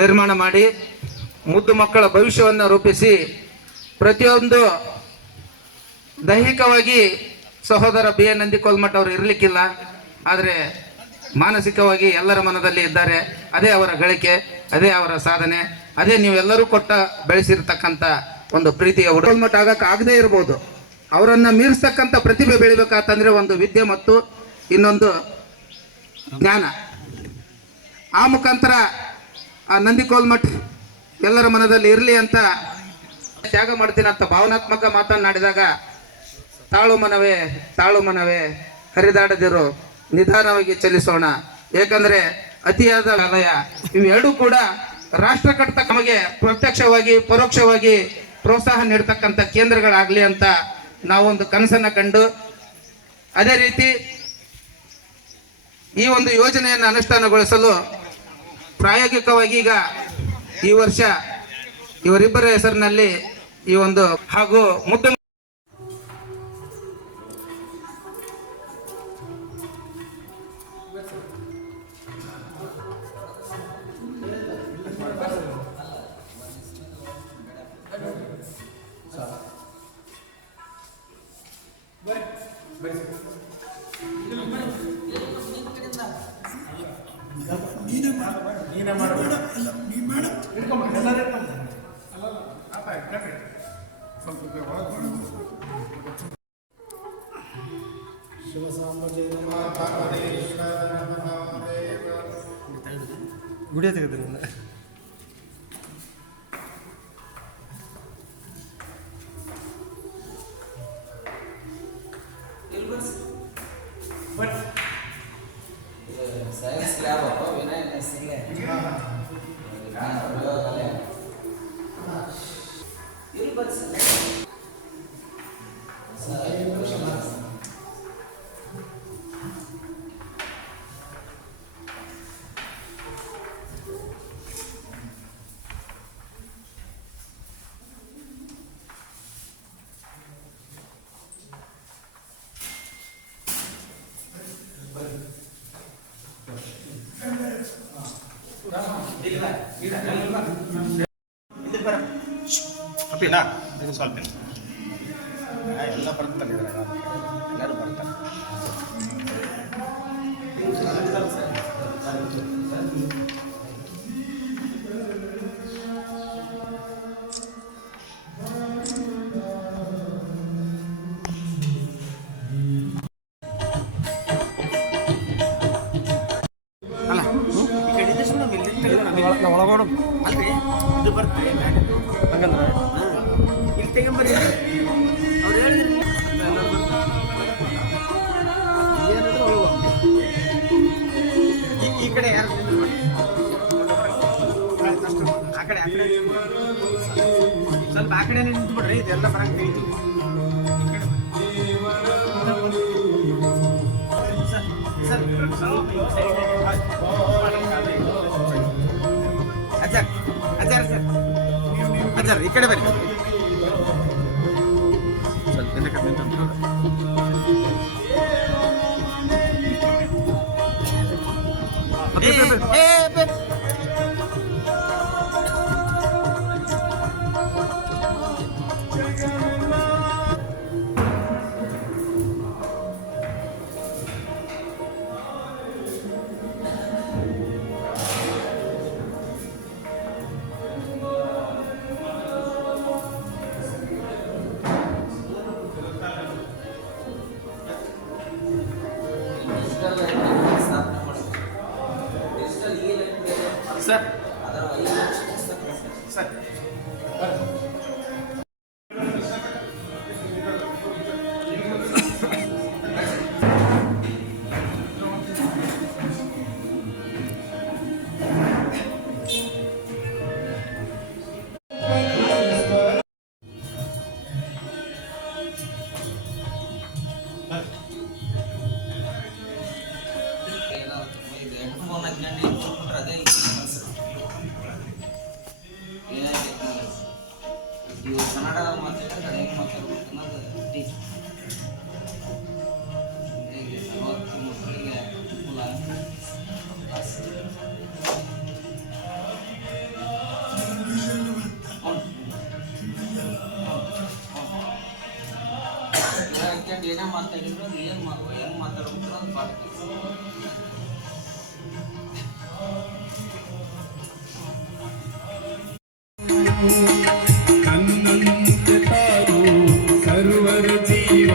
ನಿರ್ಮಾಣ ಮಾಡಿ ಮುದ್ದು ಮಕ್ಕಳ ಭವಿಷ್ಯವನ್ನು ರೂಪಿಸಿ ಪ್ರತಿಯೊಂದು ದೈಹಿಕವಾಗಿ ಸಹೋದರ ಬಿ ಎನ್ ನಂದಿಕೋಲ್ಮಠ್ ಅವರು ಇರಲಿಕ್ಕಿಲ್ಲ, ಆದರೆ ಮಾನಸಿಕವಾಗಿ ಎಲ್ಲರ ಮನದಲ್ಲಿ ಇದ್ದಾರೆ. ಅದೇ ಅವರ ಗಳಿಕೆ, ಅದೇ ಅವರ ಸಾಧನೆ, ಅದೇ ನೀವೆಲ್ಲರೂ ಕೊಟ್ಟ ಬೆಳೆಸಿರ್ತಕ್ಕಂಥ ಒಂದು ಪ್ರೀತಿಯ ಕೋಲ್ಮಠ್ ಆಗಕ್ಕೆ ಆಗದೇ ಇರ್ಬೋದು. ಅವರನ್ನು ಮೀರಿಸ್ತಕ್ಕಂಥ ಪ್ರತಿಭೆ ಬೆಳಿಬೇಕಂತಂದರೆ ಒಂದು ವಿದ್ಯೆ ಮತ್ತು ಇನ್ನೊಂದು ಜ್ಞಾನ. ಆ ಮುಖಾಂತರ ಆ ನಂದಿಕೋಲ್ಮಠ್ ಎಲ್ಲರ ಮನದಲ್ಲಿ ಇರಲಿ ಅಂತ ತ್ಯಾಗ ಮಾಡ್ತೀನಿ ಅಂತ ಭಾವನಾತ್ಮಕ ಮಾತನಾಡಿದಾಗ, ತಾಳು ಮನವೇ ಹರಿದಾಡದಿರು, ನಿಧಾನವಾಗಿ ಚಲಿಸೋಣ. ಏಕೆಂದರೆ ಅತಿಯಾದ ಆದಾಯ ಇವೆರಡೂ ಕೂಡ ರಾಷ್ಟ್ರ ಕಟ್ಟತಕ್ಕ ನಮಗೆ ಪ್ರತ್ಯಕ್ಷವಾಗಿ ಪರೋಕ್ಷವಾಗಿ ಪ್ರೋತ್ಸಾಹ ನೀಡ್ತಕ್ಕಂಥ ಕೇಂದ್ರಗಳಾಗಲಿ ಅಂತ ನಾವೊಂದು ಕನಸನ್ನು ಕಂಡು, ಅದೇ ರೀತಿ ಈ ಒಂದು ಯೋಜನೆಯನ್ನು ಅನುಷ್ಠಾನಗೊಳಿಸಲು ಪ್ರಾಯೋಗಿಕವಾಗಿ ಈಗ ಈ ವರ್ಷ ಇವರಿಬ್ಬರ ಹೆಸರಿನಲ್ಲಿ ಈ ಒಂದು ಹಾಗೂ ಮುದ್ದು ಗುಡಿಯ ತೆಗೆದ್ರೆ ಸೈನ್ಸ್ ಲ್ಯಾಬ್ ಅಪ್ಪ ವಿನಯ್ ಸಿಗ್ಲೆ ಇಲ್ಲಿ ಬರ್ಸಿ ಅಪ್ಪಿನಾ ಇದು ಸ್ವಲ್ಪ ಎಲ್ಲ ಬರ್ತಾರೆ ಎಲ್ಲರೂ ಬರ್ತಾರೆ. ಒಳಗೋಡು ಅಲ್ರಿ ಇದು ಬರ್ತದೆ ಹಂಗಂದ್ರೆ ಇಲ್ಲಿ ತೆಗೊಂಬರ್ರಿ ಅವ್ರು ಹೇಳಿದ್ರಿ ಈ ಕಡೆ ಯಾರು ಆ ಕಡೆ ಸ್ವಲ್ಪ ಆ ಕಡೆ ನಿಂತು ಬಿಡ್ರಿ ಇದೆಲ್ಲ ಬರಂಗ್ ತೆಗಿತು. ಅಜ್ಜಾರ ಈ ಕಡೆ ಬನ್ನಿ ಸ್ವಲ್ಪ ಸರ್ ಸರ್ ಕನ್ನಡ ಮಾತಾಡಿದ್ರೆ ಹೆಂಗೆ ಮಾತಾಡ್ಬೇಕು ಅನ್ನೋದು ಟೀಚ್ ಹೀಗೆ 40 ಮಕ್ಕಳಿಗೆ ಅನುಕೂಲ ಏನೇ ಮಾತಾಡಿದ್ರು ಅದು ಏನು ಹೆಂಗೆ ಮಾತಾಡ್ಬೇಕು ಅದು ಮಾಡ್ತೀವಿ. ತನ್ನಂತೆ ತಾನು ಸರ್ವರ ಜೀವ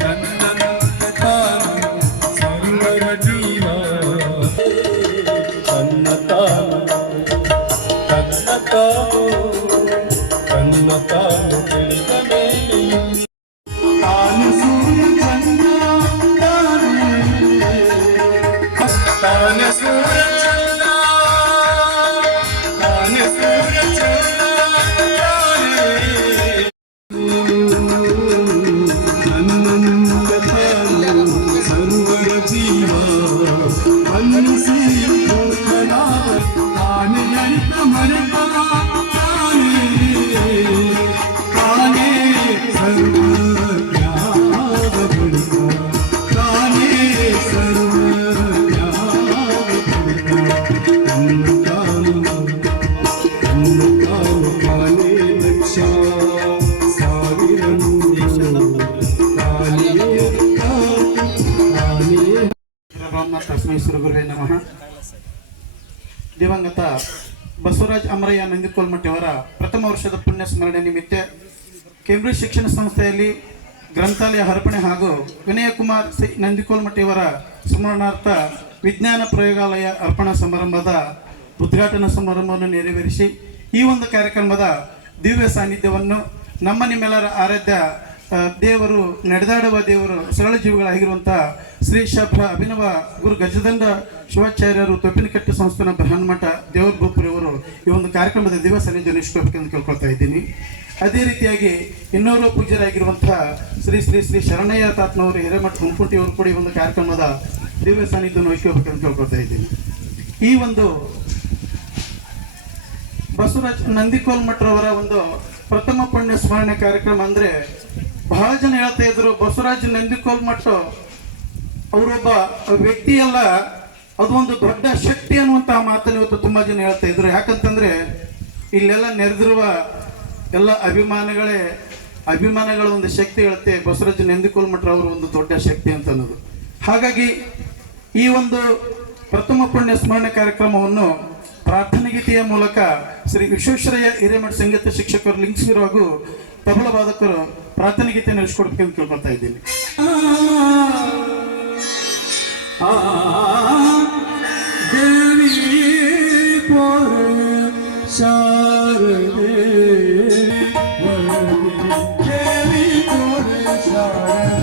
ತನ್ನಂತೆ ತಾನು ಸರ್ವರ ಜೀವ ತನ್ನ ತಾನು ತಿಳಿದ ಮೇಲೆ ತಾನು ಸೂರ್ಯ ಚಂದ್ರ ತಾನು ಸೂರ್ಯ ಚಂದ್ರ ತಾನು ಸೂರ್ಯ ಚಂದ್ರ ನನ್ನಂದ ತಾನು ಸರ್ವರ ಜೀವ ಮನಸಿ ತಾನೇ ಅರಿತ ಮರೆತ ತಾನೇ ತಾನೇ ಸರ್ವಜ್ಞಾನ ಬಳಿಕ ತಾನೇ ಸರ್ವಜ್ಞಾನ ಬಳಿಕ ತನ್ನ ತಾನು ತಾನೇ ಲಕ್ಷ ಸಾವಿರ ತಾನೇ ತಸ್ಮೈ ಶ್ರೀ ಗುರುವೇ ನಮಃ. ದಿವಂಗತ ಬಸವರಾಜ್ ಅಮರಯ್ಯ ನಂದಿಕೋಲ್ಮಟ್ಟಿಯವರ ಪ್ರಥಮ ವರ್ಷದ ಪುಣ್ಯ ಸ್ಮರಣೆ ನಿಮಿತ್ತ ಕೇಂಬ್ರಿಡ್ಜ್ ಶಿಕ್ಷಣ ಸಂಸ್ಥೆಯಲ್ಲಿ ಗ್ರಂಥಾಲಯ ಅರ್ಪಣೆ ಹಾಗೂ ವಿನಯಕುಮಾರ್ ಸಿ ನಂದಿಕೋಲ್ಮಟ್ಟಿಯವರ ಸ್ಮರಣಾರ್ಥ ವಿಜ್ಞಾನ ಪ್ರಯೋಗಾಲಯ ಅರ್ಪಣಾ ಸಮಾರಂಭದ ಉದ್ಘಾಟನಾ ಸಮಾರಂಭವನ್ನು ನೆರವೇರಿಸಿ ಈ ಒಂದು ಕಾರ್ಯಕ್ರಮದ ದಿವ್ಯ ಸಾನ್ನಿಧ್ಯವನ್ನು ನಮ್ಮ ನಿಮ್ಮೆಲ್ಲರ ಆರಾಧ್ಯ ದೇವರು ನಡೆದಾಡುವ ದೇವರು ಸರಳ ಜೀವಿಗಳಾಗಿರುವಂಥ ಶ್ರೀ ಶಬ್ರ ಅಭಿನವ ಗುರು ಗಜದಂಡ ಶಿವಾಚಾರ್ಯರು ತೊಪ್ಪಿನಕಟ್ಟೆ ಸಂಸ್ಥಾನ ಬ್ರಹ್ಮಮಠ ದೇವರ ಭೂಪುರಿಯವರು ಈ ಒಂದು ಕಾರ್ಯಕ್ರಮದ ದಿವ್ಯ ಸಾನ್ನಿಧ್ಯವನ್ನು ಇಷ್ಟಬೇಕೆಂದು ಕೇಳ್ಕೊಳ್ತಾ ಇದ್ದೀನಿ. ಅದೇ ರೀತಿಯಾಗಿ ಇನ್ನೋರ್ವ ಪೂಜ್ಯರಾಗಿರುವಂತಹ ಶ್ರೀ ಶ್ರೀ ಶ್ರೀ ಶರಣಯ್ಯ ತಾತ್ನವರು ಹಿರೇಮಠ ಹುಣಕುಂಟಿಯವರು ಕೂಡ ಈ ಒಂದು ಕಾರ್ಯಕ್ರಮದ ದಿವ್ಯ ಸಾನ್ನಿಧ್ಯವನ್ನು ವಹಿಸಬೇಕೆಂದು ಕೇಳ್ಕೊಳ್ತಾ ಇದ್ದೀನಿ. ಈ ಒಂದು ಬಸವರಾಜ್ ನಂದಿಕೋಲ್ಮಠರವರ ಒಂದು ಪ್ರಥಮ ಪುಣ್ಯ ಸ್ಮರಣೆ ಕಾರ್ಯಕ್ರಮ ಅಂದರೆ ಬಹಳ ಜನ ಹೇಳ್ತಾ ಇದ್ರು ಬಸವರಾಜ್ ನಂದಿಕೋಲ್ಮಠ ಅವರೊಬ್ಬ ವ್ಯಕ್ತಿಯಲ್ಲ, ಅದು ಒಂದು ದೊಡ್ಡ ಶಕ್ತಿ ಅನ್ನುವಂತಹ ಮಾತನ್ನು ಇವತ್ತು ತುಂಬ ಜನ ಹೇಳ್ತಾ ಇದ್ರು. ಯಾಕಂತಂದ್ರೆ ಇಲ್ಲೆಲ್ಲ ನೆರೆದಿರುವ ಎಲ್ಲ ಅಭಿಮಾನಗಳ ಒಂದು ಶಕ್ತಿ ಹೇಳುತ್ತೆ ಬಸವರಾಜ್ ನಂದಿಕೋಲ್ಮಠ ಅವರು ಒಂದು ದೊಡ್ಡ ಶಕ್ತಿ ಅಂತ ಅನ್ನೋದು. ಹಾಗಾಗಿ ಈ ಒಂದು ಪ್ರಥಮ ಪುಣ್ಯ ಸ್ಮರಣೆ ಕಾರ್ಯಕ್ರಮವನ್ನು ಪ್ರಾರ್ಥನೆ ಗೀತೆಯ ಮೂಲಕ ಶ್ರೀ ವಿಶ್ವೇಶ್ವರಯ್ಯ ಹಿರೇಮಠ ಸಂಗೀತ ಶಿಕ್ಷಕರು ಲಿಂಗ್ಸ್ಗಿರು ಹಾಗೂ ತಬಲ ವಾದಕರು ಪ್ರಾರ್ಥನೆ ಗೀತೆಯನ್ನು ನಡೆಸಿಕೊಡ್ಬೇಕಂತ ಕೇಳ್ಕೊಳ್ತಾ ಇದ್ದೀನಿ. ದೇವಿ ಶಾರದೆ ದೇವಿ ಶಾರದೆ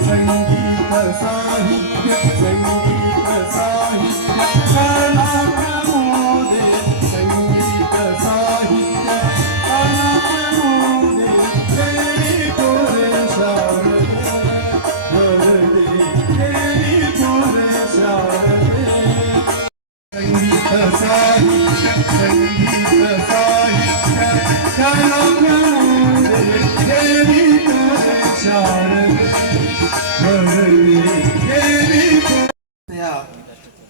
ಸಂಗೀತ ಸಾಹಿತ್ಯ ಕಲಾ ಪ್ರಮೋದೆ ಸಂಗೀತ ಸಾಹಿತ್ಯ ಕಲಾ ಪ್ರಮೋದೆ ದೇವಿ ತೋರೆ ಶಾರದೆ ವರದೆ ದೇವಿ ತೋರೆ ಶಾರದೆ ಸಂಗೀತ ಸಾಹಿತ್ಯ ಕಲಾ ಪ್ರಮೋದೆ ದೇವಿ ತೋರೆ ಶಾರದೆ ವರದೆ ದೇವಿ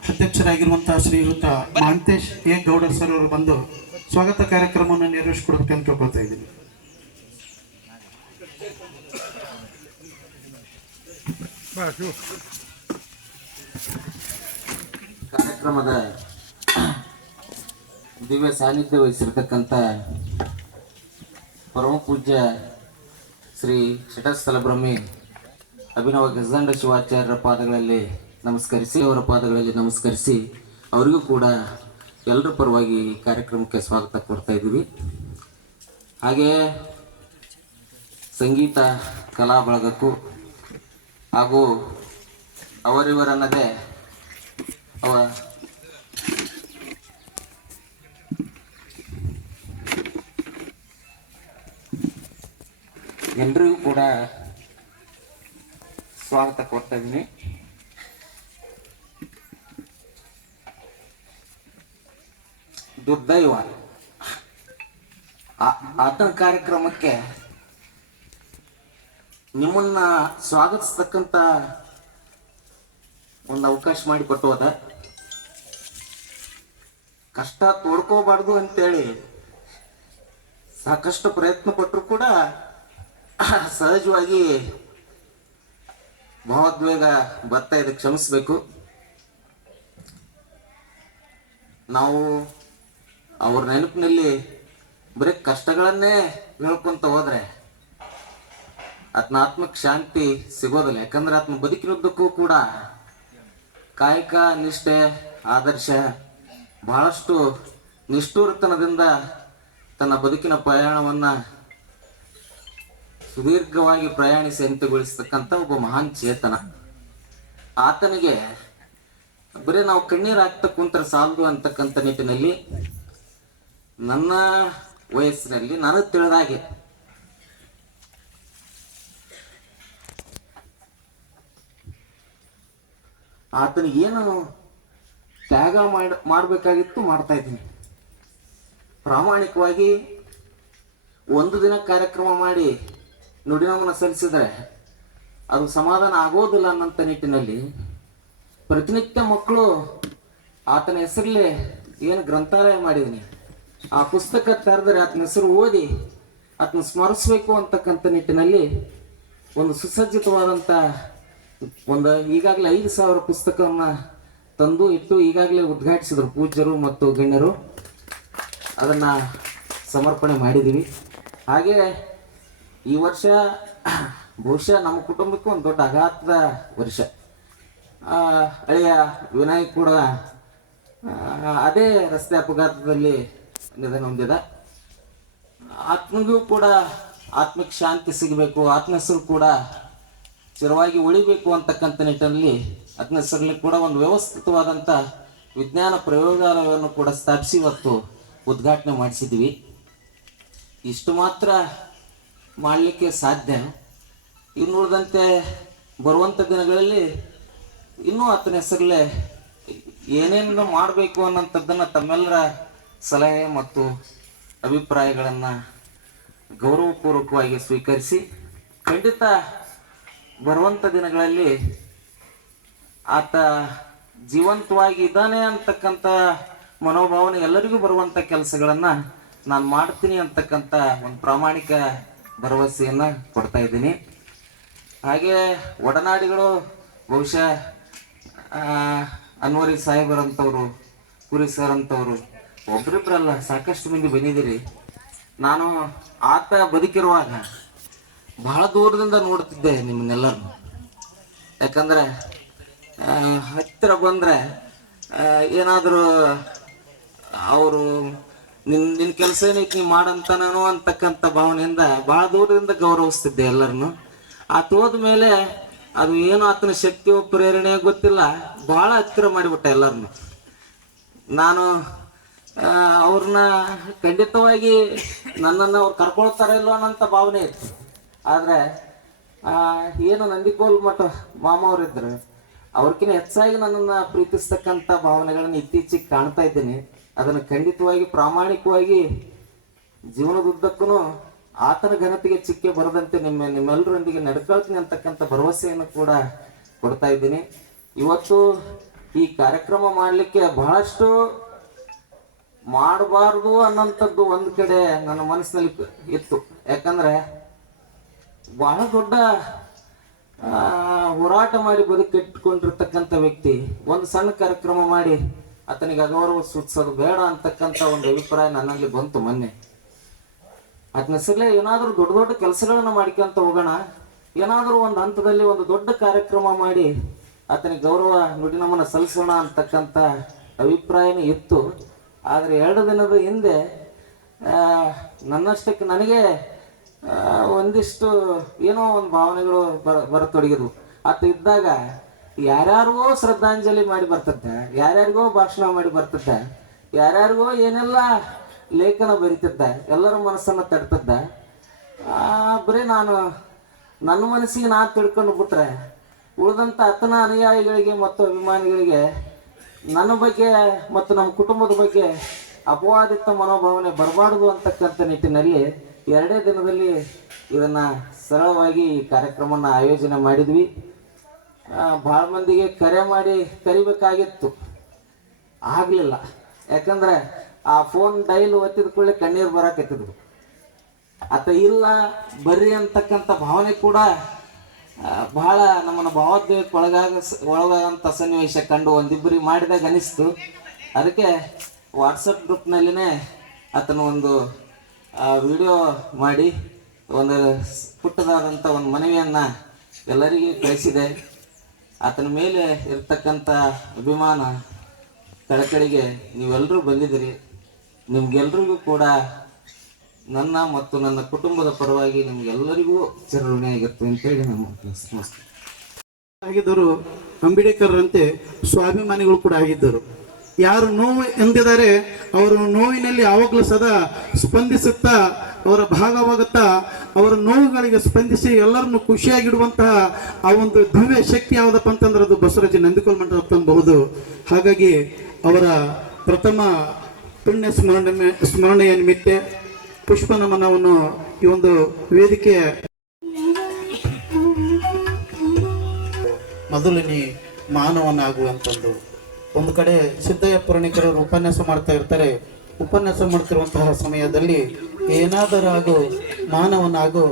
ಅಧ್ಯಕ್ಷರಾಗಿರುವಂತಹ ಶ್ರೀಯುತ ಮಹಾಂತೇಶ್ ಎ ಗೌಡರ್ ಸರ್ ಅವರು ಬಂದು ಸ್ವಾಗತ ಕಾರ್ಯಕ್ರಮವನ್ನು ನೆರವೇರಿಸಿಕೊಡ್ಬೇಕಂತ ಕೇಳ್ಕೊಳ್ತಾ ಇದ್ದೀನಿ. ಕಾರ್ಯಕ್ರಮದ ದಿವ್ಯ ಸಾನ್ನಿಧ್ಯ ವಹಿಸಿರ್ತಕ್ಕಂಥ ಪರಮ ಪೂಜ್ಯ ಶ್ರೀ ಶಟಸ್ಥಲ ಬ್ರಹ್ಮಿ ಅಭಿನವ ಗಜದಂಡ ಶಿವಾಚಾರ್ಯರ ಪಾದಗಳಲ್ಲಿ ನಮಸ್ಕರಿಸಿ ಅವರಿಗೂ ಕೂಡ ಎಲ್ಲರ ಪರವಾಗಿ ಈ ಕಾರ್ಯಕ್ರಮಕ್ಕೆ ಸ್ವಾಗತ ಕೊಡ್ತಾ ಇದ್ದೀವಿ. ಹಾಗೆಯೇ ಸಂಗೀತ ಕಲಾ ಬಳಗಕ್ಕೂ ಹಾಗೂ ಅವರಿವರನ್ನದೇ ಎಲ್ಲರಿಗೂ ಕೂಡ ಸ್ವಾಗತ ಕೊಡ್ತಾ ಇದ್ದೀನಿ. ದುರ್ದೈವ ಆತನ ಕಾರ್ಯಕ್ರಮಕ್ಕೆ ನಿಮ್ಮನ್ನ ಸ್ವಾಗತಿಸ್ತಕ್ಕಂಥ ಒಂದು ಅವಕಾಶ ಮಾಡಿಕೊಟ್ಟು ಹೋದ. ಕಷ್ಟ ತೋಡ್ಕೋಬಾರ್ದು ಅಂತೇಳಿ ಸಾಕಷ್ಟು ಪ್ರಯತ್ನ ಪಟ್ಟರು ಕೂಡ ಸಹಜವಾಗಿ ಭಾವೋದ್ವೇಗ ಬರ್ತಾ ಇದೆ, ಕ್ಷಮಿಸಬೇಕು. ನಾವು ಅವ್ರ ನೆನಪಿನಲ್ಲಿ ಬರೀ ಕಷ್ಟಗಳನ್ನೇ ಹೇಳ್ಕೊಂತ ಹೋದ್ರೆ ಆತನ ಆತ್ಮಕ್ಕೆ ಶಾಂತಿ ಸಿಗೋದಿಲ್ಲ. ಯಾಕಂದ್ರೆ ಆತನ ಬದುಕಿನುದ್ದಕ್ಕೂ ಕೂಡ ಕಾಯಕ, ನಿಷ್ಠೆ, ಆದರ್ಶ ಬಹಳಷ್ಟು ನಿಷ್ಠೂರತನದಿಂದ ತನ್ನ ಬದುಕಿನ ಪ್ರಯಾಣವನ್ನು ಸುದೀರ್ಘವಾಗಿ ಪ್ರಯಾಣಿಸಿ ಅಂತ್ಯಗೊಳಿಸ್ತಕ್ಕಂಥ ಒಬ್ಬ ಮಹಾನ್ ಚೇತನ. ಆತನಿಗೆ ಬರೀ ನಾವು ಕಣ್ಣೀರು ಹಾಕ್ತಾ ಕುಂತ್ರೆ ಸಾಲದು ಅಂತಕ್ಕಂಥ ನಿಟ್ಟಿನಲ್ಲಿ ನನ್ನ ವಯಸ್ಸಿನಲ್ಲಿ ನನಗೆ ತಿಳಿದಾಗೆ ಆತನಿಗೆ ಏನು ತ್ಯಾಗ ಮಾಡಬೇಕಾಗಿತ್ತು ಮಾಡ್ತಾ ಇದ್ದೀನಿ. ಪ್ರಾಮಾಣಿಕವಾಗಿ ಒಂದು ದಿನ ಕಾರ್ಯಕ್ರಮ ಮಾಡಿ ನುಡಿನಮನ ಸಲ್ಲಿಸಿದರೆ ಅದು ಸಮಾಧಾನ ಆಗೋದಿಲ್ಲ ಅನ್ನೋಂಥ ನಿಟ್ಟಿನಲ್ಲಿ ಪ್ರತಿನಿತ್ಯ ಮಕ್ಕಳು ಆತನ ಹೆಸರಲ್ಲೇ ಏನು ಗ್ರಂಥಾಲಯ ಮಾಡಿದ್ದೀನಿ, ಆ ಪುಸ್ತಕ ತೆರೆದರೆ ಆತನ ಹೆಸರು ಓದಿ ಆತನ ಸ್ಮರಿಸಬೇಕು ಅಂತಕ್ಕಂಥ ನಿಟ್ಟಿನಲ್ಲಿ ಒಂದು ಸುಸಜ್ಜಿತವಾದಂಥ ಒಂದು ಈಗಾಗಲೇ 5,000 ಪುಸ್ತಕವನ್ನು ತಂದು ಇಟ್ಟು ಈಗಾಗಲೇ ಉದ್ಘಾಟಿಸಿದರು ಪೂಜ್ಯರು ಮತ್ತು ಗಣ್ಯರು. ಅದನ್ನು ಸಮರ್ಪಣೆ ಮಾಡಿದ್ದೀವಿ. ಹಾಗೆ ಈ ವರ್ಷ ಬಹುಶಃ ನಮ್ಮ ಕುಟುಂಬಕ್ಕೂ ಒಂದು ದೊಡ್ಡ ಆಘಾತದ ವರ್ಷ. ಹಳೆಯ ವಿನಾಯಕ್ ಕೂಡ ಅದೇ ರಸ್ತೆ ಅಪಘಾತದಲ್ಲಿ ನಿಧನ ಹೊಂದಿದ. ಆತ್ಮಗೂ ಕೂಡ ಆತ್ಮಕ್ಕೆ ಶಾಂತಿ ಸಿಗಬೇಕು, ಆತ್ಮ ಹೆಸರು ಕೂಡ ಚಿರವಾಗಿ ಉಳಿಬೇಕು ಅಂತಕ್ಕಂಥ ನಿಟ್ಟಿನಲ್ಲಿ ಆತ್ಮ ಹೆಸರಲ್ಲಿ ಕೂಡ ಒಂದು ವ್ಯವಸ್ಥಿತವಾದಂಥ ವಿಜ್ಞಾನ ಪ್ರಯೋಗಾಲಯವನ್ನು ಕೂಡ ಸ್ಥಾಪಿಸಿ ಇವತ್ತು ಉದ್ಘಾಟನೆ ಮಾಡಿಸಿದ್ವಿ. ಇಷ್ಟು ಮಾತ್ರ ಮಾಡಲಿಕ್ಕೆ ಸಾಧ್ಯ. ಇನ್ನು ಉಳಿದಂತೆ ಬರುವಂಥ ದಿನಗಳಲ್ಲಿ ಇನ್ನೂ ಆತನ ಹೆಸರಲ್ಲೇ ಏನೇನು ಮಾಡಬೇಕು ಅನ್ನೋಂಥದ್ದನ್ನು ತಮ್ಮೆಲ್ಲರ ಸಲಹೆ ಮತ್ತು ಅಭಿಪ್ರಾಯಗಳನ್ನು ಗೌರವಪೂರ್ವಕವಾಗಿ ಸ್ವೀಕರಿಸಿ ಖಂಡಿತ ಬರುವಂಥ ದಿನಗಳಲ್ಲಿ ಆತ ಜೀವಂತವಾಗಿ ಇದ್ದಾನೆ ಅಂತಕ್ಕಂಥ ಮನೋಭಾವನೆ ಎಲ್ಲರಿಗೂ ಬರುವಂಥ ಕೆಲಸಗಳನ್ನು ನಾನು ಮಾಡ್ತೀನಿ ಅಂತಕ್ಕಂಥ ಒಂದು ಪ್ರಾಮಾಣಿಕ ಭರವಸೆಯನ್ನು ಕೊಡ್ತಾ ಇದ್ದೀನಿ. ಹಾಗೆ ಒಡನಾಡಿಗಳು ಬಹುಶಃ ಅನ್ವರಿ ಸಾಹೇಬರಂಥವ್ರು, ಕುರಿ ಸರ್ ಅಂಥವ್ರು ಒಬ್ಬರಿಬ್ಬರಲ್ಲ ಸಾಕಷ್ಟು ಮಂದಿ ಬಂದಿದ್ದೀರಿ. ನಾನು ಆತ ಬದುಕಿರುವಾಗ ಬಹಳ ದೂರದಿಂದ ನೋಡ್ತಿದ್ದೆ ನಿಮ್ಮನ್ನೆಲ್ಲರನ್ನು. ಯಾಕಂದರೆ ಹತ್ತಿರ ಬಂದರೆ ಏನಾದರೂ ಅವರು ನಿನ್ನ ಕೆಲಸ ಏನೈತಿ ನೀ ಮಾಡಂತಾನೋ ಅಂತಕ್ಕಂಥ ಭಾವನೆಯಿಂದ ಭಾಳ ದೂರದಿಂದ ಗೌರವಿಸ್ತಿದ್ದೆ ಎಲ್ಲರನ್ನು. ಆತ ಹೋದ ಮೇಲೆ ಅದು ಏನೋ ಆತನ ಶಕ್ತಿಯೋ ಪ್ರೇರಣೆಯೋ ಗೊತ್ತಿಲ್ಲ, ಭಾಳ ಹತ್ತಿರ ಮಾಡಿಬಿಟ್ಟೆ ಎಲ್ಲರನ್ನು. ನಾನು ಅವ್ರನ್ನ ಖಂಡಿತವಾಗಿ ನನ್ನನ್ನು ಅವ್ರು ಕರ್ಕೊಳ್ತಾರೆ ಇಲ್ಲೋ ಅನ್ನೋಂಥ ಭಾವನೆ ಇತ್ತು. ಆದರೆ ಏನು ನಂದಿಕೋಲ್ ಮಠ ಮಾಮ ಅವರಿದ್ದರು, ಅವ್ರಕ್ಕಿಂತ ಹೆಚ್ಚಾಗಿ ನನ್ನನ್ನು ಪ್ರೀತಿಸ್ತಕ್ಕಂಥ ಭಾವನೆಗಳನ್ನು ಇತ್ತೀಚೆಗೆ ಕಾಣ್ತಾ ಇದ್ದೀನಿ. ಅದನ್ನು ಖಂಡಿತವಾಗಿ ಪ್ರಾಮಾಣಿಕವಾಗಿ ಜೀವನದುದ್ದಕ್ಕೂ ಆತನ ಘನತೆಗೆ ಚಿಕ್ಕೆ ಬರದಂತೆ ನಿಮ್ಮೆಲ್ಲರೊಂದಿಗೆ ನಡ್ಕೊಳ್ತೀನಿ ಅಂತಕ್ಕಂಥ ಭರವಸೆಯನ್ನು ಕೂಡ ಕೊಡ್ತಾ ಇದ್ದೀನಿ. ಇವತ್ತು ಈ ಕಾರ್ಯಕ್ರಮ ಮಾಡಲಿಕ್ಕೆ ಬಹಳಷ್ಟು ಮಾಡಬಾರ್ದು ಅನ್ನೋಂಥದ್ದು ಒಂದು ಕಡೆ ನನ್ನ ಮನಸ್ಸಿನಲ್ಲಿ ಇತ್ತು. ಯಾಕಂದರೆ ಬಹಳ ದೊಡ್ಡ ಹೋರಾಟ ಮಾಡಿ ಬದುಕಿಟ್ಕೊಂಡಿರ್ತಕ್ಕಂಥ ವ್ಯಕ್ತಿ ಒಂದು ಸಣ್ಣ ಕಾರ್ಯಕ್ರಮ ಮಾಡಿ ಆತನಿಗೆ ಅಗೌರವ ಸೂಚಿಸೋದು ಬೇಡ ಅಂತಕ್ಕಂಥ ಒಂದು ಅಭಿಪ್ರಾಯ ನನ್ನಲ್ಲಿ ಬಂತು ಮೊನ್ನೆ. ಆತನ ಹೆಸರಲ್ಲೇ ಏನಾದರೂ ದೊಡ್ಡ ದೊಡ್ಡ ಕೆಲಸಗಳನ್ನ ಮಾಡ್ಕೊಂತ ಹೋಗೋಣ, ಏನಾದರೂ ಒಂದು ಹಂತದಲ್ಲಿ ಒಂದು ದೊಡ್ಡ ಕಾರ್ಯಕ್ರಮ ಮಾಡಿ ಆತನಿಗೆ ಗೌರವ ನುಡಿನಮನ ಸಲ್ಲಿಸೋಣ ಅಂತಕ್ಕಂಥ ಅಭಿಪ್ರಾಯನೂ ಇತ್ತು. ಆದರೆ 2 ದಿನದ ಹಿಂದೆ ನನ್ನಷ್ಟಕ್ಕೆ ನನಗೆ ಒಂದಿಷ್ಟು ಏನೋ ಒಂದು ಭಾವನೆಗಳು ಬರತೊಡಗಿದ್ವು. ಆತ ಇದ್ದಾಗ ಯಾರ್ಯಾರಿಗೋ ಶ್ರದ್ಧಾಂಜಲಿ ಮಾಡಿ ಬರ್ತಿದ್ದೆ, ಯಾರ್ಯಾರಿಗೋ ಭಾಷಣ ಮಾಡಿ ಬರ್ತಿದ್ದೆ, ಯಾರ್ಯಾರಿಗೋ ಏನೆಲ್ಲ ಲೇಖನ ಬರೀತಿದ್ದ, ಎಲ್ಲರ ಮನಸ್ಸನ್ನು ತಡ್ತಿದ್ದ. ಬರೀ ನಾನು ನನ್ನ ಮನಸ್ಸಿಗೆ ನಾನು ತಿಳ್ಕೊಂಡು ಬಿಟ್ರೆ ಉಳಿದಂಥ ಆತನ ಅನುಯಾಯಿಗಳಿಗೆ ಮತ್ತು ಅಭಿಮಾನಿಗಳಿಗೆ ನನ್ನ ಬಗ್ಗೆ ಮತ್ತು ನಮ್ಮ ಕುಟುಂಬದ ಬಗ್ಗೆ ಅಪವಾದಿತ ಮನೋಭಾವನೆ ಬರಬಾರ್ದು ಅಂತಕ್ಕಂಥ ನಿಟ್ಟಿನಲ್ಲಿ 2 ದಿನದಲ್ಲಿ ಇದನ್ನು ಸರಳವಾಗಿ ಈ ಕಾರ್ಯಕ್ರಮನ ಆಯೋಜನೆ ಮಾಡಿದ್ವಿ. ಭಾಳ ಮಂದಿಗೆ ಕರೆ ಮಾಡಿ ಕರಿಬೇಕಾಗಿತ್ತು, ಆಗಲಿಲ್ಲ. ಯಾಕಂದರೆ ಆ ಫೋನ್ ಡೈಲ್ ಒತ್ತಿದ ಕೂಡಲೇ ಕಣ್ಣೀರು ಬರಕತ್ತಿದ್ರು. ಆತ ಇಲ್ಲ ಬರ್ರಿ ಅಂತಕ್ಕಂಥ ಭಾವನೆ ಕೂಡ ಬಹಳ ನಮ್ಮನ್ನು ಭಾವೋದ್ವೇಗಕ್ಕೆ ಒಳಗಾಗಂಥ ಸನ್ನಿವೇಶ ಕಂಡು ಒಂದಿಬ್ಬರಿಗೆ ಮಾಡಿದಾಗ ಅನಿಸ್ತು. ಅದಕ್ಕೆ ವಾಟ್ಸಪ್ ಗ್ರೂಪ್ನಲ್ಲಿನೇ ಆತನ ಒಂದು ವಿಡಿಯೋ ಮಾಡಿ ಒಂದು ಪುಟ್ಟದಾದಂಥ ಒಂದು ಮನವಿಯನ್ನು ಎಲ್ಲರಿಗೂ ಕಳಿಸಿದೆ. ಆತನ ಮೇಲೆ ಇರ್ತಕ್ಕಂಥ ಅಭಿಮಾನ ಕಳಕಳಿಗೆ ನೀವೆಲ್ಲರೂ ಬಂದಿದ್ದೀರಿ. ನಿಮ್ಗೆಲ್ರಿಗೂ ಕೂಡ ನನ್ನ ಮತ್ತು ನನ್ನ ಕುಟುಂಬದ ಪರವಾಗಿ ನಿಮ್ಗೆಲ್ಲರಿಗೂ ಚಿರಋಣಿಯಾಗಿರ್ತೇವೆ ಅಂತೇಳಿ ನಮ್ಮ ನಮಸ್ತೆ. ಆಗಿದ್ದರು ಅಂಬೇಡ್ಕರ್ ಅಂತೆ ಸ್ವಾಭಿಮಾನಿಗಳು ಕೂಡ ಆಗಿದ್ದರು. ಯಾರು ನೋವು ಎಂದಿದ್ದಾರೆ ಅವರು ನೋವಿನಲ್ಲಿ ಯಾವಾಗಲೂ ಸದಾ ಸ್ಪಂದಿಸುತ್ತಾ ಅವರ ಭಾಗವಾಗುತ್ತಾ ಅವರ ನೋವುಗಳಿಗೆ ಸ್ಪಂದಿಸಿ ಎಲ್ಲರನ್ನು ಖುಷಿಯಾಗಿಡುವಂತಹ ಆ ಒಂದು ದಿವ್ಯ ಶಕ್ತಿ ಯಾವುದಪ್ಪ ಅಂತಂದ್ರೆ ಅದು ಬಸವರಾಜ ನಂದಿಕೋಲ್ ಮಠ ಅಂತಬಹುದು. ಹಾಗಾಗಿ ಅವರ ಪ್ರಥಮ ಪುಣ್ಯ ಸ್ಮರಣೆಯ ನಿಮಿತ್ತ ಪುಷ್ಪ ನಮನವನ್ನು ಈ ಒಂದು ವೇದಿಕೆಯ ಮೊದಲನೇ ಮಾನವನಾಗುವಂಥದ್ದು. ಒಂದು ಕಡೆ ಸಿದ್ದಯ್ಯ ಪುರಾಣಿಕರವರು ಉಪನ್ಯಾಸ ಮಾಡ್ತಾ ಇರ್ತಾರೆ. ಉಪನ್ಯಾಸ ಮಾಡ್ತಿರುವಂತಹ ಸಮಯದಲ್ಲಿ ಏನಾದರೂ ಹಾಗೂ ಮಾನವನಾಗು,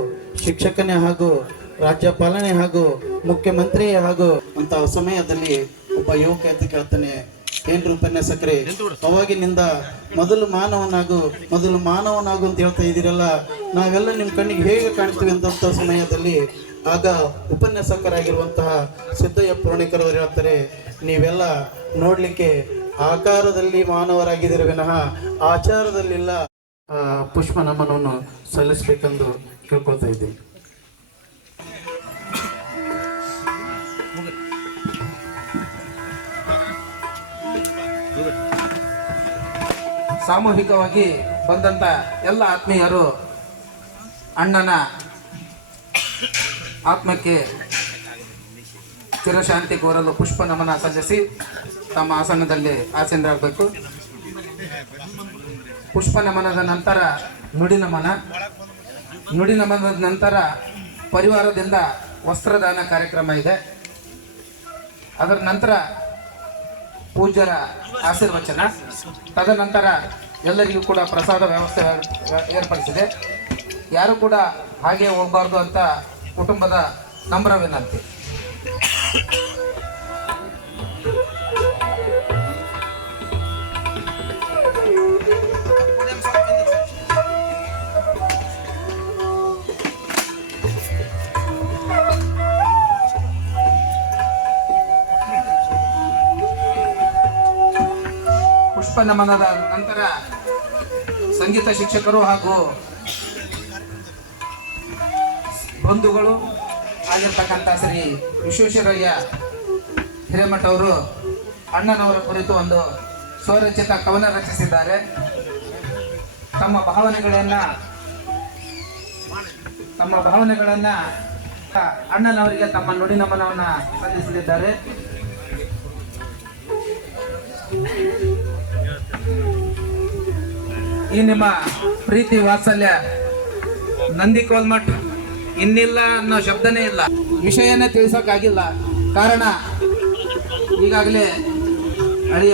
ಶಿಕ್ಷಕನೇ ಹಾಗೂ, ರಾಜ್ಯಪಾಲನೆ ಹಾಗೂ, ಮುಖ್ಯಮಂತ್ರಿಯೇ ಹಾಗೂ ಅಂತಹ ಸಮಯದಲ್ಲಿ ಒಬ್ಬ ಯುವಕ ಅಂತ ಕೇಳ್ತಾನೆ, ಏನ್ರಿ ಉಪನ್ಯಾಸಕರೇ ಅವಾಗಿನಿಂದ ಮೊದಲು ಮಾನವನಾಗು ಅಂತ ಹೇಳ್ತಾ ಇದ್ದೀರಲ್ಲ, ನಾವೆಲ್ಲ ನಿಮ್ಮ ಕಣ್ಣಿಗೆ ಹೇಗೆ ಕಾಣ್ತೀವಿ ಅಂತ ಸಮಯದಲ್ಲಿ ಆಗ ಉಪನ್ಯಾಸಕರಾಗಿರುವಂತಹ ಸಿದ್ದಯ್ಯ ಪುರಾಣಿಕರವರು ಹೇಳ್ತಾರೆ, ನೀವೆಲ್ಲ ನೋಡ್ಲಿಕ್ಕೆ ಆಕಾರದಲ್ಲಿ ಮಾನವರಾಗಿದ್ದೀರ ವಿನಃ ಆಚಾರದಲ್ಲಿಲ್ಲ. ಪುಷ್ಪ ನಮನವನ್ನು ಸಲ್ಲಿಸಬೇಕೆಂದು ಕೇಳ್ಕೊಳ್ತಾ ಇದ್ದೀನಿ. ಸಾಮೂಹಿಕವಾಗಿ ಬಂದಂತ ಎಲ್ಲ ಆತ್ಮೀಯರು ಅಣ್ಣನ ಆತ್ಮಕ್ಕೆ ಚಿರಶಾಂತಿ ಕೋರಲು ಪುಷ್ಪ ನಮನ ಸಲ್ಲಿಸಿ ತಮ್ಮ ಆಸನದಲ್ಲಿ ಆಸೀನರಾಗಬೇಕು. ಪುಷ್ಪ ನಮನದ ನಂತರ ನುಡಿ ನಮನದ ನಂತರ ಪರಿವಾರದಿಂದ ವಸ್ತ್ರದಾನ ಕಾರ್ಯಕ್ರಮ ಇದೆ. ಅದರ ನಂತರ ಪೂಜ್ಯರ ಆಶೀರ್ವಚನ, ತದನಂತರ ಎಲ್ಲರಿಗೂ ಕೂಡ ಪ್ರಸಾದ ವ್ಯವಸ್ಥೆ ಏರ್ಪಡಿಸಿದೆ. ಯಾರು ಕೂಡ ಹಾಗೆ ಹೋಗಬಾರ್ದು ಅಂತ ಕುಟುಂಬದ ನಮ್ರ ವಿನಂತಿ. ಪುಷ್ಪ ನಮನದ ನಂತರ ಸಂಗೀತ ಶಿಕ್ಷಕರು ಹಾಗೂ ಬಂಧುಗಳು ಆಗಿರ್ತಕ್ಕಂಥ ಶ್ರೀ ವಿಶ್ವೇಶ್ವರಯ್ಯ ಹಿರೇಮಠ ಅವರು ಅಣ್ಣನವರ ಕುರಿತು ಒಂದು ಸ್ವರಚಿತ ಕವನ ರಚಿಸಿದ್ದಾರೆ. ತಮ್ಮ ಭಾವನೆಗಳನ್ನ ಅಣ್ಣನವರಿಗೆ ತಮ್ಮ ನುಡಿ ನಮನವನ್ನ ಸಲ್ಲಿಸಲಿದ್ದಾರೆ. ಈ ನಿಮ್ಮ ಪ್ರೀತಿ ವಾತ್ಸಲ್ಯ ನಂದಿಕೋಲ್ ಮಠ ಇನ್ನಿಲ್ಲ ಅನ್ನೋ ಶಬ್ದನೇ ಇಲ್ಲ, ವಿಷಯನೇ ತಿಳಿಸೋಕ್ಕಾಗಿಲ್ಲ. ಕಾರಣ ಈಗಾಗಲೇ ಅಳಿಯ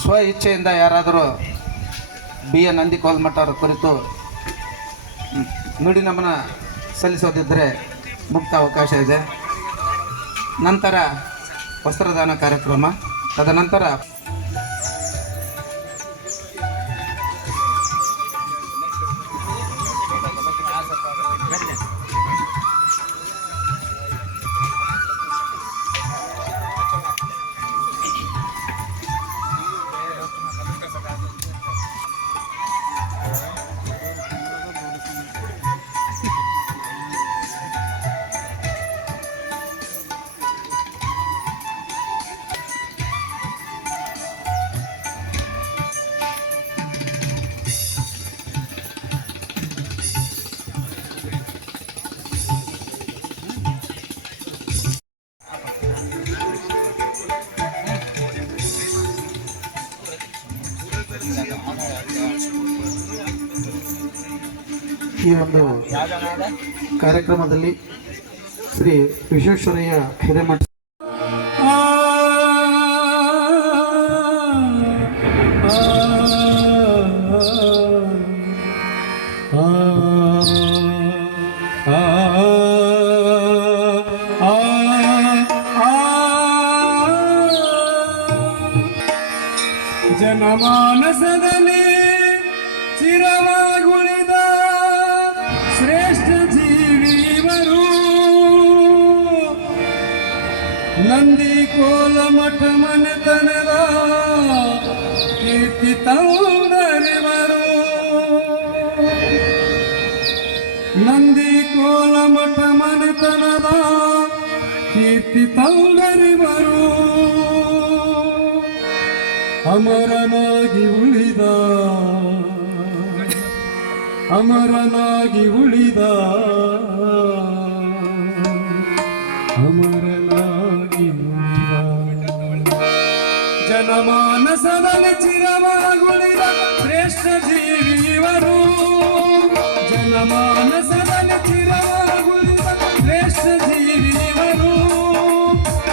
ಸ್ವ ಇಚ್ಛೆಯಿಂದ ಯಾರಾದರೂ BA ನಂದಿಕೋಲ್ ಮಠ ಅವರ ಕುರಿತು ನುಡಿ ನಮನ ಸಲ್ಲಿಸೋದಿದ್ದರೆ ಮುಕ್ತ ಅವಕಾಶ ಇದೆ. ನಂತರ ವಸ್ತ್ರದಾನ ಕಾರ್ಯಕ್ರಮ, ತದನಂತರ ಈ ಒಂದು ಕಾರ್ಯಕ್ರಮದಲ್ಲಿ ಶ್ರೀ ವಿಶ್ವೇಶ್ವರಯ್ಯ ಹಿರೇಮಠ ಆ ಜನಮಾನಸದಲ್ಲಿ ಚಿರವಾಗುಳಿದ ಶ್ರೇಷ್ಠ ಜೀವಿವರು ನಂದಿ ಕೋಲಮಠ ಮನೆತನದ ಕೀರ್ತಿ ತಂದರಿವರು ನಂದಿ ಕೋಲಮಠ ಮನೆತನದ ಕೀರ್ತಿ ತಂದರಿವರು ಅಮರನಾಗಿ ಉಳಿದ ಅಮರನಾಗಿ ಉಳಿದ ಅಮರನಾಗಿ ಉಳಿದ ಜನಮಾನಸದಲ್ಲಿ ಚಿರವಾಗುಳಿದ ಶ್ರೇಷ್ಠ ಜೀವಿವರು ಜನಮಾನಸದಲ್ಲಿ ಚಿರವಾಗುಳಿದ ಶ್ರೇಷ್ಠ ಜೀವಿವರು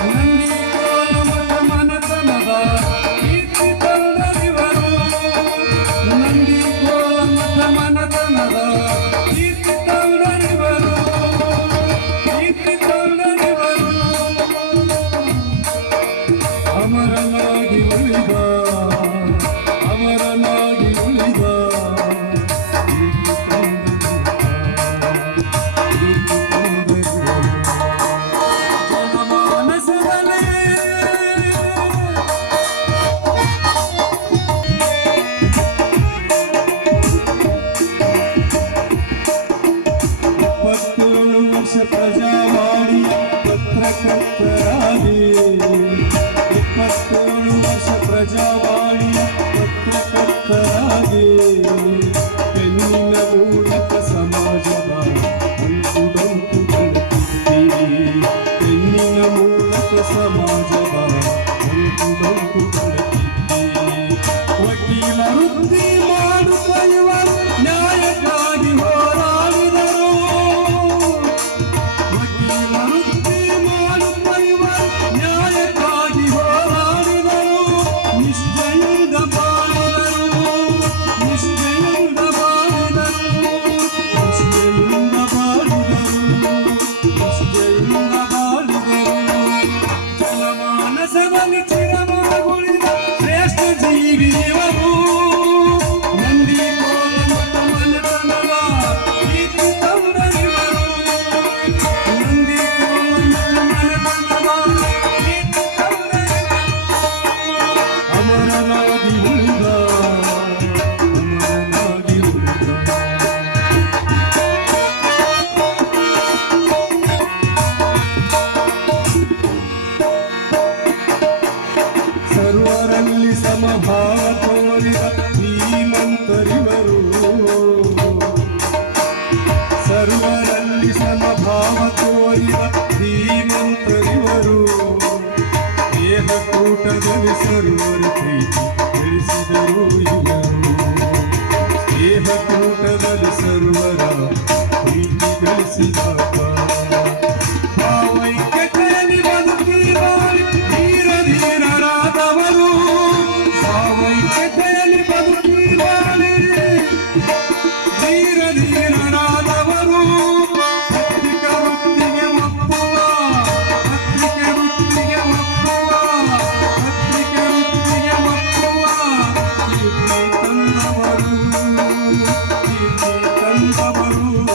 ನಂದಿ ಕೋಲಮಠ ಮನೆತನದ ಕೀರ್ತಿ ತಂದರಿವರು ನಂದಿ ಕೋಲಮಠ ಮನೆತನದ ಕೀರ್ತಿ ತಂದರಿವರು ಕೀರ್ತಿ ತಂದರಿವರು ಅಮರನಾಗಿ ಉಳಿದ ಅಮರನಾಗಿ ಉಳಿದ ಪ್ರಜಾವಾಣಿ ಪತ್ರಕರ್ತರಾಗಿ 27 ವರ್ಷ ಪ್ರಜಾವಾಣಿ ಪತ್ರಕರ್ತರಾಗಿ ಪೆನ್ನಿನ ಮೂಲಕ ಸಮಾಜದ ಅಂಕುಡೊಂಕು ಕಲಿತಿದ್ದೀರಿ ಪೆನ್ನಿನ ಮೂಲಕ ಸಮಾಜದ ಅಂಕುಡೊಂಕು ಕಲಿತಿದ್ದೀರಿ ವಕೀಲ ವೃತ್ತಿ ಮಾಡುತ್ತ ಇವರು ನ್ಯಾಯಕ್ಕಾಗಿ ಹೋರಾಡಿದರು ವಕೀಲ ವೃತ್ತಿ ಮಾಡುತ್ತ ಇವರು ನ್ಯಾಯಕ್ಕಾಗಿ ಹೋರಾಡಿದರು ನಿಷ್ಠೆಯಿಂದ ಬಾಳಿದರು ನಿಷ್ಠೆಯಿಂದ ಬಾಳಿದರು ನಿಷ್ಠೆಯಿಂದ ಬಾಳಿದರು ನಿಷ್ಠೆಯಿಂದ ಬಾಳಿದರು ಜನಮಾನಸದಲ್ಲಿ ಚಿರವಾಗುಳಿದ ಶ್ರೇಷ್ಠ ಜೀವಿಯವರು ನಂದಿ ಕೋಲಮಠ ಮನೆತನದ ಕೀರ್ತಿ ತಂದರಿವರು ನಂದಿ ಕೋಲಮಠ ಮನೆತನದ ಕೀರ್ತಿ ತಂದರಿವರು ಅಮರನಾಗಿ ಉಳಿದ ಅಮರನಾಗಿ ಉಳಿದ ಸರ್ವರಲ್ಲಿ ಸಮಭಾವ ತೋರಿದ ಶ್ರೀಮಂತರಿವರು ಸರ್ವರಲ್ಲಿ ಸಮಭಾವ ತೋರಿದ ಶ್ರೀಮಂತರಿವರು ದೇಹಕೂಟದಲ್ಲಿ ಸರ್ವರ ಪ್ರೀತಿ ಗಳಿಸಿದರು ಇವರು ದೇಹಕೂಟದಲ್ಲಿ ಸರ್ವರ ಪ್ರೀತಿ ಗಳಿಸಿದ ಭಾವೈಕ್ಯತೆಯಲ್ಲಿ ಬದುಕಿ ಬಾಳಿ ಧೀರ ಧೀರರಾದವರು ಭಾವೈಕ್ಯತೆಯಲ್ಲಿ ಬದುಕಿ ಬಾಳಿ ಧೀರ ಧೀರರಾದವರು ಪತ್ರಿಕಾ ವೃತ್ತಿಗೆ ಒಪ್ಪುವ ಪತ್ರಿಕೆ ವೃತ್ತಿಗೆ ಒಪ್ಪುವ ಪತ್ರಿಕೆ ವೃತ್ತಿಗೆ ಒಪ್ಪುವ ಕೀರ್ತಿ ತಂದವರು ಕೀರ್ತಿ ತಂದವರು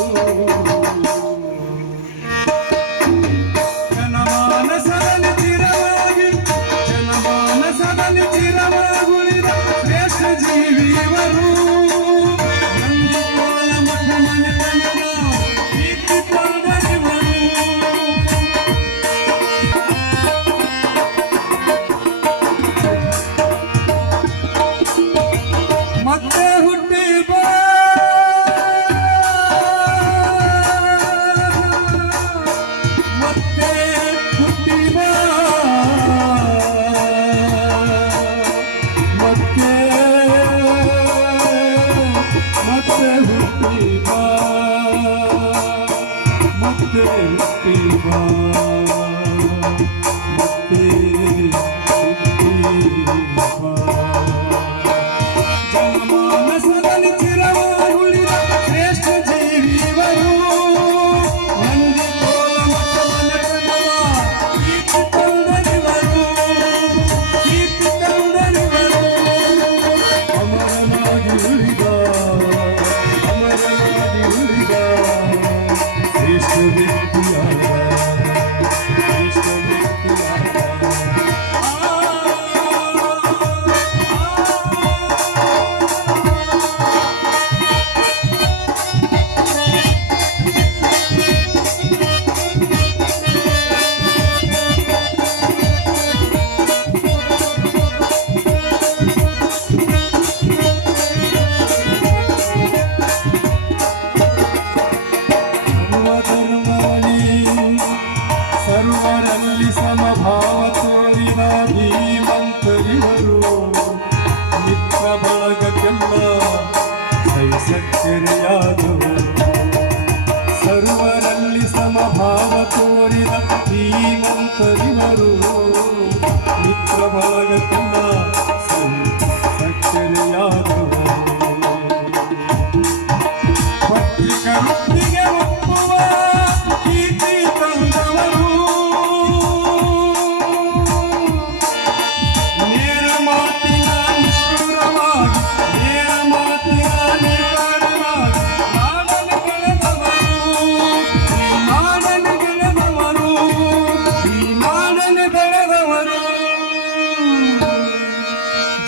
ಮೆರೆದವರು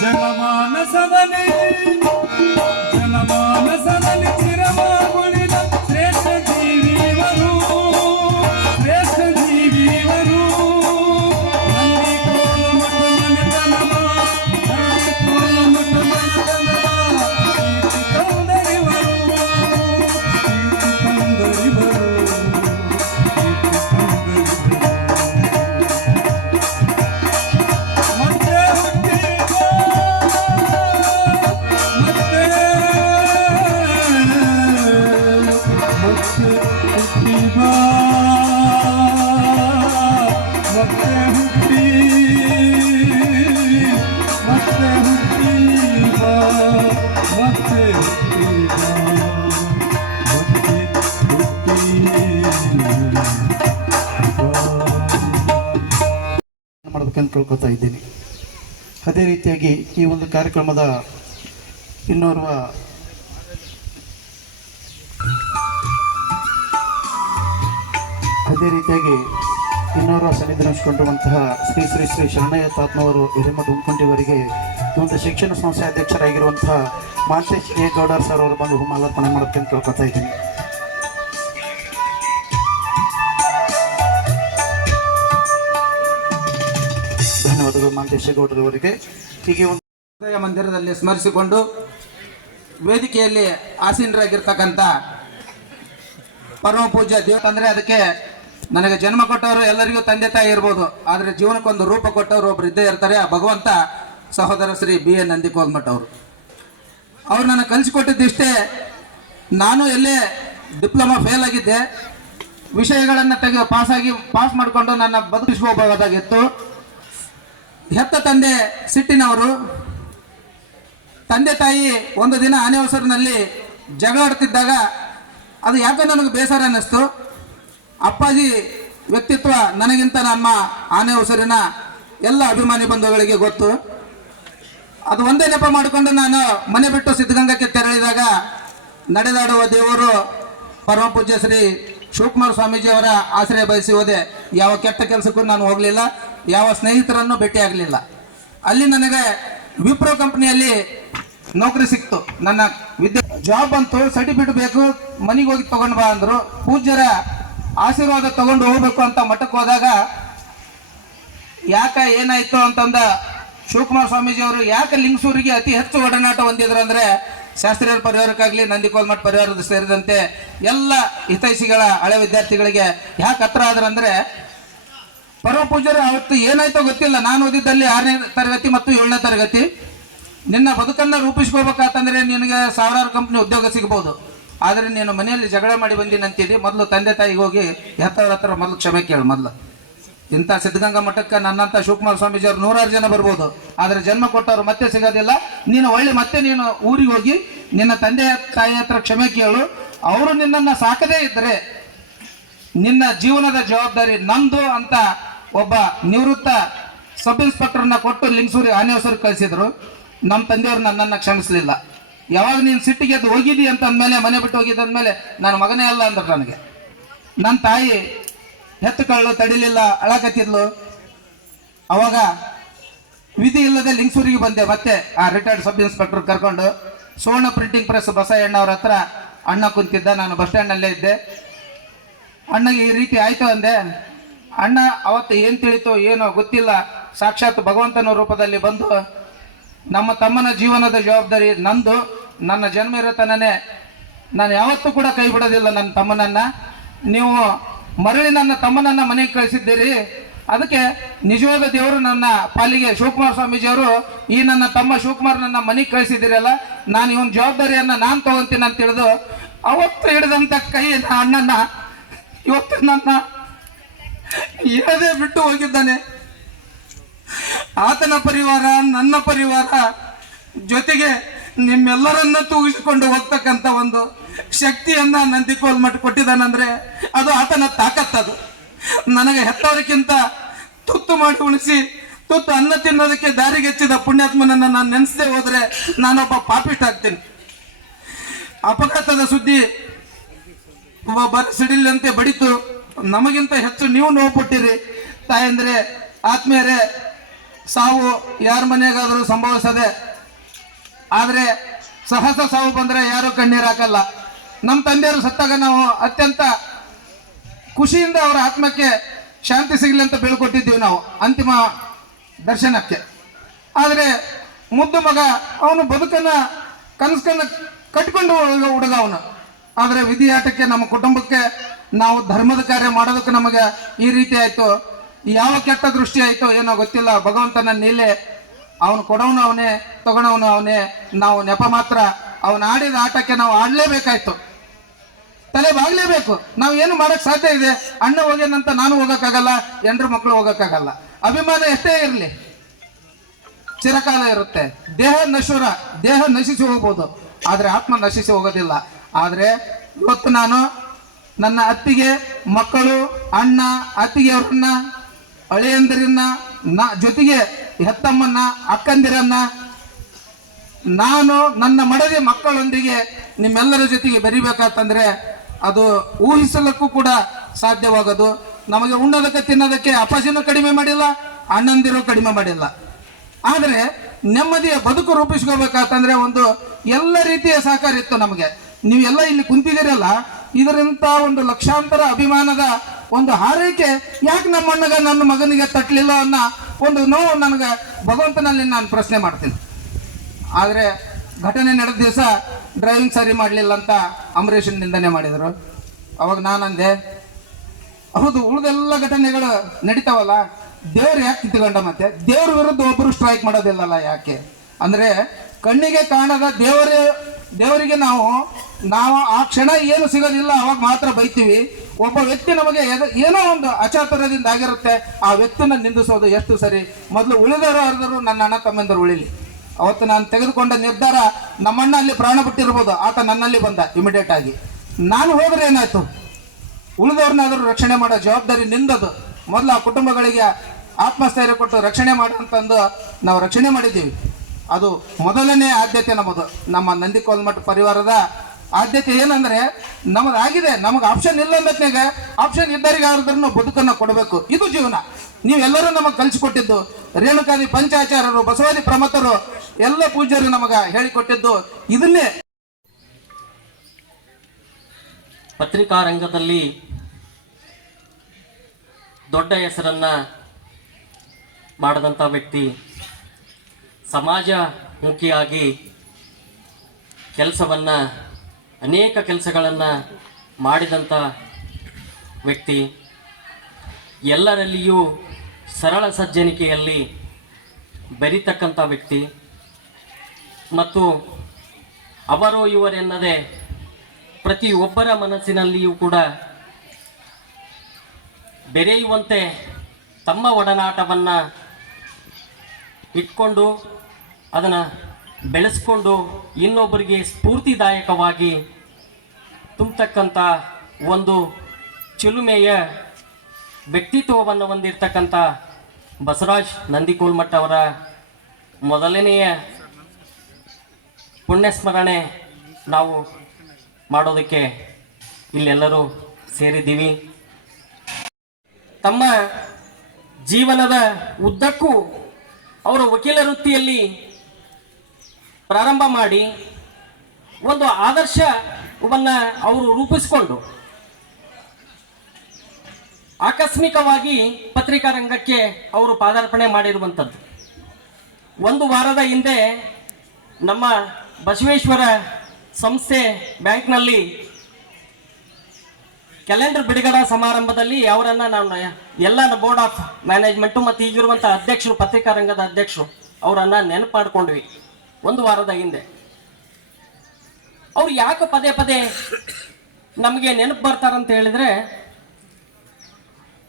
ಜನಮಾನಸದಲ್ಲಿ ಚಿರವಾಗುಳಿದ ಶ್ರೇಷ್ಠ ಜೀವಿವರು ನಂದಿ ಕೋಲು ಮಠ ಮನೆತನವ ಮಾಡಬೇಕಂತ ಕೇಳ್ಕೊತಾ ಇದ್ದೀನಿ. ಅದೇ ರೀತಿಯಾಗಿ ಈ ಒಂದು ಕಾರ್ಯಕ್ರಮದ ಇನ್ನೋರ್ವ ಸನ್ನಿಧಿಸಿಕೊಂಡಿರುವಂತಹ ಶ್ರೀ ಶ್ರೀ ಶ್ರೀ ಶರಣಯ್ಯ ತಾತ್ನವರು ಹಿರೇಮಠ ಉಂಕುಂಟಿಯವರಿಗೆ ಈ ಒಂದು ಶಿಕ್ಷಣ ಸಂಸ್ಥೆ ಅಧ್ಯಕ್ಷರಾಗಿರುವಂತಹ ಮಾಂತೇಶ್ ಎ ಗೌಡರ್ ಸರ್ ಅವರು ಬಂದು ಮಾಲಾರ್ಪಣೆ ಮಾಡೋದಕ್ಕೆ ಕೇಳ್ಕೊತಾ ಇದ್ದೀನಿ. ಧನ್ಯವಾದಗಳು ಮಾಂತೇಶ್ ಗೌಡರವರಿಗೆ. ಹೀಗೆ ಒಂದು ಮಂದಿರದಲ್ಲಿ ಸ್ಮರಿಸಿಕೊಂಡು ವೇದಿಕೆಯಲ್ಲಿ ಆಸೀನರಾಗಿರ್ತಕ್ಕಂಥ ಪರಮ ಪೂಜ್ಯ ದೇವತಂದ್ರೆ ಅದಕ್ಕೆ ನನಗೆ ಜನ್ಮ ಕೊಟ್ಟವರು ಎಲ್ಲರಿಗೂ ತಂದೆ ತಾಯಿ ಇರ್ಬೋದು, ಆದರೆ ಜೀವನಕ್ಕೊಂದು ರೂಪ ಕೊಟ್ಟವರು ಒಬ್ರು ಇದ್ದೇ ಇರ್ತಾರೆ. ಆ ಭಗವಂತ ಸಹೋದರ ಶ್ರೀ ಬಿ ಎನ್ ನಂದಿಕೋಲ್ಮಠ ಅವರು ನನಗೆ ಕಲಿಸಿಕೊಟ್ಟಿದ್ದಿಷ್ಟೇ. ನಾನು ಎಲ್ಲೇ ಡಿಪ್ಲೊಮಾ ಫೇಲ್ ಆಗಿದ್ದೆ, ವಿಷಯಗಳನ್ನು ಪಾಸ್ ಮಾಡಿಕೊಂಡು ನನ್ನ ಬದುಕಿಸ್ಕೋಬಹುದಾಗಿತ್ತು. ಹೆತ್ತ ತಂದೆ ಸಿಟ್ಟಿನವರು, ತಂದೆ ತಾಯಿ ಒಂದು ದಿನ ಆನೆವಸರಿನಲ್ಲಿ ಜಗಳಾಡ್ತಿದ್ದಾಗ ಅದು ಯಾಕೋ ನನಗೆ ಬೇಸರ ಅನ್ನಿಸ್ತು. ಅಪ್ಪಾಜಿ ವ್ಯಕ್ತಿತ್ವ ನನಗಿಂತ ನಮ್ಮ ಆನೆ ಉಸಿರಿನ ಎಲ್ಲ ಅಭಿಮಾನಿ ಬಂಧುಗಳಿಗೆ ಗೊತ್ತು. ಅದು ಒಂದೇ ನೆಪ ಮಾಡಿಕೊಂಡು ನಾನು ಮನೆ ಬಿಟ್ಟು ಸಿದ್ಧಗಂಗಕ್ಕೆ ತೆರಳಿದಾಗ ನಡೆದಾಡುವ ದೇವರು ಪರಮ ಪೂಜ್ಯ ಶ್ರೀ ಶಿವಕುಮಾರ ಸ್ವಾಮೀಜಿಯವರ ಆಶ್ರಯ ಬಯಸಿ ಹೋದೆ. ಯಾವ ಕೆಟ್ಟ ಕೆಲಸಕ್ಕೂ ನಾನು ಹೋಗಲಿಲ್ಲ, ಯಾವ ಸ್ನೇಹಿತರನ್ನು ಭೇಟಿಯಾಗಲಿಲ್ಲ. ಅಲ್ಲಿ ನನಗೆ ವಿಪ್ರೋ ಕಂಪ್ನಿಯಲ್ಲಿ ನೌಕರಿ ಸಿಕ್ತು. ನನ್ನ ಜಾಬ್ ಬಂತು, ಸರ್ಟಿಫಿಕೇಟ್ ಬೇಕು, ಮನೆಗೆ ಹೋಗಿ ತಗೊಂಡು ಬಾ ಅಂದರು. ಪೂಜ್ಯರ ಆಶೀರ್ವಾದ ತಗೊಂಡು ಹೋಗ್ಬೇಕು ಅಂತ ಮಠಕ್ಕೆ ಹೋದಾಗ ಯಾಕೆ ಏನಾಯ್ತು ಅಂತಂದ ಶಿವಕುಮಾರ ಸ್ವಾಮೀಜಿಯವರು ಯಾಕೆ ಲಿಂಗಸೂರಿಗೆ ಅತಿ ಹೆಚ್ಚು ಒಡನಾಟ ಹೊಂದಿದ್ರು ಅಂದರೆ ಶಾಸ್ತ್ರೀಯರ ಪರಿವಾರಕ್ಕಾಗಲಿ ನಂದಿಕೋಲ್ಮಠ ಪರಿವಾರದ ಸೇರಿದಂತೆ ಎಲ್ಲ ಹಿತೈಷಿಗಳ ಹಳೆ ವಿದ್ಯಾರ್ಥಿಗಳಿಗೆ ಯಾಕೆ ಹತ್ರ ಆದ್ರಂದ್ರೆ ಪರಮ ಪೂಜ್ಯರು ಅವತ್ತು ಏನಾಯ್ತೋ ಗೊತ್ತಿಲ್ಲ. ನಾನು ಓದಿದ್ದಲ್ಲಿ 6ನೇ ತರಗತಿ ಮತ್ತು 7ನೇ ತರಗತಿ. ನಿನ್ನ ಬದುಕನ್ನು ರೂಪಿಸ್ಕೋಬೇಕಂತಂದ್ರೆ ನಿನಗೆ ಸಾವಿರಾರು ಕಂಪ್ನಿ ಉದ್ಯೋಗ ಸಿಗ್ಬೋದು, ಆದರೆ ನೀನು ಮನೆಯಲ್ಲಿ ಜಗಳ ಮಾಡಿ ಬಂದಿನಂತಿದ್ದಿ. ಮೊದಲು ತಂದೆ ತಾಯಿಗೆ ಹೋಗಿ ಹೆತ್ತವ್ರ ಹತ್ರ ಮೊದಲು ಕ್ಷಮೆ ಕೇಳು. ಮೊದಲು ಇಂಥ ಸಿದ್ಧಗಂಗಾ ಮಠಕ್ಕೆ ನನ್ನಂಥ ಶಿವಕುಮಾರ ಸ್ವಾಮೀಜಿಯವರು 100 ಜನ ಬರ್ಬೋದು, ಆದರೆ ಜನ್ಮ ಕೊಟ್ಟವರು ಮತ್ತೆ ಸಿಗೋದಿಲ್ಲ. ನೀನು ಮತ್ತೆ ನೀನು ಊರಿಗೆ ಹೋಗಿ ನಿನ್ನ ತಂದೆ ತಾಯಿ ಹತ್ರ ಕ್ಷಮೆ ಕೇಳು. ಅವರು ನಿನ್ನನ್ನು ಸಾಕದೇ ಇದ್ದರೆ ನಿನ್ನ ಜೀವನದ ಜವಾಬ್ದಾರಿ ನಂದು ಅಂತ ಒಬ್ಬ ನಿವೃತ್ತ ಸಬ್ ಇನ್ಸ್ಪೆಕ್ಟರ್ನ ಕೊಟ್ಟು ಲಿಂಗಸೂರಿ ಆನೆವಸರು ಕಳಿಸಿದ್ರು. ನಮ್ಮ ತಂದೆಯವರು ನನ್ನನ್ನು ಕ್ಷಮಿಸಲಿಲ್ಲ. ಯಾವಾಗ ನೀನು ಸಿಟ್ಟಿಗೆ ಅದು ಹೋಗಿದ್ದಿ ಅಂತ ಅಂದಮೇಲೆ, ಮನೆ ಬಿಟ್ಟು ಹೋಗಿದ್ದಂದಮೇಲೆ ನಾನು ಮಗನೇ ಅಲ್ಲ ಅಂದ್ರು ನನಗೆ. ನನ್ನ ತಾಯಿ ಹೆತ್ತು ಕಳ್ಳು ತಡಿಲಿಲ್ಲ, ಅಳಕತ್ತಿದ್ಲು. ಅವಾಗ ವಿಧಿ ಇಲ್ಲದೆ ಲಿಂಗಸೂರಿಗೆ ಬಂದೆ. ಮತ್ತೆ ಆ ರಿಟೈರ್ಡ್ ಸಬ್ ಇನ್ಸ್ಪೆಕ್ಟರ್ ಕರ್ಕೊಂಡು ಸುವರ್ಣ ಪ್ರಿಂಟಿಂಗ್ ಪ್ರೆಸ್ ಬಸಯ್ಯಣ್ಣ ಅವ್ರ ಹತ್ರ ಅಣ್ಣ ಕುಂತಿದ್ದ. ನಾನು ಬಸ್ ಸ್ಟ್ಯಾಂಡ್ನಲ್ಲೇ ಇದ್ದೆ. ಅಣ್ಣಗೆ ಈ ರೀತಿ ಆಯಿತು ಅಂದೆ. ಅಣ್ಣ ಅವತ್ತು ಏನು ತಿಳಿತು ಏನೋ ಗೊತ್ತಿಲ್ಲ, ಸಾಕ್ಷಾತ್ ಭಗವಂತನ ರೂಪದಲ್ಲಿ ಬಂದು ನಮ್ಮ ತಮ್ಮನ ಜೀವನದ ಜವಾಬ್ದಾರಿ ನಂದು, ನನ್ನ ಜನ್ಮ ಇರತನೇ ನಾನು ಯಾವತ್ತೂ ಕೂಡ ಕೈ ಬಿಡೋದಿಲ್ಲ ನನ್ನ ತಮ್ಮನನ್ನು. ನೀವು ಮರಳಿ ನನ್ನ ತಮ್ಮನನ್ನು ಮನೆಗೆ ಕಳಿಸಿದ್ದೀರಿ, ಅದಕ್ಕೆ ನಿಜವಾದ ದೇವರು ನನ್ನ ಪಾಲಿಗೆ ಶಿವಕುಮಾರ ಸ್ವಾಮೀಜಿಯವರು ಈ ನನ್ನ ತಮ್ಮ ಶಿವಕುಮಾರ್ ನನ್ನ ಮನೆಗೆ ಕಳಿಸಿದ್ದೀರಲ್ಲ, ನಾನು ಇವನ ಜವಾಬ್ದಾರಿಯನ್ನು ನಾನು ತಗೊಂತೀನಿ ಅಂತ ತಿಳಿದು ಅವತ್ತು ಹಿಡಿದಂಥ ಕೈ ಅಣ್ಣನ ಇವತ್ತು ನನ್ನ ಹೇಳದೆ ಬಿಟ್ಟು ಹೋಗಿದ್ದಾನೆ. ಆತನ ಪರಿವಾರ, ನನ್ನ ಪರಿವಾರ ಜೊತೆಗೆ ನಿಮ್ಮೆಲ್ಲರನ್ನ ತೂಗಿಸಿಕೊಂಡು ಹೋಗ್ತಕ್ಕಂಥ ಒಂದು ಶಕ್ತಿಯನ್ನ ನಂದಿಕೋಲ್ಮಠ ಕೊಟ್ಟಿದ್ದಾನಂದ್ರೆ ಅದು ಆತನ ತಾಕತ್ತದು. ನನಗೆ ಹೆತ್ತವರಿಗಿಂತ ತುತ್ತು ಮಾಡಿ ಉಳಿಸಿ ತುತ್ತು ಅನ್ನ ತಿನ್ನೋದಕ್ಕೆ ದಾರಿಗೆಚ್ಚಿದ ಪುಣ್ಯಾತ್ಮನನ್ನು ನಾನು ನೆನೆಸದೆ ಹೋದರೆ ನಾನೊಬ್ಬ ಪಾಪಿಸ್ಟ್ ಆಗ್ತೀನಿ. ಅಪಘಾತದ ಸುದ್ದಿ ಸಿಡಿಲಂತೆ ಬಡಿತು. ನಮಗಿಂತ ಹೆಚ್ಚು ನೀವು ನೋವು ಪಟ್ಟಿರಿ ತಾಯಂದ್ರೆ. ಆತ್ಮೀಯರೇ, ಸಾವು ಯಾರ ಮನೆಯಾಗಾದರೂ ಸಂಭವಿಸದೆ, ಆದರೆ ಸಹಸ ಸಾವು ಬಂದರೆ ಯಾರೂ ಕಣ್ಣೀರು ಹಾಕಲ್ಲ. ನಮ್ಮ ತಂದೆಯವರು ಸತ್ತಾಗ ನಾವು ಅತ್ಯಂತ ಖುಷಿಯಿಂದ ಅವರ ಆತ್ಮಕ್ಕೆ ಶಾಂತಿ ಸಿಗಲಿ ಅಂತ ಬೀಳ್ಕೊಟ್ಟಿದ್ದೀವಿ ನಾವು ಅಂತಿಮ ದರ್ಶನಕ್ಕೆ. ಆದರೆ ಮುದ್ದು ಮಗ ಅವನು ಬದುಕನ್ನು ಕನಸನ್ನು ಕಟ್ಕೊಂಡು ಹುಡುಗ ಅವನು. ಆದರೆ ವಿಧಿಯಾಟಕ್ಕೆ ನಮ್ಮ ಕುಟುಂಬಕ್ಕೆ ನಾವು ಧರ್ಮದ ಕಾರ್ಯ ಮಾಡೋದಕ್ಕೆ ನಮಗೆ ಈ ರೀತಿ ಆಯಿತು. ಯಾವ ಕೆಟ್ಟ ದೃಷ್ಟಿ ಆಯಿತೋ ಏನೋ ಗೊತ್ತಿಲ್ಲ. ಭಗವಂತನ ನೀಲೆ ಅವನು ಕೊಡೋನು ಅವನೇ, ತಗೊಳೋನು ಅವನೇ. ನಾವು ನೆಪ ಮಾತ್ರ. ಅವನು ಆಡಿದ ಆಟಕ್ಕೆ ನಾವು ಆಡಲೇಬೇಕಾಯ್ತು, ತಲೆ ಬಾಗ್ಲೇಬೇಕು. ನಾವು ಏನು ಮಾಡೋಕ್ಕೆ ಸಾಧ್ಯ ಇದೆ? ಅಣ್ಣ ಹೋಗ್ಯಾನಂತ ನಾನು ಹೋಗೋಕ್ಕಾಗಲ್ಲ, ಹೆಂಡ್ರ ಮಕ್ಕಳು ಹೋಗೋಕ್ಕಾಗಲ್ಲ. ಅಭಿಮಾನ ಎಷ್ಟೇ ಇರಲಿ ಚಿರಕಾಲ ಇರುತ್ತೆ. ದೇಹ ನಶ್ವರ, ದೇಹ ನಶಿಸಿ ಹೋಗ್ಬೋದು, ಆದರೆ ಆತ್ಮ ನಶಿಸಿ ಹೋಗೋದಿಲ್ಲ. ಆದರೆ ಇವತ್ತು ನಾನು ನನ್ನ ಅತ್ತಿಗೆ ಮಕ್ಕಳು, ಅಣ್ಣ ಅತ್ತಿಗೆಯವ್ರನ್ನ, ಅಳಿಯಂದಿರನ್ನ, ಜೊತೆಗೆ ಹೆತ್ತಮ್ಮನ್ನ, ಅಕ್ಕಂದಿರನ್ನ, ನಾನು ನನ್ನ ಮಡದಿ ಮಕ್ಕಳೊಂದಿಗೆ ನಿಮ್ಮೆಲ್ಲರ ಜೊತೆಗೆ ಬೆರಿಬೇಕಂತಂದ್ರೆ ಅದು ಊಹಿಸಲಕ್ಕೂ ಕೂಡ ಸಾಧ್ಯವಾಗೋದು. ನಮಗೆ ಉಣ್ಣೋದಕ್ಕೆ ತಿನ್ನೋದಕ್ಕೆ ಅಪ್ಪಾಜಿನೂ ಕಡಿಮೆ ಮಾಡಿಲ್ಲ, ಅಣ್ಣಂದಿರು ಕಡಿಮೆ ಮಾಡಿಲ್ಲ. ಆದರೆ ನೆಮ್ಮದಿಯ ಬದುಕು ರೂಪಿಸ್ಕೋಬೇಕಂತಂದ್ರೆ ಒಂದು ಎಲ್ಲ ರೀತಿಯ ಸಹಕಾರ ಇತ್ತು ನಮಗೆ. ನೀವೆಲ್ಲ ಇಲ್ಲಿ ಕುಂತಿದ್ದೀರಲ್ಲ, ಇದರಿಂದ ಒಂದು ಲಕ್ಷಾಂತರ ಅಭಿಮಾನದ ಒಂದು ಹಾರೈಕೆ ಯಾಕೆ ನಮ್ಮ ಅಣ್ಣಗ ನನ್ನ ಮಗನಿಗೆ ತಟ್ಟಲಿಲ್ಲ ಅನ್ನೋ ಒಂದು ನೋವು ನನಗೆ ಭಗವಂತನಲ್ಲಿ ನಾನು ಪ್ರಶ್ನೆ ಮಾಡ್ತೀನಿ. ಆದರೆ ಘಟನೆ ನಡೆದ ದಿವಸ ಡ್ರೈವಿಂಗ್ ಸರಿ ಮಾಡಲಿಲ್ಲ ಅಂತ ಅಂಬರೀಷನ್ ನಿಂದನೆ ಮಾಡಿದರು. ಅವಾಗ ನಾನಂದೆ, ಹೌದು ಉಳಿದೆಲ್ಲ ಘಟನೆಗಳು ನಡೀತಾವಲ್ಲ, ದೇವ್ರು ಯಾಕೆ ಕಿತ್ಕೊಂಡ? ಮತ್ತೆ ದೇವ್ರ ವಿರುದ್ಧ ಒಬ್ಬರು ಸ್ಟ್ರೈಕ್ ಮಾಡೋದಿಲ್ಲಲ್ಲ ಯಾಕೆ? ಅಂದರೆ ಕಣ್ಣಿಗೆ ಕಾಣದ ದೇವರಿಗೆ ನಾವು ಆ ಕ್ಷಣ ಏನು ಸಿಗೋದಿಲ್ಲ ಅವಾಗ ಮಾತ್ರ ಬೈತೀವಿ. ಒಬ್ಬ ವ್ಯಕ್ತಿ ನಮಗೆ ಏನೋ ಒಂದು ಅಚಾತುರ್ಯದಿಂದ ಆಗಿರುತ್ತೆ, ಆ ವ್ಯಕ್ತಿನ ನಿಂದಿಸೋದು ಎಷ್ಟು ಸರಿ? ಮೊದಲು ಉಳಿದವರು ಹರಿದರು ನನ್ನ ಅಣ್ಣ ತಮ್ಮಂದರು ಉಳಿಲಿ. ಅವತ್ತು ನಾನು ತೆಗೆದುಕೊಂಡ ನಿರ್ಧಾರ, ನಮ್ಮಣ್ಣ ಅಲ್ಲಿ ಪ್ರಾಣ ಬಿಟ್ಟಿರ್ಬೋದು, ಆತ ನನ್ನಲ್ಲಿ ಬಂದ ಇಮಿಡಿಯೇಟ್ ಆಗಿ. ನಾನು ಹೋದ್ರೆ ಏನಾಯ್ತು? ಉಳಿದವ್ರನ್ನಾದರೂ ರಕ್ಷಣೆ ಮಾಡೋ ಜವಾಬ್ದಾರಿ ನಿಂದದು. ಮೊದಲು ಆ ಕುಟುಂಬಗಳಿಗೆ ಆತ್ಮಸ್ಥೈರ್ಯ ಕೊಟ್ಟು ರಕ್ಷಣೆ ಮಾಡಂತಂದು ನಾವು ರಕ್ಷಣೆ ಮಾಡಿದ್ದೀವಿ. ಅದು ಮೊದಲನೇ ಆದ್ಯತೆ ನಮ್ಮದು. ನಮ್ಮ ನಂದಿಕೋಲ್ಮಠ ಪರಿವಾರದ ಆದ್ಯತೆ ಏನಂದ್ರೆ, ನಮಗಾಗಿದೆ, ನಮಗೆ ಆಪ್ಷನ್ ಇಲ್ಲ ಅನ್ನತ್ನಾಗ ಆಪ್ಷನ್ ಇದ್ದರಿಗೆ ಯಾರಾದ್ರೂ ಬದುಕನ್ನು ಕೊಡಬೇಕು. ಇದು ಜೀವನ. ನೀವೆಲ್ಲರೂ ನಮಗೆ ಕಲಿಸಿಕೊಟ್ಟಿದ್ದು, ರೇಣುಕಾದಿ ಪಂಚಾಚಾರ್ಯರು, ಬಸವಾದಿ ಪ್ರಮಥರು, ಎಲ್ಲ ಪೂಜ್ಯರು ನಮಗೆ ಹೇಳಿಕೊಟ್ಟಿದ್ದು ಇದನ್ನೇ. ಪತ್ರಿಕಾ ರಂಗದಲ್ಲಿ ದೊಡ್ಡ ಹೆಸರನ್ನ ಮಾಡಿದಂಥ ವ್ಯಕ್ತಿ, ಸಮಾಜಮುಖಿಯಾಗಿ ಅನೇಕ ಕೆಲಸಗಳನ್ನು ಮಾಡಿದಂಥ ವ್ಯಕ್ತಿ, ಎಲ್ಲರಲ್ಲಿಯೂ ಸರಳ ಸಜ್ಜನಿಕೆಯಲ್ಲಿ ಬೆರೀತಕ್ಕಂಥ ವ್ಯಕ್ತಿ ಮತ್ತು ಅವರು ಇವರೆನ್ನದೇ ಪ್ರತಿಯೊಬ್ಬರ ಮನಸ್ಸಿನಲ್ಲಿಯೂ ಕೂಡ ಬೆರೆಯುವಂತೆ ತಮ್ಮ ಒಡನಾಟವನ್ನು ಇಟ್ಕೊಂಡು ಅದನ್ನು ಬೆಳೆಸ್ಕೊಂಡು ಇನ್ನೊಬ್ಬರಿಗೆ ಸ್ಫೂರ್ತಿದಾಯಕವಾಗಿ ತುಂಬತಕ್ಕಂಥ ಒಂದು ಚಿಲುಮೆಯ ವ್ಯಕ್ತಿತ್ವವನ್ನು ಹೊಂದಿರತಕ್ಕಂಥ ಬಸವರಾಜ್ ನಂದಿಕೋಲ್ಮಠ ಅವರ ಮೊದಲನೆಯ ಪುಣ್ಯಸ್ಮರಣೆ ನಾವು ಮಾಡೋದಕ್ಕೆ ಇಲ್ಲೆಲ್ಲರೂ ಸೇರಿದ್ದೀವಿ. ತಮ್ಮ ಜೀವನದ ಉದ್ದಕ್ಕೂ ಅವರು ವಕೀಲ ವೃತ್ತಿಯಲ್ಲಿ ಪ್ರಾರಂಭ ಮಾಡಿ ಒಂದು ಆದರ್ಶವನ್ನು ಅವರು ರೂಪಿಸಿಕೊಂಡು ಆಕಸ್ಮಿಕವಾಗಿ ಪತ್ರಿಕಾ ರಂಗಕ್ಕೆ ಅವರು ಪಾದಾರ್ಪಣೆ ಮಾಡಿರುವಂಥದ್ದು. ಒಂದು ವಾರದ ಹಿಂದೆ ನಮ್ಮ ಬಸವೇಶ್ವರ ಸಂಸ್ಥೆ ಬ್ಯಾಂಕ್ನಲ್ಲಿ ಕ್ಯಾಲೆಂಡರ್ ಬಿಡುಗಡೆ ಸಮಾರಂಭದಲ್ಲಿ ಅವರನ್ನು ನಾನು ಎಲ್ಲ ಬೋರ್ಡ್ ಆಫ್ ಮ್ಯಾನೇಜ್ಮೆಂಟು ಮತ್ತು ಈಗಿರುವಂಥ ಅಧ್ಯಕ್ಷರು, ಪತ್ರಿಕಾ ರಂಗದ ಅಧ್ಯಕ್ಷರು, ಅವರನ್ನು ನೆನಪು ಮಾಡ್ಕೊಂಡ್ವಿ ಒಂದು ವಾರದ ಹಿಂದೆ. ಅವ್ರು ಯಾಕೆ ಪದೇ ಪದೇ ನಮಗೆ ನೆನಪು ಬರ್ತಾರಂತ ಹೇಳಿದರೆ,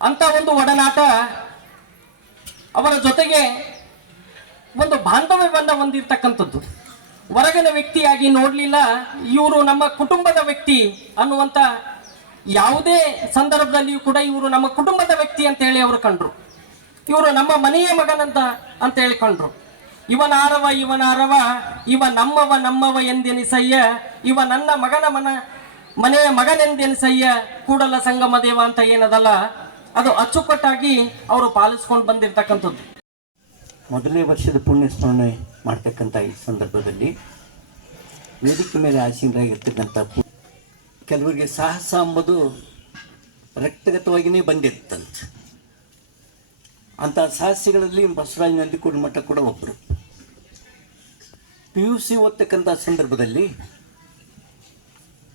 ಅಂಥ ಒಂದು ಒಡನಾಟ, ಅವರ ಜೊತೆಗೆ ಒಂದು ಬಾಂಧವ್ಯವನ್ನು ಹೊಂದಿರತಕ್ಕಂಥದ್ದು. ಹೊರಗಿನ ವ್ಯಕ್ತಿಯಾಗಿ ನೋಡಲಿಲ್ಲ, ಇವರು ನಮ್ಮ ಕುಟುಂಬದ ವ್ಯಕ್ತಿ ಅನ್ನುವಂಥ ಯಾವುದೇ ಸಂದರ್ಭದಲ್ಲಿಯೂ ಕೂಡ ಇವರು ನಮ್ಮ ಕುಟುಂಬದ ವ್ಯಕ್ತಿ ಅಂತ ಹೇಳಿ ಅವರು ಕಂಡ್ರು. ಇವರು ನಮ್ಮ ಮನೆಯ ಮಗನಂತ ಅಂತ ಹೇಳಿ ಕಂಡ್ರು. ಇವನಾರವ ಇವ ನಮ್ಮವ ಎಂದೆನಿಸಯ್ಯ, ಇವ ನನ್ನ ಮನೆಯ ಮಗನೆಂದೆನಿಸಯ್ಯ, ಕೂಡಲ ಸಂಗಮ ದೇವ ಅಂತ ಏನದಲ್ಲ, ಅದು ಅಚ್ಚುಕಟ್ಟಾಗಿ ಅವರು ಪಾಲಿಸ್ಕೊಂಡು ಬಂದಿರತಕ್ಕಂಥದ್ದು. ಮೊದಲನೇ ವರ್ಷದ ಪುಣ್ಯ ಸ್ಮರಣೆ ಮಾಡ್ತಕ್ಕಂಥ ಈ ಸಂದರ್ಭದಲ್ಲಿ ವೇದಿಕೆ ಮೇಲೆ ಆಸೀನರಾಗಿರ್ತಕ್ಕಂಥ ಕೆಲವರಿಗೆ ಸಾಹಸ ಎಂಬುದು ರಕ್ತಗತವಾಗಿಯೇ ಬಂದಿರ್ತಂತೆ. ಅಂಥ ಸಾಹಸಿಗಳಲ್ಲಿ ಬಸವರಾಜ ನಂದಿಕೋಡ್ ಮಠ ಕೂಡ ಒಬ್ಬರು. PUC ಓದ್ತಕ್ಕಂಥ ಸಂದರ್ಭದಲ್ಲಿ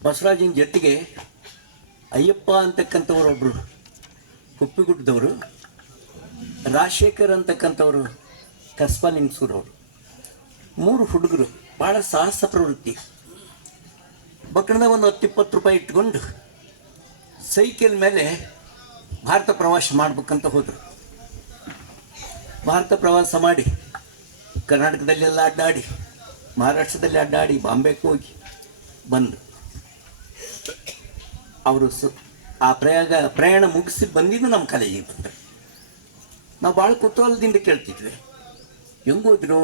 ಬಸವರಾಜನ ಜೊತೆಗೆ ಅಯ್ಯಪ್ಪ ಅಂತಕ್ಕಂಥವರೊಬ್ಬರು ಕುಪ್ಪಿಗುಡ್ಡದವರು, ರಾಜಶೇಖರ್ ಅಂತಕ್ಕಂಥವರು ಕಸ್ಬಾ ಲಿಂಗಸೂರವರು, 3 ಹುಡುಗರು ಭಾಳ ಸಾಹಸ ಪ್ರವೃತ್ತಿ. ಬಕ್ಕಣದ ಒಂದು 10-20 ರೂಪಾಯಿ ಇಟ್ಕೊಂಡು ಸೈಕಲ್ ಮೇಲೆ ಭಾರತ ಪ್ರವಾಸ ಮಾಡ್ಬೇಕಂತ ಹೋದರು. ಭಾರತ ಪ್ರವಾಸ ಮಾಡಿ ಕರ್ನಾಟಕದಲ್ಲೆಲ್ಲ ಅಡ್ಡಾಡಿ, ಮಹಾರಾಷ್ಟ್ರದಲ್ಲಿ ಅಡ್ಡಾಡಿ, ಬಾಂಬೆಗೆ ಹೋಗಿ ಬಂದು ಅವರು ಆ ಪ್ರಯಾಣ ಮುಗಿಸಿ ಬಂದಿದ್ದು ನಮ್ಮ ಕಾಲೇಜಿಗೆ ಬಂದರು. ನಾವು ಭಾಳ ಕುತೂಹಲದಿಂದ ಕೇಳ್ತಿದ್ವಿ, ಹೆಂಗೋದ್ರು,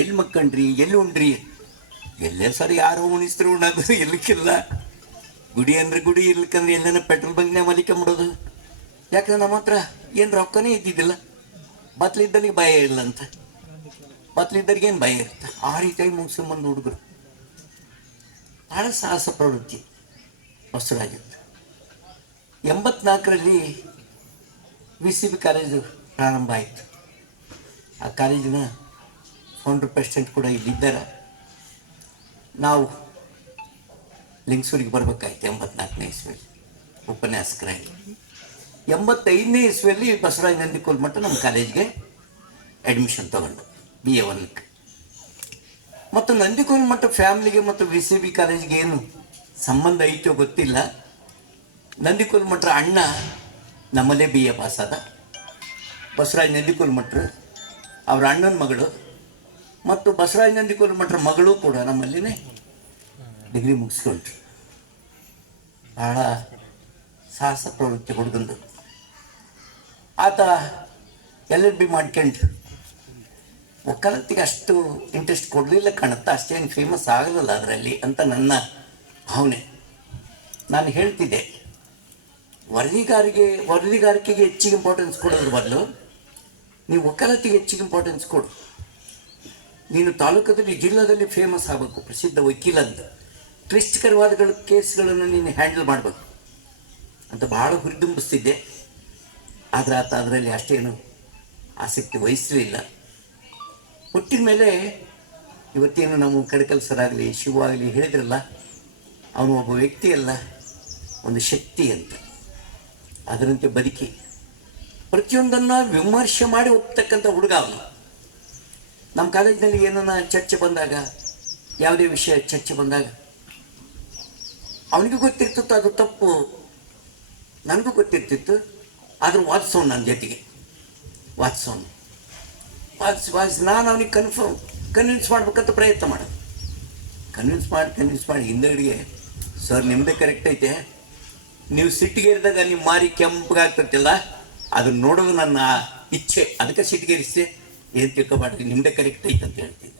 ಎಲ್ಲಿ ಮಕ್ಕಂಡ್ರಿ, ಎಲ್ಲಿ ಉಂಡ್ರಿ? ಎಲ್ಲೇ ಸರಿ ಯಾರೋ ಉಣಿಸ್ರು ಉಣ್ಣೋದು, ಎಲ್ಲಿಕ್ಕಿಲ್ಲ. ಗುಡಿ ಅಂದರೆ ಗುಡಿ, ಇರ್ಲಿಕ್ಕಂದ್ರೆ ಎಲ್ಲೇನ ಪೆಟ್ರೋಲ್ ಬಂಕ್ನೇ ಮಲಿಕೊಂಬಿಡೋದು. ಯಾಕಂದ್ರೆ ನಮ್ಮ ಹತ್ರ ಏನು ರೊಕ್ಕನೇ ಇದ್ದಿದ್ದಿಲ್ಲ. ಬತ್ಲಿದ್ದನಿಗೆ ಭಯ ಇಲ್ಲ ಅಂತ, ಬತ್ಲಿದ್ದರಿಗೆ ಏನು ಭಯ ಇರುತ್ತೆ. ಆ ರೀತಿಯಾಗಿ ಮುಗಿಸ್ಕೊಂಬಂದು ಹುಡುಗರು ಭಾಳ ಸಾಹಸ ಪ್ರವೃತ್ತಿ ಬಸವರಾಜದ್ದು. 84ರಲ್ಲಿ VCB ಕಾಲೇಜು ಪ್ರಾರಂಭ ಆಯಿತು. ಆ ಕಾಲೇಜಿನ ಫೌಂಡರ್ ಪ್ರೆಸಿಡೆಂಟ್ ಕೂಡ ಇಲ್ಲಿದ್ದಾರೆ. ನಾವು ಲಿಂಗಸೂರಿಗೆ ಬರಬೇಕಾಯ್ತು 84ನೇ ಇಸ್ವಿಯಲ್ಲಿ ಉಪನ್ಯಾಸಕರಾಗಿ. 85ನೇ ಇಸ್ವಿಯಲ್ಲಿ ಬಸವರಾಜ ನಂದಿಕೋಲ್ ಮಠ ನಮ್ಮ ಕಾಲೇಜ್ಗೆ ಅಡ್ಮಿಷನ್ ತಗೊಂಡು BA 1ಕ್ಕೆ. ಮತ್ತು ನಂದಿಕೋಲ್ ಮಠ ಫ್ಯಾಮ್ಲಿಗೆ ಮತ್ತು VCB ಕಾಲೇಜಿಗೆ ಏನು ಸಂಬಂಧ ಐತೋ ಗೊತ್ತಿಲ್ಲ. ನಂದಿಕೋಲ್ ಮಠರ ಅಣ್ಣ ನಮ್ಮಲ್ಲೇ BA ಪಾಸ್ ಆದ. ಬಸವರಾಜ ನಂದಿಕೋಲ್ ಮಠರು ಅವರ ಅಣ್ಣನ ಮಗಳು ಮತ್ತು ಬಸವರಾಜ ನಂದಿಕೋಲ್ ಮಠರ ಮಗಳು ಕೂಡ ನಮ್ಮಲ್ಲಿನೇ ಡಿಗ್ರಿ ಮುಗಿಸ್ಕೊಂಡ್ರು. ಭಾಳ ಸಾಹಸ ಪ್ರವೃತ್ತಿ ಹುಡುಗಂದು. ಆತ LLB ಮಾಡ್ಕೊಂಡು ಒಕ್ಕಲತ್ತಿಗೆ ಅಷ್ಟು ಇಂಟ್ರೆಸ್ಟ್ ಕೊಡಲಿಲ್ಲ ಕಾಣುತ್ತೆ, ಅಷ್ಟೇನು ಫೇಮಸ್ ಆಗಲಿಲ್ಲ ಅದರಲ್ಲಿ ಅಂತ ನನ್ನ ಭಾವನೆ. ನಾನು ಹೇಳ್ತಿದ್ದೆ, ವರದಿಗಾರಿಕೆಗೆ ಹೆಚ್ಚಿಗೆ ಇಂಪಾರ್ಟೆನ್ಸ್ ಕೊಡೋದ್ರ ಬದಲು ನೀವು ಒಕ್ಕಲತ್ತಿಗೆ ಹೆಚ್ಚಿಗೆ ಇಂಪಾರ್ಟೆನ್ಸ್ ಕೊಡು. ನೀನು ತಾಲೂಕದಲ್ಲಿ, ಜಿಲ್ಲಾದಲ್ಲಿ ಫೇಮಸ್ ಆಗಬೇಕು, ಪ್ರಸಿದ್ಧ ವಕೀಲ ಅಂತ. ಕ್ಲಿಷ್ಟಕರವಾದ ಕೇಸ್ಗಳನ್ನು ನೀನು ಹ್ಯಾಂಡಲ್ ಮಾಡಬೇಕು ಅಂತ ಭಾಳ ಹುರಿದುಂಬಿಸ್ತಿದ್ದೆ. ಆದರೆ ಆತ ಅದರಲ್ಲಿ ಅಷ್ಟೇನು ಆಸಕ್ತಿ ವಹಿಸಲಿಲ್ಲ. ಹುಟ್ಟಿದ ಮೇಲೆ ಇವತ್ತೇನು ನಮ್ಮ ಕಡಕಲ್ ಸರ್ ಆಗಲಿ, ಶಿವ ಆಗಲಿ ಹೇಳಿದ್ರಲ್ಲ, ಅವನು ಒಬ್ಬ ವ್ಯಕ್ತಿ ಅಲ್ಲ, ಒಂದು ಶಕ್ತಿ ಅಂತ. ಅದರಂತೆ ಬದುಕಿ ಪ್ರತಿಯೊಂದನ್ನು ವಿಮರ್ಶೆ ಮಾಡಿ ಹೋಗ್ತಕ್ಕಂಥ ಹುಡುಗ ಅವನು. ನಮ್ಮ ಕಾಲೇಜಿನಲ್ಲಿ ಏನನ್ನ ಚರ್ಚೆ ಬಂದಾಗ, ಯಾವುದೇ ವಿಷಯ ಚರ್ಚೆ ಬಂದಾಗ ಅವನಿಗೂ ಗೊತ್ತಿರ್ತಿತ್ತು ಅದು ತಪ್ಪು, ನನಗೂ ಗೊತ್ತಿರ್ತಿತ್ತು. ಆದರೂ ವಾದಿಸೋನು ನನ್ನ ಜೊತೆಗೆ, ವಾದಿಸೋನು ವಾದಿಸಿ ನಾನು ಅವನಿಗೆ ಕನ್ವಿನ್ಸ್ ಮಾಡ್ಬೇಕಂತ ಪ್ರಯತ್ನ ಮಾಡೋದು. ಕನ್ವಿನ್ಸ್ ಮಾಡಿ ಹಿಂದಡಿಗೆ, ಸರ್ ನಿಮ್ಮದೇ ಕರೆಕ್ಟ್ ಐತೆ, ನೀವು ಸಿಟ್ಟಿಗೇರಿದಾಗ ನಿಮ್ಮ ಮಾರಿ ಕೆಂಪಗಾಗ್ತೈತಿಲ್ಲ, ಅದನ್ನು ನೋಡೋದು ನನ್ನ ಇಚ್ಛೆ, ಅದಕ್ಕೆ ಸಿಟ್ಟಿಗೇರಿಸಿ ಏನು ತಿಳ್ಕೊಬಾರ್ದು, ನಿಮ್ಮದೇ ಕರೆಕ್ಟ್ ಐತೆ ಅಂತ ಹೇಳ್ತೀನಿ.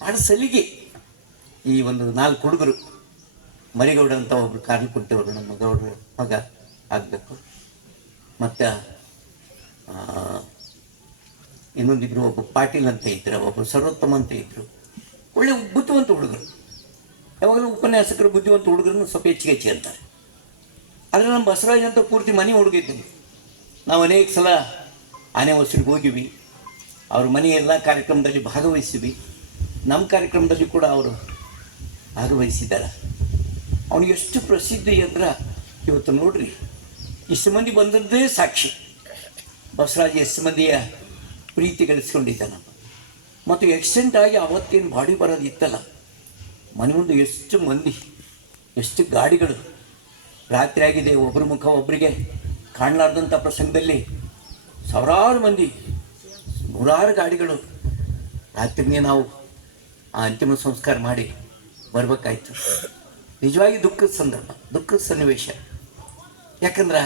ಭಾಳ ಸಲಿಗೆ ಈ ಒಂದು 4 ಹುಡುಗರು, ಮರಿಗೌಡ ಅಂತ ಒಬ್ಬರು ಕಾರ್ಯಕರ್ತವರು, ನಮ್ಮ ಗೌಡರ ಮಗ ಆಗಬೇಕು, ಮತ್ತು ಇನ್ನೊಂದಿಬ್ಬರು, ಒಬ್ಬ ಪಾಟೀಲ್ ಅಂತ ಇದ್ದರು, ಒಬ್ಬರು ಸರ್ವೋತ್ತಮ ಅಂತ ಇದ್ದರು. ಒಳ್ಳೆ ಬುದ್ಧಿವಂತ ಹುಡುಗರು. ಯಾವಾಗಲೂ ಉಪನ್ಯಾಸಕರು ಬುದ್ಧಿವಂತ ಹುಡುಗರನ್ನು ಸ್ವಲ್ಪ ಹೆಚ್ಚಿಗೆ ಅಂತಾರೆ. ಆದರೆ ನಮ್ಮ ಬಸವರಾಜ್ ಅಂತ ಪೂರ್ತಿ ಮನೆ ಹುಡುಗಿದ್ದರು. ನಾವು ಅನೇಕ ಸಲ ಆನೆ ಹೊಸರಿಗೆ ಹೋಗಿವಿ, ಅವ್ರ ಮನೆ ಎಲ್ಲ ಕಾರ್ಯಕ್ರಮದಲ್ಲಿ ಭಾಗವಹಿಸಿವಿ. ನಮ್ಮ ಕಾರ್ಯಕ್ರಮದಲ್ಲಿ ಕೂಡ ಅವರು ಭಾಗವಹಿಸಿದ್ದಾರೆ. ಅವನಿಗೆ ಎಷ್ಟು ಪ್ರಸಿದ್ಧಿ ಅಂದ್ರೆ ಇವತ್ತು ನೋಡ್ರಿ, ಇಷ್ಟು ಮಂದಿ ಬಂದದ್ದೇ ಸಾಕ್ಷಿ. ಬಸವರಾಜ ಎಷ್ಟು ಮಂದಿಯ ಪ್ರೀತಿ ಗಳಿಸ್ಕೊಂಡಿದ್ದಾನ. ಮತ್ತು ಎಕ್ಸಿಡೆಂಟ್ ಆಗಿ ಅವತ್ತೇನು ಬಾಡಿ ಬರೋದಿತ್ತಲ್ಲ, ಮನೆ ಮುಂದೆ ಎಷ್ಟು ಮಂದಿ, ಎಷ್ಟು ಗಾಡಿಗಳು. ರಾತ್ರಿ ಆಗಿದೆ, ಒಬ್ಬರ ಮುಖ ಒಬ್ಬರಿಗೆ ಕಾಣಲಾರ್ದಂಥ ಪ್ರಸಂಗದಲ್ಲಿ ಸಾವಿರಾರು ಮಂದಿ, 100 ಗಾಡಿಗಳು. ರಾತ್ರಿನೇ ನಾವು ಆ ಅಂತಿಮ ಸಂಸ್ಕಾರ ಮಾಡಿ ಬರಬೇಕಾಯ್ತು. ನಿಜವಾಗಿ ದುಃಖದ ಸಂದರ್ಭ, ದುಃಖದ ಸನ್ನಿವೇಶ. ಯಾಕಂದ್ರೆ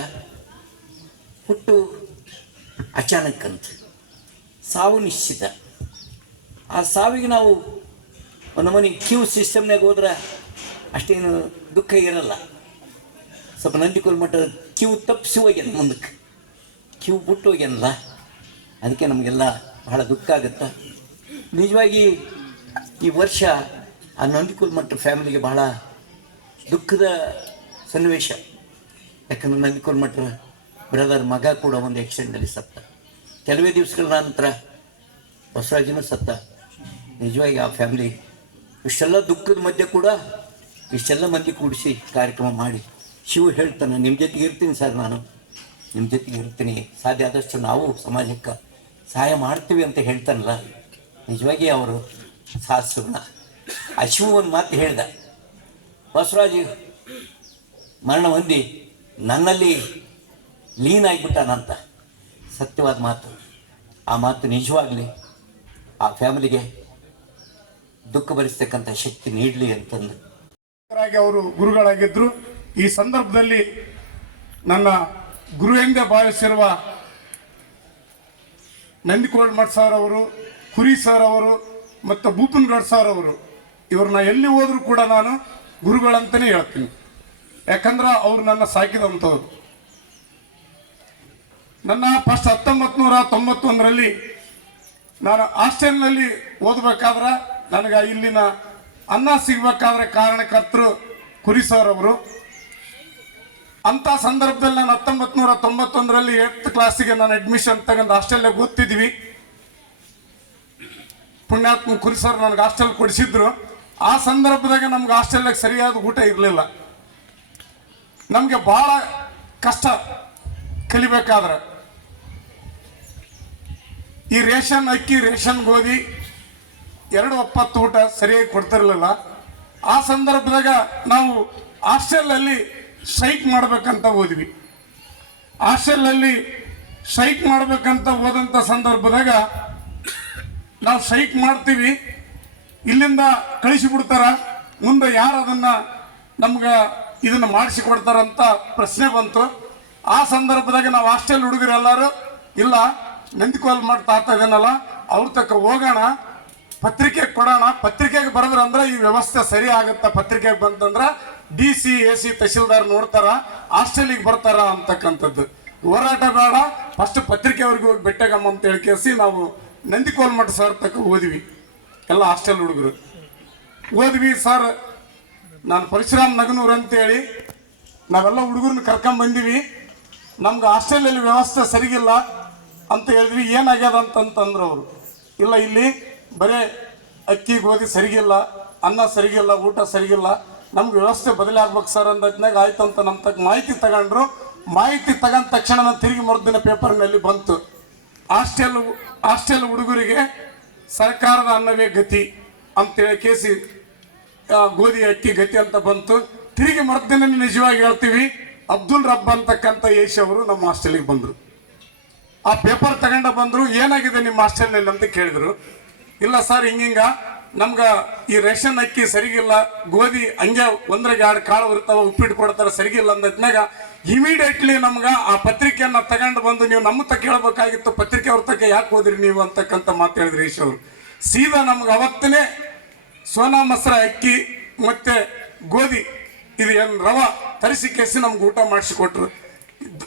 ಹುಟ್ಟು ಅಚಾನಕ್ ಅಂತ, ಸಾವು ನಿಶ್ಚಿತ. ಆ ಸಾವಿಗೆ ನಾವು ನಮ್ಮನೆ ಕ್ಯೂ ಸಿಸ್ಟಮ್ನಾಗ ಹೋದ್ರೆ ಅಷ್ಟೇನು ದುಃಖ ಇರಲ್ಲ. ಸ್ವಲ್ಪ ನಂದಿಕೋಲ್ ಮಠ ಕ್ಯೂ ತಪ್ಪಿಸಿ ಹೋಗ್ಯದ ಮುಂದಕ್ಕೆ. ಕಿವು ಬಿಟ್ಟು ಹೋಗ್ಯಾನಲ್ಲ, ಅದಕ್ಕೆ ನಮಗೆಲ್ಲ ಬಹಳ ದುಃಖ ಆಗುತ್ತೆ. ನಿಜವಾಗಿ ಈ ವರ್ಷ ಆ ನಂದಿಕುಲ್ ಮಠ ಫ್ಯಾಮಿಲಿಗೆ ಬಹಳ ದುಃಖದ ಸನ್ನಿವೇಶ. ಯಾಕಂದ್ರೆ ನಂದಿಕುಲ್ ಮಠ ಬ್ರದರ್ ಮಗ ಕೂಡ ಒಂದು ಆಕ್ಸಿಡೆಂಟಲ್ಲಿ ಸತ್ತ. ಕೆಲವೇ ದಿವಸಗಳ ನಂತರ ಬಸವರಾಜನೂ ಸತ್ತ. ನಿಜವಾಗಿ ಆ ಫ್ಯಾಮಿಲಿ ಇಷ್ಟೆಲ್ಲ ದುಃಖದ ಮಧ್ಯೆ ಕೂಡ ಇಷ್ಟೆಲ್ಲ ಮಂದಿ ಕೂಡಿಸಿ ಕಾರ್ಯಕ್ರಮ ಮಾಡಿ ಶಿವ ಹೇಳ್ತಾನೆ, ನಿಮ್ಮ ಜೊತೆಗೆ ಇರ್ತೀನಿ ಸರ್, ನಾನು ನಿಮ್ಮ ಜೊತೆಗೆ ಇರ್ತೀನಿ, ಸಾಧ್ಯ ಆದಷ್ಟು ನಾವು ಸಮಾಜಕ್ಕೆ ಸಹಾಯ ಮಾಡ್ತೀವಿ ಅಂತ ಹೇಳ್ತಾನಲ್ಲ. ನಿಜವಾಗಿ ಅವರು ಸಾಹಸನ. ಆ ಶಿವ ಒಂದು ಮಾತು ಹೇಳ್ದ, ಬಸವರಾಜ್ ಮರಣ ಹೊಂದಿ ನನ್ನಲ್ಲಿ ಲೀನ್ ಆಗಿಬಿಟ್ಟಾನಂತ. ಸತ್ಯವಾದ ಮಾತು. ಆ ಮಾತು ನಿಜವಾಗಲಿ ಆ ಫ್ಯಾಮಿಲಿಗೆ ದುಃಖ ಭರಿಸ್ತಕ್ಕಂಥ ಶಕ್ತಿ ನೀಡಲಿ ಅಂತಂದು ಅವರು ಗುರುಗಳಾಗಿದ್ದರು. ಈ ಸಂದರ್ಭದಲ್ಲಿ ನನ್ನ ಗುರು ಎಂದೇ ಭಾವಿಸಿರುವ ನಂದಿಕೋಲ್ ಮಠ ಸರ್ ಅವರು, ಕುರಿ ಸರ್ ಅವರು ಮತ್ತು ಭೂಪನ್ಗೌಡ ಸರ್ ಅವರು, ಇವ್ರನ್ನ ಎಲ್ಲಿ ಹೋದ್ರೂ ಕೂಡ ನಾನು ಗುರುಗಳಂತಲೇ ಹೇಳ್ತೀನಿ. ಯಾಕಂದ್ರೆ ಅವರು ನನ್ನ ಸಾಕಿದಂಥವ್ರು. ನನ್ನ ಫಸ್ಟ್ 1991ರಲ್ಲಿ ನಾನು ಹಾಸ್ಟೆಲ್ನಲ್ಲಿ ಓದಬೇಕಾದ್ರೆ ನನಗೆ ಇಲ್ಲಿನ ಅನ್ನ ಸಿಗಬೇಕಾದ್ರೆ ಕಾರಣಕರ್ತರು ಕುರಿ ಸರ್ ಅವರು. ಅಂಥ ಸಂದರ್ಭದಲ್ಲಿ ನಾನು 1991ರಲ್ಲಿ 8th ಕ್ಲಾಸಿಗೆ ನಾನು ಅಡ್ಮಿಷನ್ ತಗೊಂಡು ಹಾಸ್ಟೆಲ್ನಾಗ ಓದ್ತಿದ್ವಿ. ಪುಣ್ಯಾತ್ಮ ಕುರಿ ಸರ್ ನನಗೆ ಹಾಸ್ಟೆಲ್ ಕೊಡಿಸಿದ್ರು. ಆ ಸಂದರ್ಭದಾಗ ನಮ್ಗೆ ಹಾಸ್ಟೆಲ್ನಾಗ ಸರಿಯಾದ ಊಟ ಇರಲಿಲ್ಲ. ನಮಗೆ ಭಾಳ ಕಷ್ಟ ಕಲಿಬೇಕಾದ್ರೆ. ಈ ರೇಷನ್ ಅಕ್ಕಿ, ರೇಷನ್ ಗೋಧಿ 2 ಒಪ್ಪತ್ತು ಊಟ ಸರಿಯಾಗಿ ಕೊಡ್ತಿರ್ಲಿಲ್ಲ. ಆ ಸಂದರ್ಭದಾಗ ನಾವು ಹಾಸ್ಟೆಲಲ್ಲಿ ಸ್ಟ್ರೈಕ್ ಮಾಡ್ಬೇಕಂತ ಹೋದ್ವಿ. ಹಾಸ್ಟೆಲಲ್ಲಿ ಸ್ಟ್ರೈಕ್ ಮಾಡ್ಬೇಕಂತ ಹೋದಂಥ ಸಂದರ್ಭದಾಗ ನಾವು ಸ್ಟ್ರೈಕ್ ಮಾಡ್ತೀವಿ, ಇಲ್ಲಿಂದ ಕಳಿಸಿಬಿಡ್ತಾರ, ಮುಂದೆ ಯಾರು ಅದನ್ನು ನಮ್ಗೆ ಇದನ್ನು ಮಾಡಿಸಿಕೊಡ್ತಾರಂತ ಪ್ರಶ್ನೆ ಬಂತು. ಆ ಸಂದರ್ಭದಾಗ ನಾವು ಹಾಸ್ಟೆಲ್ ಹುಡುಗರೆಲ್ಲರೂ ಇಲ್ಲ, ನಂದಿಕೋಲ್ ಮಠ ತಾತ ಇದನ್ನಲ್ಲ, ಅವ್ರ ತಕ್ಕ ಹೋಗೋಣ, ಪತ್ರಿಕೆ ಕೊಡೋಣ, ಪತ್ರಿಕೆಗೆ ಬರೆದ್ರಂದ್ರೆ ಈ ವ್ಯವಸ್ಥೆ ಸರಿ ಆಗುತ್ತೆ, ಪತ್ರಿಕೆಗೆ ಬಂತಂದ್ರೆ DC AC ತಹಶೀಲ್ದಾರ್ ನೋಡ್ತಾರ, ಹಾಸ್ಟೆಲಿಗೆ ಬರ್ತಾರ ಅಂತಕ್ಕಂಥದ್ದು. ಹೋರಾಟ ಬೇಡ, ಫಸ್ಟ್ ಪತ್ರಿಕೆಯವ್ರಿಗೆ ಹೋಗಿ ಬೆಟ್ಟಗಮ್ಮ ಅಂತ ಹೇಳಿ ಕೇಳಿಸಿ ನಾವು ನಂದಿಕೋಲ್ ಮಠ ಸರ್ ತಕ್ಕ ಹೋದ್ವಿ. ಎಲ್ಲ ಹಾಸ್ಟೆಲ್ ಹುಡುಗರು ಹೋದ್ವಿ. ಸರ್ ನಾನು ಪರಶುರಾಮ್ ನಗನೂರ್ ಅಂತೇಳಿ ನಾವೆಲ್ಲ ಹುಡುಗರನ್ನ ಕರ್ಕೊಂಬಂದಿವಿ, ನಮ್ಗೆ ಹಾಸ್ಟೆಲಲ್ಲಿ ವ್ಯವಸ್ಥೆ ಸರಿಗಿಲ್ಲ ಅಂತ ಹೇಳಿದ್ವಿ. ಏನಾಗ್ಯದ ಅಂತಂತಂದ್ರು ಅವರು. ಇಲ್ಲ, ಇಲ್ಲಿ ಬರೇ ಅಕ್ಕಿ ಗೋಧಿ ಸರಿಗಿಲ್ಲ, ಅನ್ನ ಸರಿಗಿಲ್ಲ, ಊಟ ಸರಿಗಿಲ್ಲ, ನಮ್ಗೆ ವ್ಯವಸ್ಥೆ ಬದಲಾಗ್ಬೇಕು ಸರ್ ಅಂದಾಗ ಆಯ್ತು ಅಂತ ನಮ್ಮ ತಕ್ಕ ಮಾಹಿತಿ ತಗೊಂಡ್ರು. ಮಾಹಿತಿ ತಗೊಂಡ ತಕ್ಷಣ ನಾನು ತಿರುಗಿ ಮರುದಿನ ಪೇಪರ್ನಲ್ಲಿ ಬಂತು, ಹಾಸ್ಟೆಲ್ ಹುಡುಗರಿಗೆ ಸರ್ಕಾರದ ಅನ್ನವೇ ಗತಿ ಅಂತೇಳಿ ಕೇಸಿ ಗೋಧಿ ಅಕ್ಕಿ ಗತಿ ಅಂತ ಬಂತು. ತಿರುಗಿ ಮರುದಿನ ನಿಜವಾಗಿ ಹೇಳ್ತೀವಿ, ಅಬ್ದುಲ್ ರಬ್ಬ ಅಂತಕ್ಕಂಥ ಯೇಶ್ ಅವರು ನಮ್ಮ ಹಾಸ್ಟೆಲಿಗೆ ಬಂದರು. ಆ ಪೇಪರ್ ತಗೊಂಡ ಬಂದರು. ಏನಾಗಿದೆ ನಿಮ್ಮ ಹಾಸ್ಟೆಲ್ನಲ್ಲಿ ಅಂತ ಕೇಳಿದ್ರು. ಇಲ್ಲ ಸರ್, ಹಿಂಗ ನಮ್ಗೆ ಈ ರೇಷನ್ ಅಕ್ಕಿ ಸರಿಗಿಲ್ಲ, ಗೋಧಿ ಹಂಗೆ 1-2 ಕಾಳು ಇರ್ತಾವ, ಉಪ್ಪಿಟ್ಟು ಕೊಡ್ತಾರೆ, ಸರಿಗಿಲ್ಲ ಅಂದಾಗ ಇಮಿಡಿಯೇಟ್ಲಿ ನಮ್ಗೆ ಆ ಪತ್ರಿಕೆಯನ್ನು ತಗೊಂಡು ಬಂದು ನೀವು ನಮ್ಮ ತಕ್ಕ ಹೇಳ್ಬೇಕಾಗಿತ್ತು, ಪತ್ರಿಕೆ ಅವ್ರ ತಕ್ಕ ಯಾಕೆ ಹೋದ್ರಿ ನೀವು ಅಂತಕ್ಕಂಥ ಮಾತು ಹೇಳಿದ್ರು ಯೇಶ್ ಅವರು. ಸೀದಾ ನಮ್ಗೆ ಅವತ್ತನೇ ಸೋನಾ ಮಸರ ಅಕ್ಕಿ ಮತ್ತು ಗೋಧಿ ಇದು ಏನು ರವಾ ತರಿಸಿ ಕೇಸಿ ನಮ್ಗೆ ಊಟ ಮಾಡಿಸಿಕೊಟ್ರು.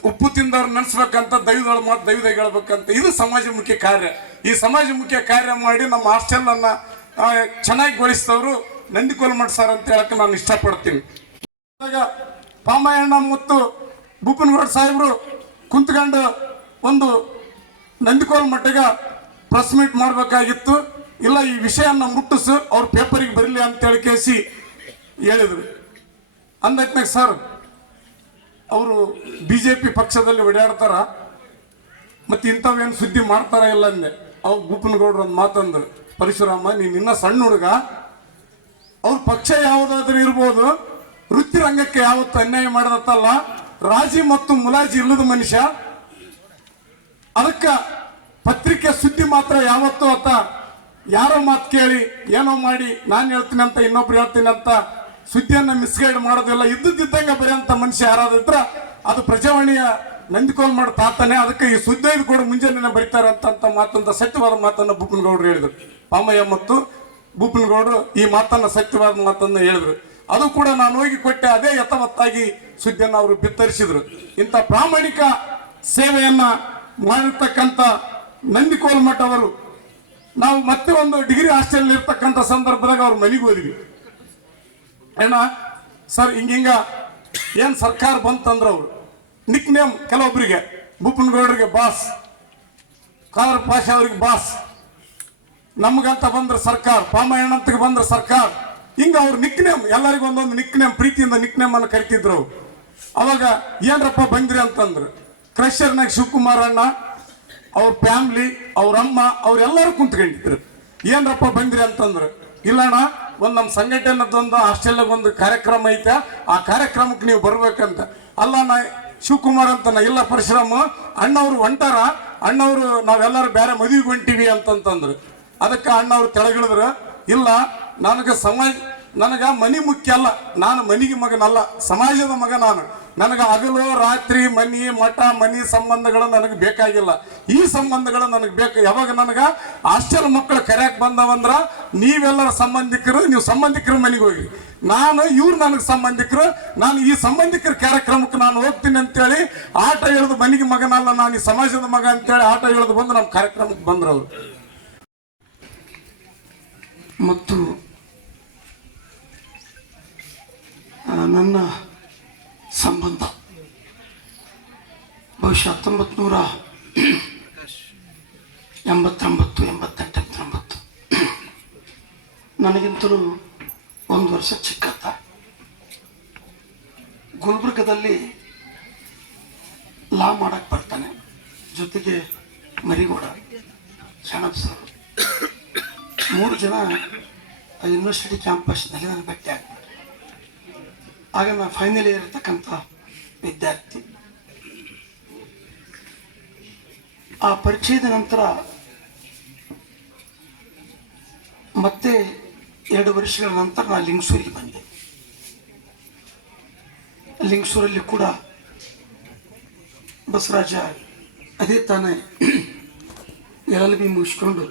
ಉಪ್ಪು ತಿಂದವ್ರು ನೆನೆಸ್ಬೇಕಂತ ದೈವದಾಗ ಹೇಳ್ಬೇಕಂತ. ಇದು ಸಮಾಜಮುಖಿ ಕಾರ್ಯ. ಈ ಸಮಾಜಮುಖಿ ಕಾರ್ಯ ಮಾಡಿ ನಮ್ಮ ಹಾಸ್ಟೆಲನ್ನು ಚೆನ್ನಾಗಿ ಗೊಳಿಸಿದವರು ನಂದಿಕೋಲ್ ಮಠ ಸರ್ ಅಂತ ಹೇಳಕ್ಕೆ ನಾನು ಇಷ್ಟಪಡ್ತೀನಿ. ಪಾಮಯ್ಯಣ್ಣ ಮತ್ತು ಭೂಪನ್ಗೌಡ ಸಾಹೇಬರು ಕುಂತ್ಕೊಂಡು ಒಂದು ನಂದಿಕೋಲ್ ಮಠಗೆ ಪ್ರೆಸ್ ಮೀಟ್ ಮಾಡಬೇಕಾಗಿತ್ತು. ಇಲ್ಲ, ಈ ವಿಷಯನ ಮುಟ್ಟಿಸು, ಅವ್ರ ಪೇಪರಿಗೆ ಬರಲಿ ಅಂತೇಳಿ ಕೇಸಿ ಹೇಳಿದ್ರು. ಅಂದೈತ್ನಾಗ ಸರ್ ಅವರು BJP ಪಕ್ಷದಲ್ಲಿ ಓಡಾಡ್ತಾರ, ಮತ್ತು ಇಂಥವೇನು ಸುದ್ದಿ ಮಾಡ್ತಾರ ಇಲ್ಲ ಅಂದೆ. ಅವಾಗ ಭೂಪನ್ಗೌಡ್ರು ಒಂದು ಮಾತಂದ್ರು, ಪರಶುರಾಮ ನೀನು ಇನ್ನೂ ಸಣ್ಣ ಹುಡುಗ, ಅವ್ರ ಪಕ್ಷ ಯಾವುದಾದ್ರೂ ಇರ್ಬೋದು, ವೃತ್ತಿ ರಂಗಕ್ಕೆ ಯಾವತ್ತು ಅನ್ಯಾಯ ಮಾಡದತ್ತಲ್ಲ, ರಾಜಿ ಮತ್ತು ಮುಲಾಜಿ ಇಲ್ಲದ ಮನುಷ್ಯ, ಅದಕ್ಕೆ ಪತ್ರಿಕೆ ಸುದ್ದಿ ಮಾತ್ರ ಯಾವತ್ತೂ ಆತ ಯಾರೋ ಮಾತು ಕೇಳಿ ಏನೋ ಮಾಡಿ ನಾನು ಹೇಳ್ತೀನಿ ಅಂತ ಇನ್ನೊಬ್ರು ಹೇಳ್ತೀನಿ ಅಂತ ಸುದ್ದಿಯನ್ನು ಮಿಸ್ಗೈಡ್ ಮಾಡೋದಿಲ್ಲ. ಇದ್ದಂಗೆ ಬರೆಯಂತ ಮನುಷ್ಯ ಯಾರಾದಿದ್ರ ಅದು ಪ್ರಜಾವಾಣಿಯ ನಂದಿಕೋಲ್ ಮಠ ತಾತನೇ. ಅದಕ್ಕೆ ಈ ಸುದ್ದಿ ಕೂಡ ಮುಂಜಾನೆ ಬರೀತಾರಂತ ಮಾತಂತ ಸತ್ಯವಾದ ಮಾತನ್ನು ಭೂಪನ್ಗೌಡರು ಹೇಳಿದ್ರು. ಪಾಮಯ್ಯ ಮತ್ತು ಭೂಪನ್ಗೌಡರು ಈ ಮಾತನ್ನು ಸತ್ಯವಾದ ಮಾತನ್ನು ಹೇಳಿದ್ರು. ಅದು ಕೂಡ ನಾನು ಹೋಗಿ ಕೊಟ್ಟೆ. ಅದೇ ಯಥಾವತ್ತಾಗಿ ಸುದ್ದಿಯನ್ನು ಅವರು ಬಿತ್ತರಿಸಿದ್ರು. ಇಂಥ ಪ್ರಾಮಾಣಿಕ ಸೇವೆಯನ್ನ ಮಾಡಿರ್ತಕ್ಕಂಥ ನಂದಿಕೋಲ್ಮಠ ಅವರು, ನಾವು ಮತ್ತೆ ಒಂದು ಡಿಗ್ರಿ ಹಾಸ್ಟೆಲ್ ಇರ್ತಕ್ಕಂಥ ಸಂದರ್ಭದಾಗ ಅವ್ರ ಮನೆಗೆ ಹೋದ್ವಿ. ಅಣ್ಣ ಸರ್ ಹಿಂಗ ಏನು ಸರ್ಕಾರ ಬಂತಂದ್ರೆ ಅವರು ನಿಕ್ ನೇಮ್ ಕೆಲವೊಬ್ಬರಿಗೆ ಭೂಪನಗೌಡರಿಗೆ ಬಾಸ್, ಖಾದರ್ ಪಾಷಾ ಅವ್ರಿಗೆ ಬಾಸ್, ನಮ್ಗಂತ ಬಂದ್ರೆ ಸರ್ಕಾರ, ಪಾಮಯ್ಯಣ್ಣಂತಗೆ ಬಂದ್ರೆ ಸರ್ಕಾರ, ಹಿಂಗ ಅವ್ರ ನಿಕ್ ನೇಮ್ ಎಲ್ಲರಿಗೂ ಒಂದೊಂದು ನಿಕ್ ನೇಮ್, ಪ್ರೀತಿಯಿಂದ ನಿಕ್ ನೇಮ್ ಅನ್ನು ಕರಿತಿದ್ರು. ಅವಾಗ ಏನ್ರಪ್ಪ ಬಂದ್ರಿ ಅಂತಂದ್ರು, ಕ್ರಷರ್ನಾಗ ಶಿವಕುಮಾರ್ ಅಣ್ಣ, ಅವ್ರ ಫ್ಯಾಮ್ಲಿ, ಅವ್ರ ಅಮ್ಮ, ಅವ್ರೆಲ್ಲರೂ ಕುಂತ್ಕೊಂಡಿದ್ರು. ಏನ್ರಪ್ಪ ಬಂದ್ರಿ ಅಂತಂದ್ರು, ಇಲ್ಲಣ್ಣ ಒಂದು ನಮ್ಮ ಸಂಘಟನೆದೊಂದು ಹಾಸ್ಟೆಲ್ನಾಗ ಒಂದು ಕಾರ್ಯಕ್ರಮ ಐತೆ, ಆ ಕಾರ್ಯಕ್ರಮಕ್ಕೆ ನೀವು ಬರ್ಬೇಕಂತ. ಅಲ್ಲ ನಾ ಶಿವಕುಮಾರ್ ಅಂತ ನಾ, ಇಲ್ಲ ಪರಶುರಾಮ ಅಣ್ಣವ್ರು ಹೊಂಟಾರ, ಅಣ್ಣವ್ರು ನಾವೆಲ್ಲರೂ ಬೇರೆ ಮದುವೆಗೆ ಹೊಂಟಿವಿ ಅಂತಂತಂದ್ರು. ಅದಕ್ಕೆ ಅಣ್ಣವ್ರು ತೆಳಗಿಳಿದ್ರು, ಇಲ್ಲ ನನಗೆ ಮನಿ ಮುಖ್ಯ ಅಲ್ಲ, ನಾನು ಮನಿಗೆ ಮಗನಲ್ಲ, ಸಮಾಜದ ಮಗ ನಾನು. ನನಗೆ ಹಗಲು ರಾತ್ರಿ ಮನಿ ಮಠ ಮನಿ ಸಂಬಂಧಗಳು ನನಗೆ ಬೇಕಾಗಿಲ್ಲ, ಈ ಸಂಬಂಧಗಳು ನನಗೆ ಬೇಕು. ಯಾವಾಗ ನನಗೆ ಹಾಸ್ಟೆಲ್ ಮಕ್ಕಳು ಕರೆಯಕ್ಕೆ ಬಂದವಂದ್ರ ನೀವೆಲ್ಲರ ಸಂಬಂಧಿಕರು, ನೀವು ಸಂಬಂಧಿಕರ ಮನೆಗೆ ಹೋಗಿ, ಇವ್ರು ನನಗೆ ಸಂಬಂಧಿಕರು, ನಾನು ಈ ಸಂಬಂಧಿಕರ ಕಾರ್ಯಕ್ರಮಕ್ಕೆ ನಾನು ಹೋಗ್ತೀನಿ ಅಂತೇಳಿ ಆಟ ಎಳೆದು ಮನೆಗೆ ಮಗನಲ್ಲ, ನಾನು ಈ ಸಮಾಜದ ಮಗ ಅಂತೇಳಿ ಆಟ ಎಳೆದು ಬಂದು ನಮ್ಮ ಕಾರ್ಯಕ್ರಮಕ್ಕೆ ಬಂದ್ರು ಅವರು. ಮತ್ತು ನನ್ನ ಸಂಬಂಧ ಬಹುಶಃ 1989 ನನಗಿಂತಲೂ 1 ವರ್ಷ ಚಿಕ್ಕತ್ತ. ಗುಲ್ಬರ್ಗದಲ್ಲಿ ಲಾ ಮಾಡಕ್ಕೆ ಬರ್ತಾನೆ, ಜೊತೆಗೆ ಮರಿಗೌಡ, ಶಾಣಪ್ಪ ಸರ್, 3 ಜನ ಯೂನಿವರ್ಸಿಟಿ ಕ್ಯಾಂಪಸ್ನಲ್ಲಿ ನನಗೆ ಭೇಟಿ ಆಗ್ತಾರೆ. ಆಗ ನಾನು ಫೈನಲ್ ಇಯರ್ ಇರ್ತಕ್ಕಂಥ ವಿದ್ಯಾರ್ಥಿ. ಆ ಪರಿಚಯದ ನಂತರ ಮತ್ತೆ 2 ವರ್ಷಗಳ ನಂತರ ನಾನು ಲಿಂಗಸೂರಿಗೆ ಬಂದೆ. ಲಿಂಗಸೂರಲ್ಲಿ ಕೂಡ ಬಸವರಾಜ ಅದೇ ತಾನೇ LLB ಮುಗಿಸ್ಕೊಂಡು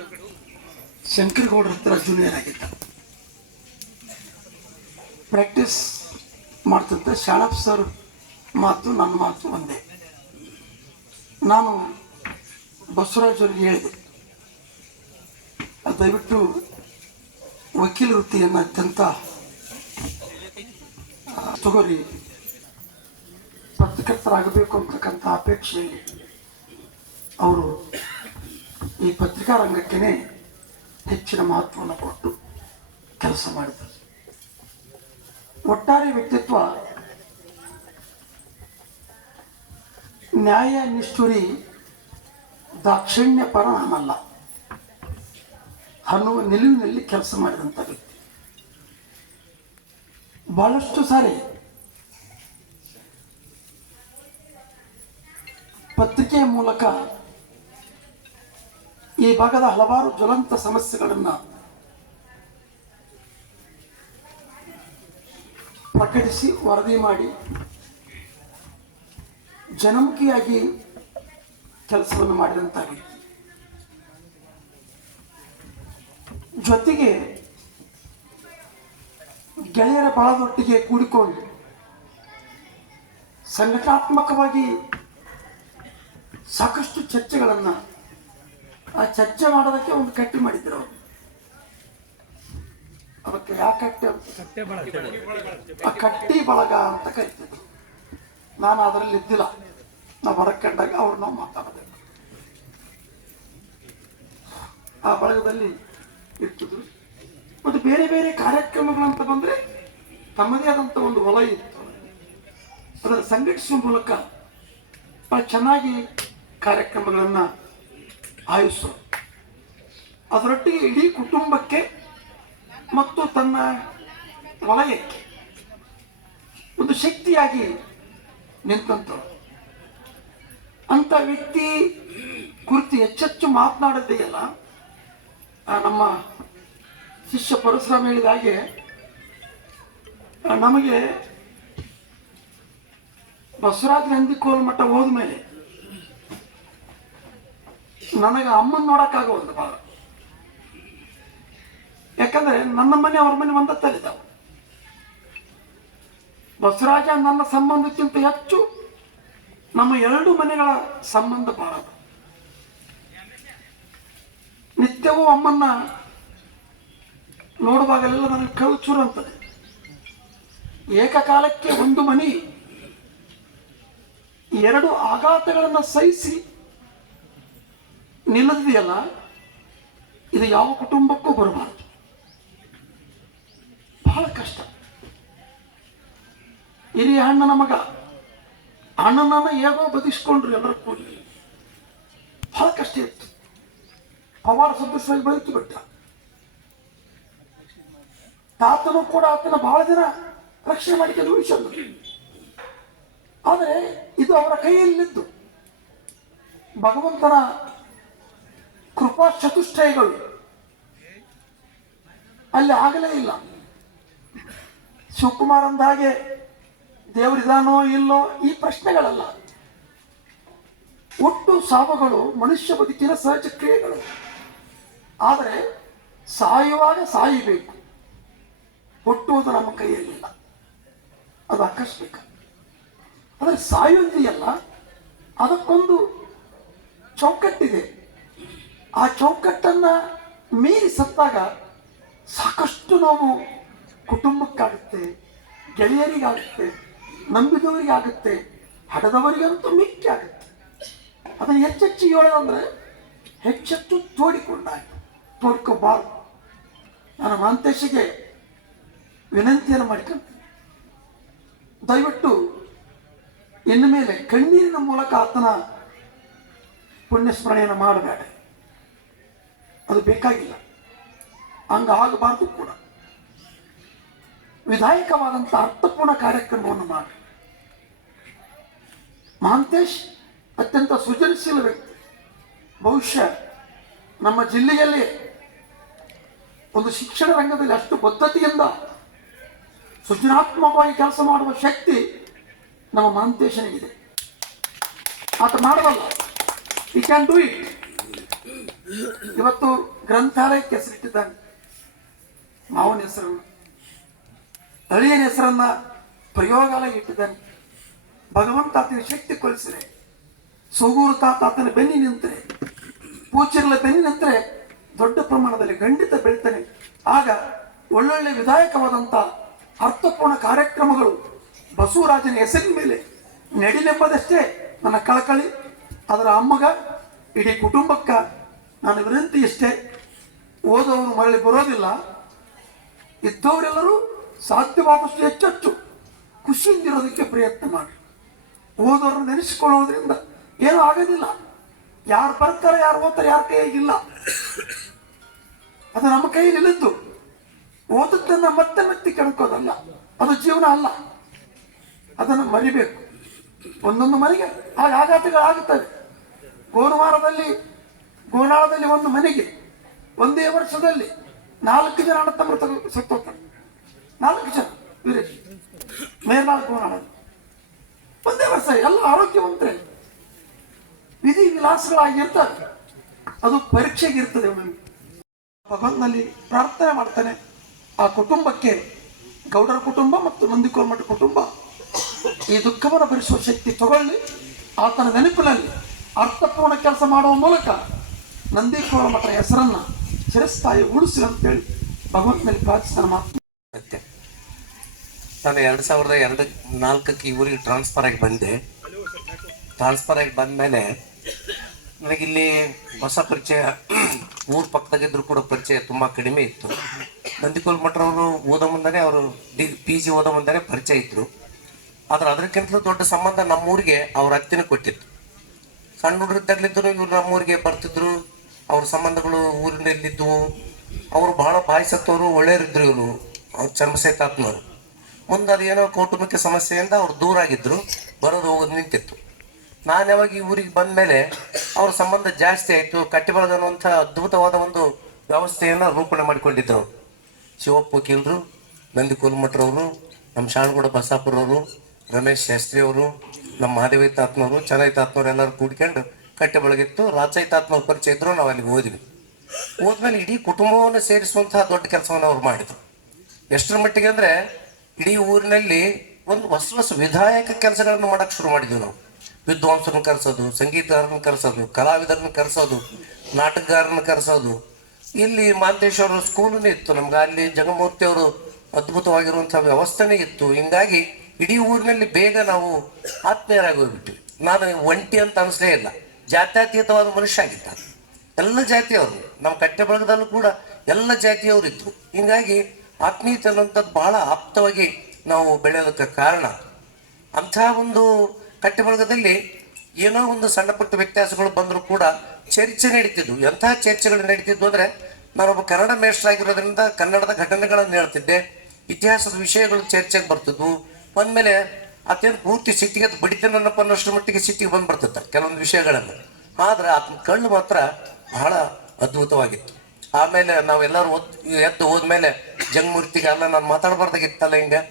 ಶಂಕರಗೌಡರ ಹತ್ರ ಜೂನಿಯರ್ ಆಗಿದ್ದ. ಪ್ರಾಕ್ಟೀಸ್ ಮಾಡ್ತಿದ್ದ. ಶಾಣಪ್ಪ ಸರ್ ಮಾತು ನನ್ನ ಮಾತು ಒಂದೇ. ನಾನು ಬಸವರಾಜ್ ಅವ್ರಿಗೆ ಹೇಳಿದೆ, ದಯವಿಟ್ಟು ವಕೀಲ ವೃತ್ತಿಯನ್ನು ಅತ್ಯಂತ ತಗೋರಿ, ಪತ್ರಕರ್ತರಾಗಬೇಕು ಅಂತಕ್ಕಂಥ ಅಪೇಕ್ಷೆಯಲ್ಲಿ ಅವರು ಈ ಪತ್ರಿಕಾ ರಂಗಕ್ಕೇ ಹೆಚ್ಚಿನ ಮಹತ್ವವನ್ನು ಕೊಟ್ಟು ಕೆಲಸ ಮಾಡಿದರು. ಒಟ್ಟಾರೆ ವ್ಯಕ್ತಿತ್ವ ನ್ಯಾಯ ನಿಷ್ಠುರಿ, ದಾಕ್ಷಿಣ್ಯ ಪರ ನಾನಲ್ಲ ಅನ್ನುವ ನಿಲುವಿನಲ್ಲಿ ಕೆಲಸ ಮಾಡಿದಂಥ ವ್ಯಕ್ತಿ. ಬಹಳಷ್ಟು ಸಾರಿ ಪತ್ರಿಕೆಯ ಮೂಲಕ ಈ ಭಾಗದ ಹಲವಾರು ಜ್ವಲಂತ ಸಮಸ್ಯೆಗಳನ್ನು ಪ್ರಕಟಿಸಿ ವರದಿ ಮಾಡಿ ಜನಮುಖಿಯಾಗಿ ಕೆಲಸವನ್ನು ಮಾಡಿದಂಥ ವ್ಯಕ್ತಿ. ಜೊತೆಗೆ ಗೆಳೆಯರ ಬಳದೊಟ್ಟಿಗೆ ಕೂಡಿಕೊಂಡು ಸಂಘಟನಾತ್ಮಕವಾಗಿ ಸಾಕಷ್ಟು ಚರ್ಚೆಗಳನ್ನು, ಆ ಚರ್ಚೆ ಮಾಡೋದಕ್ಕೆ ಒಂದು ಕಟ್ಟಿ ಮಾಡಿದ್ರು ಅವರು. ಅದಕ್ಕೆ ಯಾವ ಕಟ್ಟೆ, ಆ ಕಟ್ಟಿ ಬಳಗ ಅಂತ ಕರಿತಿದ್ರು. ನಾನು ಅದರಲ್ಲಿ ಇದ್ದಿಲ್ಲ, ನಾವು ಹೊರಗೆ ಕಂಡಾಗ ಅವ್ರು ನಾವು ಮಾತಾಡಬೇಕು. ಆ ಬಳಗದಲ್ಲಿ ಇರ್ತಿದ್ರು. ಮತ್ತು ಬೇರೆ ಬೇರೆ ಕಾರ್ಯಕ್ರಮಗಳಂತ ಬಂದರೆ ತಮ್ಮದೇ ಆದಂಥ ಒಂದು ವಲಯ ಇತ್ತು. ಅದನ್ನು ಸಂಘಟಿಸುವ ಮೂಲಕ ಭಾಳ ಚೆನ್ನಾಗಿ ಕಾರ್ಯಕ್ರಮಗಳನ್ನು ಆಯೋಜಿಸೋದು. ಅದರೊಟ್ಟಿಗೆ ಇಡೀ ಕುಟುಂಬಕ್ಕೆ ಮತ್ತು ತನ್ನ ವಲಯಕ್ಕೆ ಒಂದು ಶಕ್ತಿಯಾಗಿ ನಿಂತಂಥವ್ರು. ಅಂಥ ವ್ಯಕ್ತಿ ಕುರಿತು ಹೆಚ್ಚೆಚ್ಚು ಮಾತನಾಡೋದೆಯಲ್ಲ, ನಮ್ಮ ಶಿಷ್ಯ ಪರಶುರಾಮ ಹೇಳಿದ ಹಾಗೆ ನಮಗೆ ಬಸವರಾಜ ನಂದಿಕೋಲ್ಮಠ ಹೋದ್ಮೇಲೆ ನನಗೆ ಅಮ್ಮನ ನೋಡೋಕ್ಕಾಗೋದು ಭಾಳ. ಯಾಕಂದ್ರೆ ನನ್ನ ಮನೆ ಅವ್ರ ಮನೆ ಒಂದತ್ತಲ್ಲಿದ್ದಾವೆ. ಬಸವರಾಜ ನನ್ನ ಸಂಬಂಧಕ್ಕಿಂತ ಹೆಚ್ಚು ನಮ್ಮ 2 ಮನೆಗಳ ಸಂಬಂಧ ಭಾಳ. ನಿತ್ಯವೂ ಅಮ್ಮನ್ನ ನೋಡುವಾಗಲೆಲ್ಲ ನನಗೆ ಕಳು ಚೂರು ಅಂತದೆ. ಏಕಕಾಲಕ್ಕೆ ಒಂದು ಮನಿ ಎರಡು ಆಘಾತಗಳನ್ನು ಸಹಿಸಿ ನಿಲ್ಲದಿದೆಯಲ್ಲ, ಇದು ಯಾವ ಕುಟುಂಬಕ್ಕೂ ಬರಬಾರದು. ಬಹಳ ಕಷ್ಟ. ಹಿರಿಯ ಅಣ್ಣನ ಮಗ ಅಣ್ಣನನ್ನ ಹೇಗೋ ಬದಿಸ್ಕೊಂಡ್ರು ಎಲ್ಲರೂ ಕೂಡಿ. ಬಹಳ ಕಷ್ಟ ಇತ್ತು. ಪವಾಡ ಸದಸ್ಯವಾಗಿ ಬೆಳಕು ಬಿಟ್ಟ. ತಾತನು ಕೂಡ ಆತನ ಬಹಳ ದಿನ ರಕ್ಷಣೆ ಮಾಡಿಕೊಂಡು ಉಳಿಸಲು. ಆದರೆ ಇದು ಅವರ ಕೈಯಲ್ಲಿದ್ದು ಭಗವಂತನ ಕೃಪಾ ಚತುಷ್ಟಯಗಳು ಅಲ್ಲಿ ಆಗಲೇ ಇಲ್ಲ. ಶಿವಕುಮಾರ್ ಅಂದ ಹಾಗೆ ದೇವರಿದಾನೋ ಇಲ್ಲೋ ಈ ಪ್ರಶ್ನೆಗಳಲ್ಲ. ಒಟ್ಟು ಸಾವುಗಳು ಮನುಷ್ಯ ಬದುಕಿನ ಸಹಜ ಕ್ರಿಯೆಗಳು. ಆದರೆ ಸಾಯುವಾಗ ಸಾಯಬೇಕು, ಹುಟ್ಟುವುದು ನಮ್ಮ ಕೈಯಲ್ಲಿಲ್ಲ, ಅದು ಆಕಸ್ಮಿಕ. ಆದರೆ ಸಾಯುವುದಿದೆಯಲ್ಲ, ಅದಕ್ಕೊಂದು ಚೌಕಟ್ಟಿದೆ. ಆ ಚೌಕಟ್ಟನ್ನು ಮೀರಿ ಸತ್ತಾಗ ಸಾಕಷ್ಟು ನೋವು ಕುಟುಂಬಕ್ಕಾಗುತ್ತೆ, ಗೆಳೆಯರಿಗಾಗುತ್ತೆ, ನಂಬಿದವರಿಗಾಗುತ್ತೆ, ಹಡದವರಿಗಂತೂ ಮಿಕ್ಕಿ ಆಗುತ್ತೆ. ಅದನ್ನು ಹೆಚ್ಚೆಚ್ಚು ಹೇಳೋದಂದ್ರೆ ಹೆಚ್ಚೆಚ್ಚು ತೋಡಿಕೋಬಾರ್ದು. ನಾನು ಮಾಂತೇಶಿಗೆ ವಿನಂತಿಯನ್ನು ಮಾಡಿಕೊಂಡು, ದಯವಿಟ್ಟು ಇನ್ನು ಮೇಲೆ ಕಣ್ಣೀರಿನ ಮೂಲಕ ಆತನ ಪುಣ್ಯಸ್ಮರಣೆಯನ್ನು ಮಾಡಬೇಡ, ಅದು ಬೇಕಾಗಿಲ್ಲ, ಹಂಗಾಗಬಾರ್ದು ಕೂಡ. ವಿಧಾಯಕವಾದಂಥ ಅರ್ಥಪೂರ್ಣ ಕಾರ್ಯಕ್ರಮವನ್ನು ಮಾಡಿ. ಮಹಾಂತೇಶ್ ಅತ್ಯಂತ ಸೃಜನಶೀಲ ವ್ಯಕ್ತಿ. ಬಹುಶಃ ನಮ್ಮ ಜಿಲ್ಲೆಯಲ್ಲಿ ಒಂದು ಶಿಕ್ಷಣ ರಂಗದಲ್ಲಿ ಅಷ್ಟು ಬದ್ಧತೆಯಿಂದ ಸೃಜನಾತ್ಮಕವಾಗಿ ಕೆಲಸ ಮಾಡುವ ಶಕ್ತಿ ನಮ್ಮ ಮಹಾಂತೇಶನಿಗಿದೆ. ಆತ ಮಾಡಬಲ್ಲ, ವಿ ಕ್ಯಾನ್ ಡೂ ಇಟ್. ಇವತ್ತು ಗ್ರಂಥಾಲಯಕ್ಕೆ ಹೆಸರಿಟ್ಟಿದ್ದಾನೆ. ಮಾವನ ಹೆಸರನ್ನು, ಅಳಿಯನ ಹೆಸರನ್ನ ಪ್ರಯೋಗಾಲಯ ಇಟ್ಟಿದ್ದಾನೆ. ಭಗವಂತ ಆತನ ಶಕ್ತಿ ಕೊಲಿಸಿದೆ. ಸೂಗೂರು ತಾತ ಆತನ ಬೆನ್ನಿ ನಿಂತರೆ, ಪೂಚಿರ್ಲ ಬೆನ್ನಿ ನಿಂತರೆ ದೊಡ್ಡ ಪ್ರಮಾಣದಲ್ಲಿ ಖಂಡಿತ ಬೆಳಿತಾನೆ. ಆಗ ಒಳ್ಳೊಳ್ಳೆ ವಿಧಾಯಕವಾದಂಥ ಅರ್ಥಪೂರ್ಣ ಕಾರ್ಯಕ್ರಮಗಳು ಬಸವರಾಜನ ಹೆಸರಿನ ಮೇಲೆ ನಡಿನೆಂಬುದಷ್ಟೇ ನನ್ನ ಕಳಕಳಿ. ಅದರ ಅಮ್ಮಗ ಇಡೀ ಕುಟುಂಬಕ್ಕೆ ನಾನು ವಿನಂತಿ ಇಷ್ಟೇ, ಓದೋರು ಮರಳಿ ಬರೋದಿಲ್ಲ. ಇದ್ದವರೆಲ್ಲರೂ ಸಾಧ್ಯವಾದಷ್ಟು ಹೆಚ್ಚೆಚ್ಚು ಖುಷಿಯಿಂದಿರೋದಕ್ಕೆ ಪ್ರಯತ್ನ ಮಾಡಿ. ಓದೋರನ್ನು ನೆನೆಸಿಕೊಳ್ಳೋದ್ರಿಂದ ಏನೂ ಆಗೋದಿಲ್ಲ. ಯಾರು ಬರ್ತಾರೆ, ಯಾರು ಓದ್ತಾರೆ, ಯಾರ ಕೈಯಾಗಿಲ್ಲ. ಅದು ನಮ್ಮ ಕೈಯಲ್ಲಿ ಇಲ್ಲದ್ದು. ಓದದ್ದನ್ನು ಮತ್ತೆ ಮತ್ತೆ ಕೆಣಕೋದಲ್ಲ, ಅದು ಜೀವನ ಅಲ್ಲ. ಅದನ್ನು ಮರಿಬೇಕು. ಒಂದೊಂದು ಮನೆಗೆ ಆಗ ಆಘಾತಗಳಾಗುತ್ತವೆ. ಗೋನಾಳದಲ್ಲಿ ಒಂದು ಮನೆಗೆ ಒಂದೇ ವರ್ಷದಲ್ಲಿ 4 ಜನ ಅಣ್ಣ ತಮ್ಮರು ಸತ್ತೋಗ್ತಾರೆ. 4 ಜನ ವೀರೇಶ್ ಮೇರ್ನಾಳ್ ಗೋನಾಳ ಒಂದೇ ವರ್ಷ. ಎಲ್ಲ ಆರೋಗ್ಯವಂತರೇ, ವಿಧಿ ವಿಲಾಸಗಳಾಗಿರ್ತಾರೆ. ಅದು ಪರೀಕ್ಷೆಗಿರ್ತದೆ. ಒಮ್ಮೆ ಭಗವಂತನಲ್ಲಿ ಪ್ರಾರ್ಥನೆ ಮಾಡ್ತಾನೆ, ಆ ಕುಟುಂಬಕ್ಕೆ, ಗೌಡರ ಕುಟುಂಬ ಮತ್ತು ನಂದಿಕೋಲ್ಮಠ ಕುಟುಂಬ ಈ ದುಃಖವನ್ನು ಭರಿಸುವ ಶಕ್ತಿ ತಗೊಳ್ಳಿ. ಆತನ ನೆನಪಿನಲ್ಲಿ ಅರ್ಥಪೂರ್ಣ ಕೆಲಸ ಮಾಡುವ ಮೂಲಕ ನಂದಿಕೋಲ್ಮಠ ಹೆಸರನ್ನ ಚಿರಸ್ಥಾಯಿ ಉಳಿಸಿ ಅಂತೇಳಿ ಭಗವಂತನಲ್ಲಿ ಪ್ರಾರ್ಥಿಸ್ತಾನೆ. ಮಾತು ಸತ್ಯ. ನಾನು 2004ಕ್ಕೆ ಈ ಊರಿಗೆ ಟ್ರಾನ್ಸ್ಫರ್ ಆಗಿ ಬಂದೆ. ಟ್ರಾನ್ಸ್ಫರ್ ಆಗಿ ಬಂದಮೇಲೆ ನನಗಿಲ್ಲಿ ಹೊಸ ಪರಿಚಯ, ಊರ ಪಕ್ಕದಾಗಿದ್ರು ಕೂಡ ಪರಿಚಯ ತುಂಬ ಕಡಿಮೆ ಇತ್ತು. ನಂದಿಕೋಲ್ಮಠರವರು ಓದೋ ಮುಂದೆ, ಅವರು PG ಓದೋ ಮುಂದೆ ಪರಿಚಯ ಇದ್ರು. ಆದರೆ ಅದಕ್ಕಿಂತಲೂ ದೊಡ್ಡ ಸಂಬಂಧ ನಮ್ಮೂರಿಗೆ ಅವ್ರ ಅತ್ತಿನ ಕೊಟ್ಟಿತ್ತು. ಸಣ್ಣ ಹುಡುಗರಿದ್ದಾಗಲಿದ್ದರು ಇವ್ರು ನಮ್ಮೂರಿಗೆ ಬರ್ತಿದ್ರು. ಅವ್ರ ಸಂಬಂಧಗಳು ಊರಿನಲ್ಲಿದ್ದವು. ಅವರು ಬಹಳ ಬಾಯಿಸತ್ತವರು, ಒಳ್ಳೆಯವರಿದ್ರು. ಇವರು ಅವ್ರು ಚರ್ಮಸೇತಾತ್ನವರು. ಮುಂದೆ ಅದು ಏನೋ ಕೌಟುಂಬಿಕ ಸಮಸ್ಯೆಯಿಂದ ಅವ್ರು ದೂರ ಆಗಿದ್ರು, ಬರೋದು ಹೋಗೋದು ನಿಂತಿತ್ತು. ನಾನು ಯಾವಾಗ ಈ ಊರಿಗೆ ಬಂದ ಮೇಲೆ ಅವ್ರ ಸಂಬಂಧ ಜಾಸ್ತಿ ಆಯಿತು. ಕಟ್ಟಿಬಳಗ ಅನ್ನುವಂಥ ಅದ್ಭುತವಾದ ಒಂದು ವ್ಯವಸ್ಥೆಯನ್ನು ರೂಪಣೆ ಮಾಡಿಕೊಂಡಿದ್ದರು. ಶಿವಪ್ಪ ವಕೀಲರು, ನಂದಿಕೋಲ್ಮಠರವರು, ನಮ್ಮ ಶಾಣಗೌಡ ಬಸಾಪುರವರು, ರಮೇಶ್ ಶಾಸ್ತ್ರಿ ಅವರು, ನಮ್ಮ ಮಹಾದೇವಿ ತಾತ್ನವರು, ಚಲೈ ತಾತ್ನವ್ರು ಎಲ್ಲರೂ ಕೂಡ್ಕೊಂಡು ಕಟ್ಟೆ ಬೆಳಗಿತ್ತು. ರಾಜಾಯಿ ತಾತ್ನವ್ರ ಪರಿಚಯ ಇದ್ರು. ನಾವು ಅಲ್ಲಿಗೆ ಹೋದ್ವಿ. ಹೋದ್ಮೇಲೆ ಇಡೀ ಕುಟುಂಬವನ್ನು ಸೇರಿಸುವಂತಹ ದೊಡ್ಡ ಕೆಲಸವನ್ನು ಅವ್ರು ಮಾಡಿದರು. ಎಷ್ಟರ ಮಟ್ಟಿಗೆ ಅಂದರೆ ಇಡೀ ಊರಿನಲ್ಲಿ ಒಂದು ಹೊಸ ವಿಧಾಯಕ ಕೆಲಸಗಳನ್ನು ಮಾಡೋಕ್ಕೆ ಶುರು ಮಾಡಿದ್ವಿ ನಾವು. ವಿದ್ವಾಂಸರನ್ನು ಕರೆಸೋದು, ಸಂಗೀತಗಾರರನ್ನು ಕರೆಸೋದು, ಕಲಾವಿದರನ್ನು ಕರೆಸೋದು, ನಾಟಕಗಾರರನ್ನು ಕರೆಸೋದು, ಇಲ್ಲಿ ಮಾಂತೇಶ್ವರ ಸ್ಕೂಲನೇ ಇತ್ತು ನಮ್ಗೆ, ಅಲ್ಲಿ ಜಗಮೂರ್ತಿ ಅವರು ಅದ್ಭುತವಾಗಿರುವಂತಹ ವ್ಯವಸ್ಥೆನೇ ಇತ್ತು. ಹಿಂಗಾಗಿ ಇಡೀ ಊರಿನಲ್ಲಿ ಬೇಗ ನಾವು ಆತ್ಮೀಯರಾಗಿ ಹೋಗ್ಬಿಟ್ವಿ. ನಾನು ಒಂಟಿ ಅಂತ ಅನಿಸ್ಲೇ ಇಲ್ಲ, ಜಾತ್ಯತೀತವಾದ ಮನುಷ್ಯ ಆಗಿದ್ದ. ಎಲ್ಲ ಜಾತಿಯವರು ನಮ್ಮ ಕಟ್ಟೆ ಬಳಗದಲ್ಲೂ ಕೂಡ ಎಲ್ಲ ಜಾತಿಯವರು ಇದ್ರು. ಹಿಂಗಾಗಿ ಆತ್ಮೀಯತೆ ಅನ್ನೋಂಥದ್ದು ಬಹಳ ಆಪ್ತವಾಗಿ ನಾವು ಬೆಳೆಯೋದಕ್ಕೆ ಕಾರಣ. ಅಂಥ ಒಂದು ಕಟ್ಟೆ ಬಳಗದಲ್ಲಿ ಏನೋ ಒಂದು ಸಣ್ಣ ಪುಟ್ಟ ವ್ಯತ್ಯಾಸಗಳು ಬಂದರೂ ಕೂಡ ಚರ್ಚೆ ನಡೀತಿದ್ವು. ಎಂಥ ಚರ್ಚೆಗಳು ನಡೀತಿದ್ವು ಅಂದರೆ, ನಾನೊಬ್ಬ ಕನ್ನಡ ಮೇಷ್ಟ್ರಾಗಿರೋದ್ರಿಂದ ಕನ್ನಡದ ಘಟನೆಗಳನ್ನು ಹೇಳ್ತಿದ್ದೆ, ಇತಿಹಾಸದ ವಿಷಯಗಳು ಚರ್ಚೆಗೆ ಬರ್ತಿದ್ವು. ಬಂದಮೇಲೆ ಅತ್ಯಂತ ಪೂರ್ತಿ ಸಿಟ್ಟಿಗೆ ಬಡಿತನಪ್ಪ ಅನ್ನೋಷ್ಟರ ಮಟ್ಟಿಗೆ ಸಿಟ್ಟಿಗೆ ಬಂದ್ಬರ್ತಿತ್ತ ಕೆಲವೊಂದು ವಿಷಯಗಳನ್ನು. ಆದರೆ ಆತನ ಕಣ್ಣು ಮಾತ್ರ ಬಹಳ ಅದ್ಭುತವಾಗಿತ್ತು. ಆಮೇಲೆ ನಾವೆಲ್ಲರೂ ಎದ್ದು ಹೋದ್ಮೇಲೆ ಜಗಮೂರ್ತಿಗೆ ಅಲ್ಲ ನಾನು ಮಾತಾಡಬಾರ್ದಾಗಿತ್ತಲ್ಲ ಹಿಂಗೆ,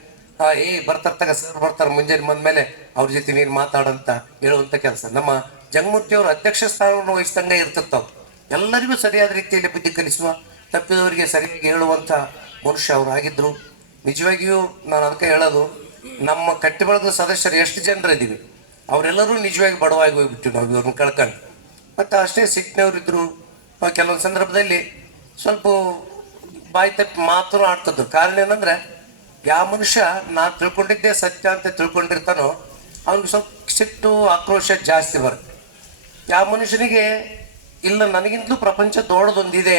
ಬರ್ತಾರ ಸರ್ ಬರ್ತಾರೆ ಮುಂಜಾನೆ ಬಂದ್ಮೇಲೆ ಅವ್ರ ಜೊತೆ ನೀನು ಮಾತಾಡಂತ ಹೇಳುವಂಥ ಕೆಲಸ ನಮ್ಮ ಜಗಮೂರ್ತಿಯವರು ಅಧ್ಯಕ್ಷ ಸ್ಥಾನವನ್ನು ವಹಿಸ್ದಂಗೆ ಇರ್ತಿರ್ತಾವೆ. ಎಲ್ಲರಿಗೂ ಸರಿಯಾದ ರೀತಿಯಲ್ಲಿ ಬುದ್ಧಿ ಕಲಿಸುವ, ತಪ್ಪಿದವರಿಗೆ ಸರಿಯಾಗಿ ಹೇಳುವಂಥ ಮನುಷ್ಯ ಅವರು ಆಗಿದ್ರು. ನಿಜವಾಗಿಯೂ ನಾನು ಅದಕ್ಕೆ ಹೇಳೋದು, ನಮ್ಮ ಕಟ್ಟೆ ಬಳಗದ ಸದಸ್ಯರು ಎಷ್ಟು ಜನರಿದ್ದೀವಿ ಅವರೆಲ್ಲರೂ ನಿಜವಾಗಿ ಬಡವಾಗಿ ಹೋಗ್ಬಿಟ್ಟು ನಾವು ಇವ್ರನ್ನ ಕಳ್ಕೊಂಡು. ಮತ್ತು ಅಷ್ಟೇ ಸಿಟ್ಟಿನವರಿದ್ದರು. ಕೆಲವೊಂದು ಸಂದರ್ಭದಲ್ಲಿ ಸ್ವಲ್ಪ ಬಾಯಿ ತಪ್ಪಿ ಮಾತು ಆಡ್ತಿದ್ರು. ಕಾರಣ ಏನಂದರೆ, ಯಾವ ಮನುಷ್ಯ ನಾನು ತಿಳ್ಕೊಂಡಿದ್ದೆ ಸತ್ಯ ಅಂತ ತಿಳ್ಕೊಂಡಿರ್ತಾನೋ ಅವ್ನಿಗೆ ಸ್ವಲ್ಪ ಸಿಟ್ಟು ಆಕ್ರೋಶ ಜಾಸ್ತಿ ಬರುತ್ತೆ. ಯಾವ ಮನುಷ್ಯನಿಗೆ ಇಲ್ಲ ನನಗಿಂತಲೂ ಪ್ರಪಂಚ ದೊಡ್ಡದೊಂದಿದೆ,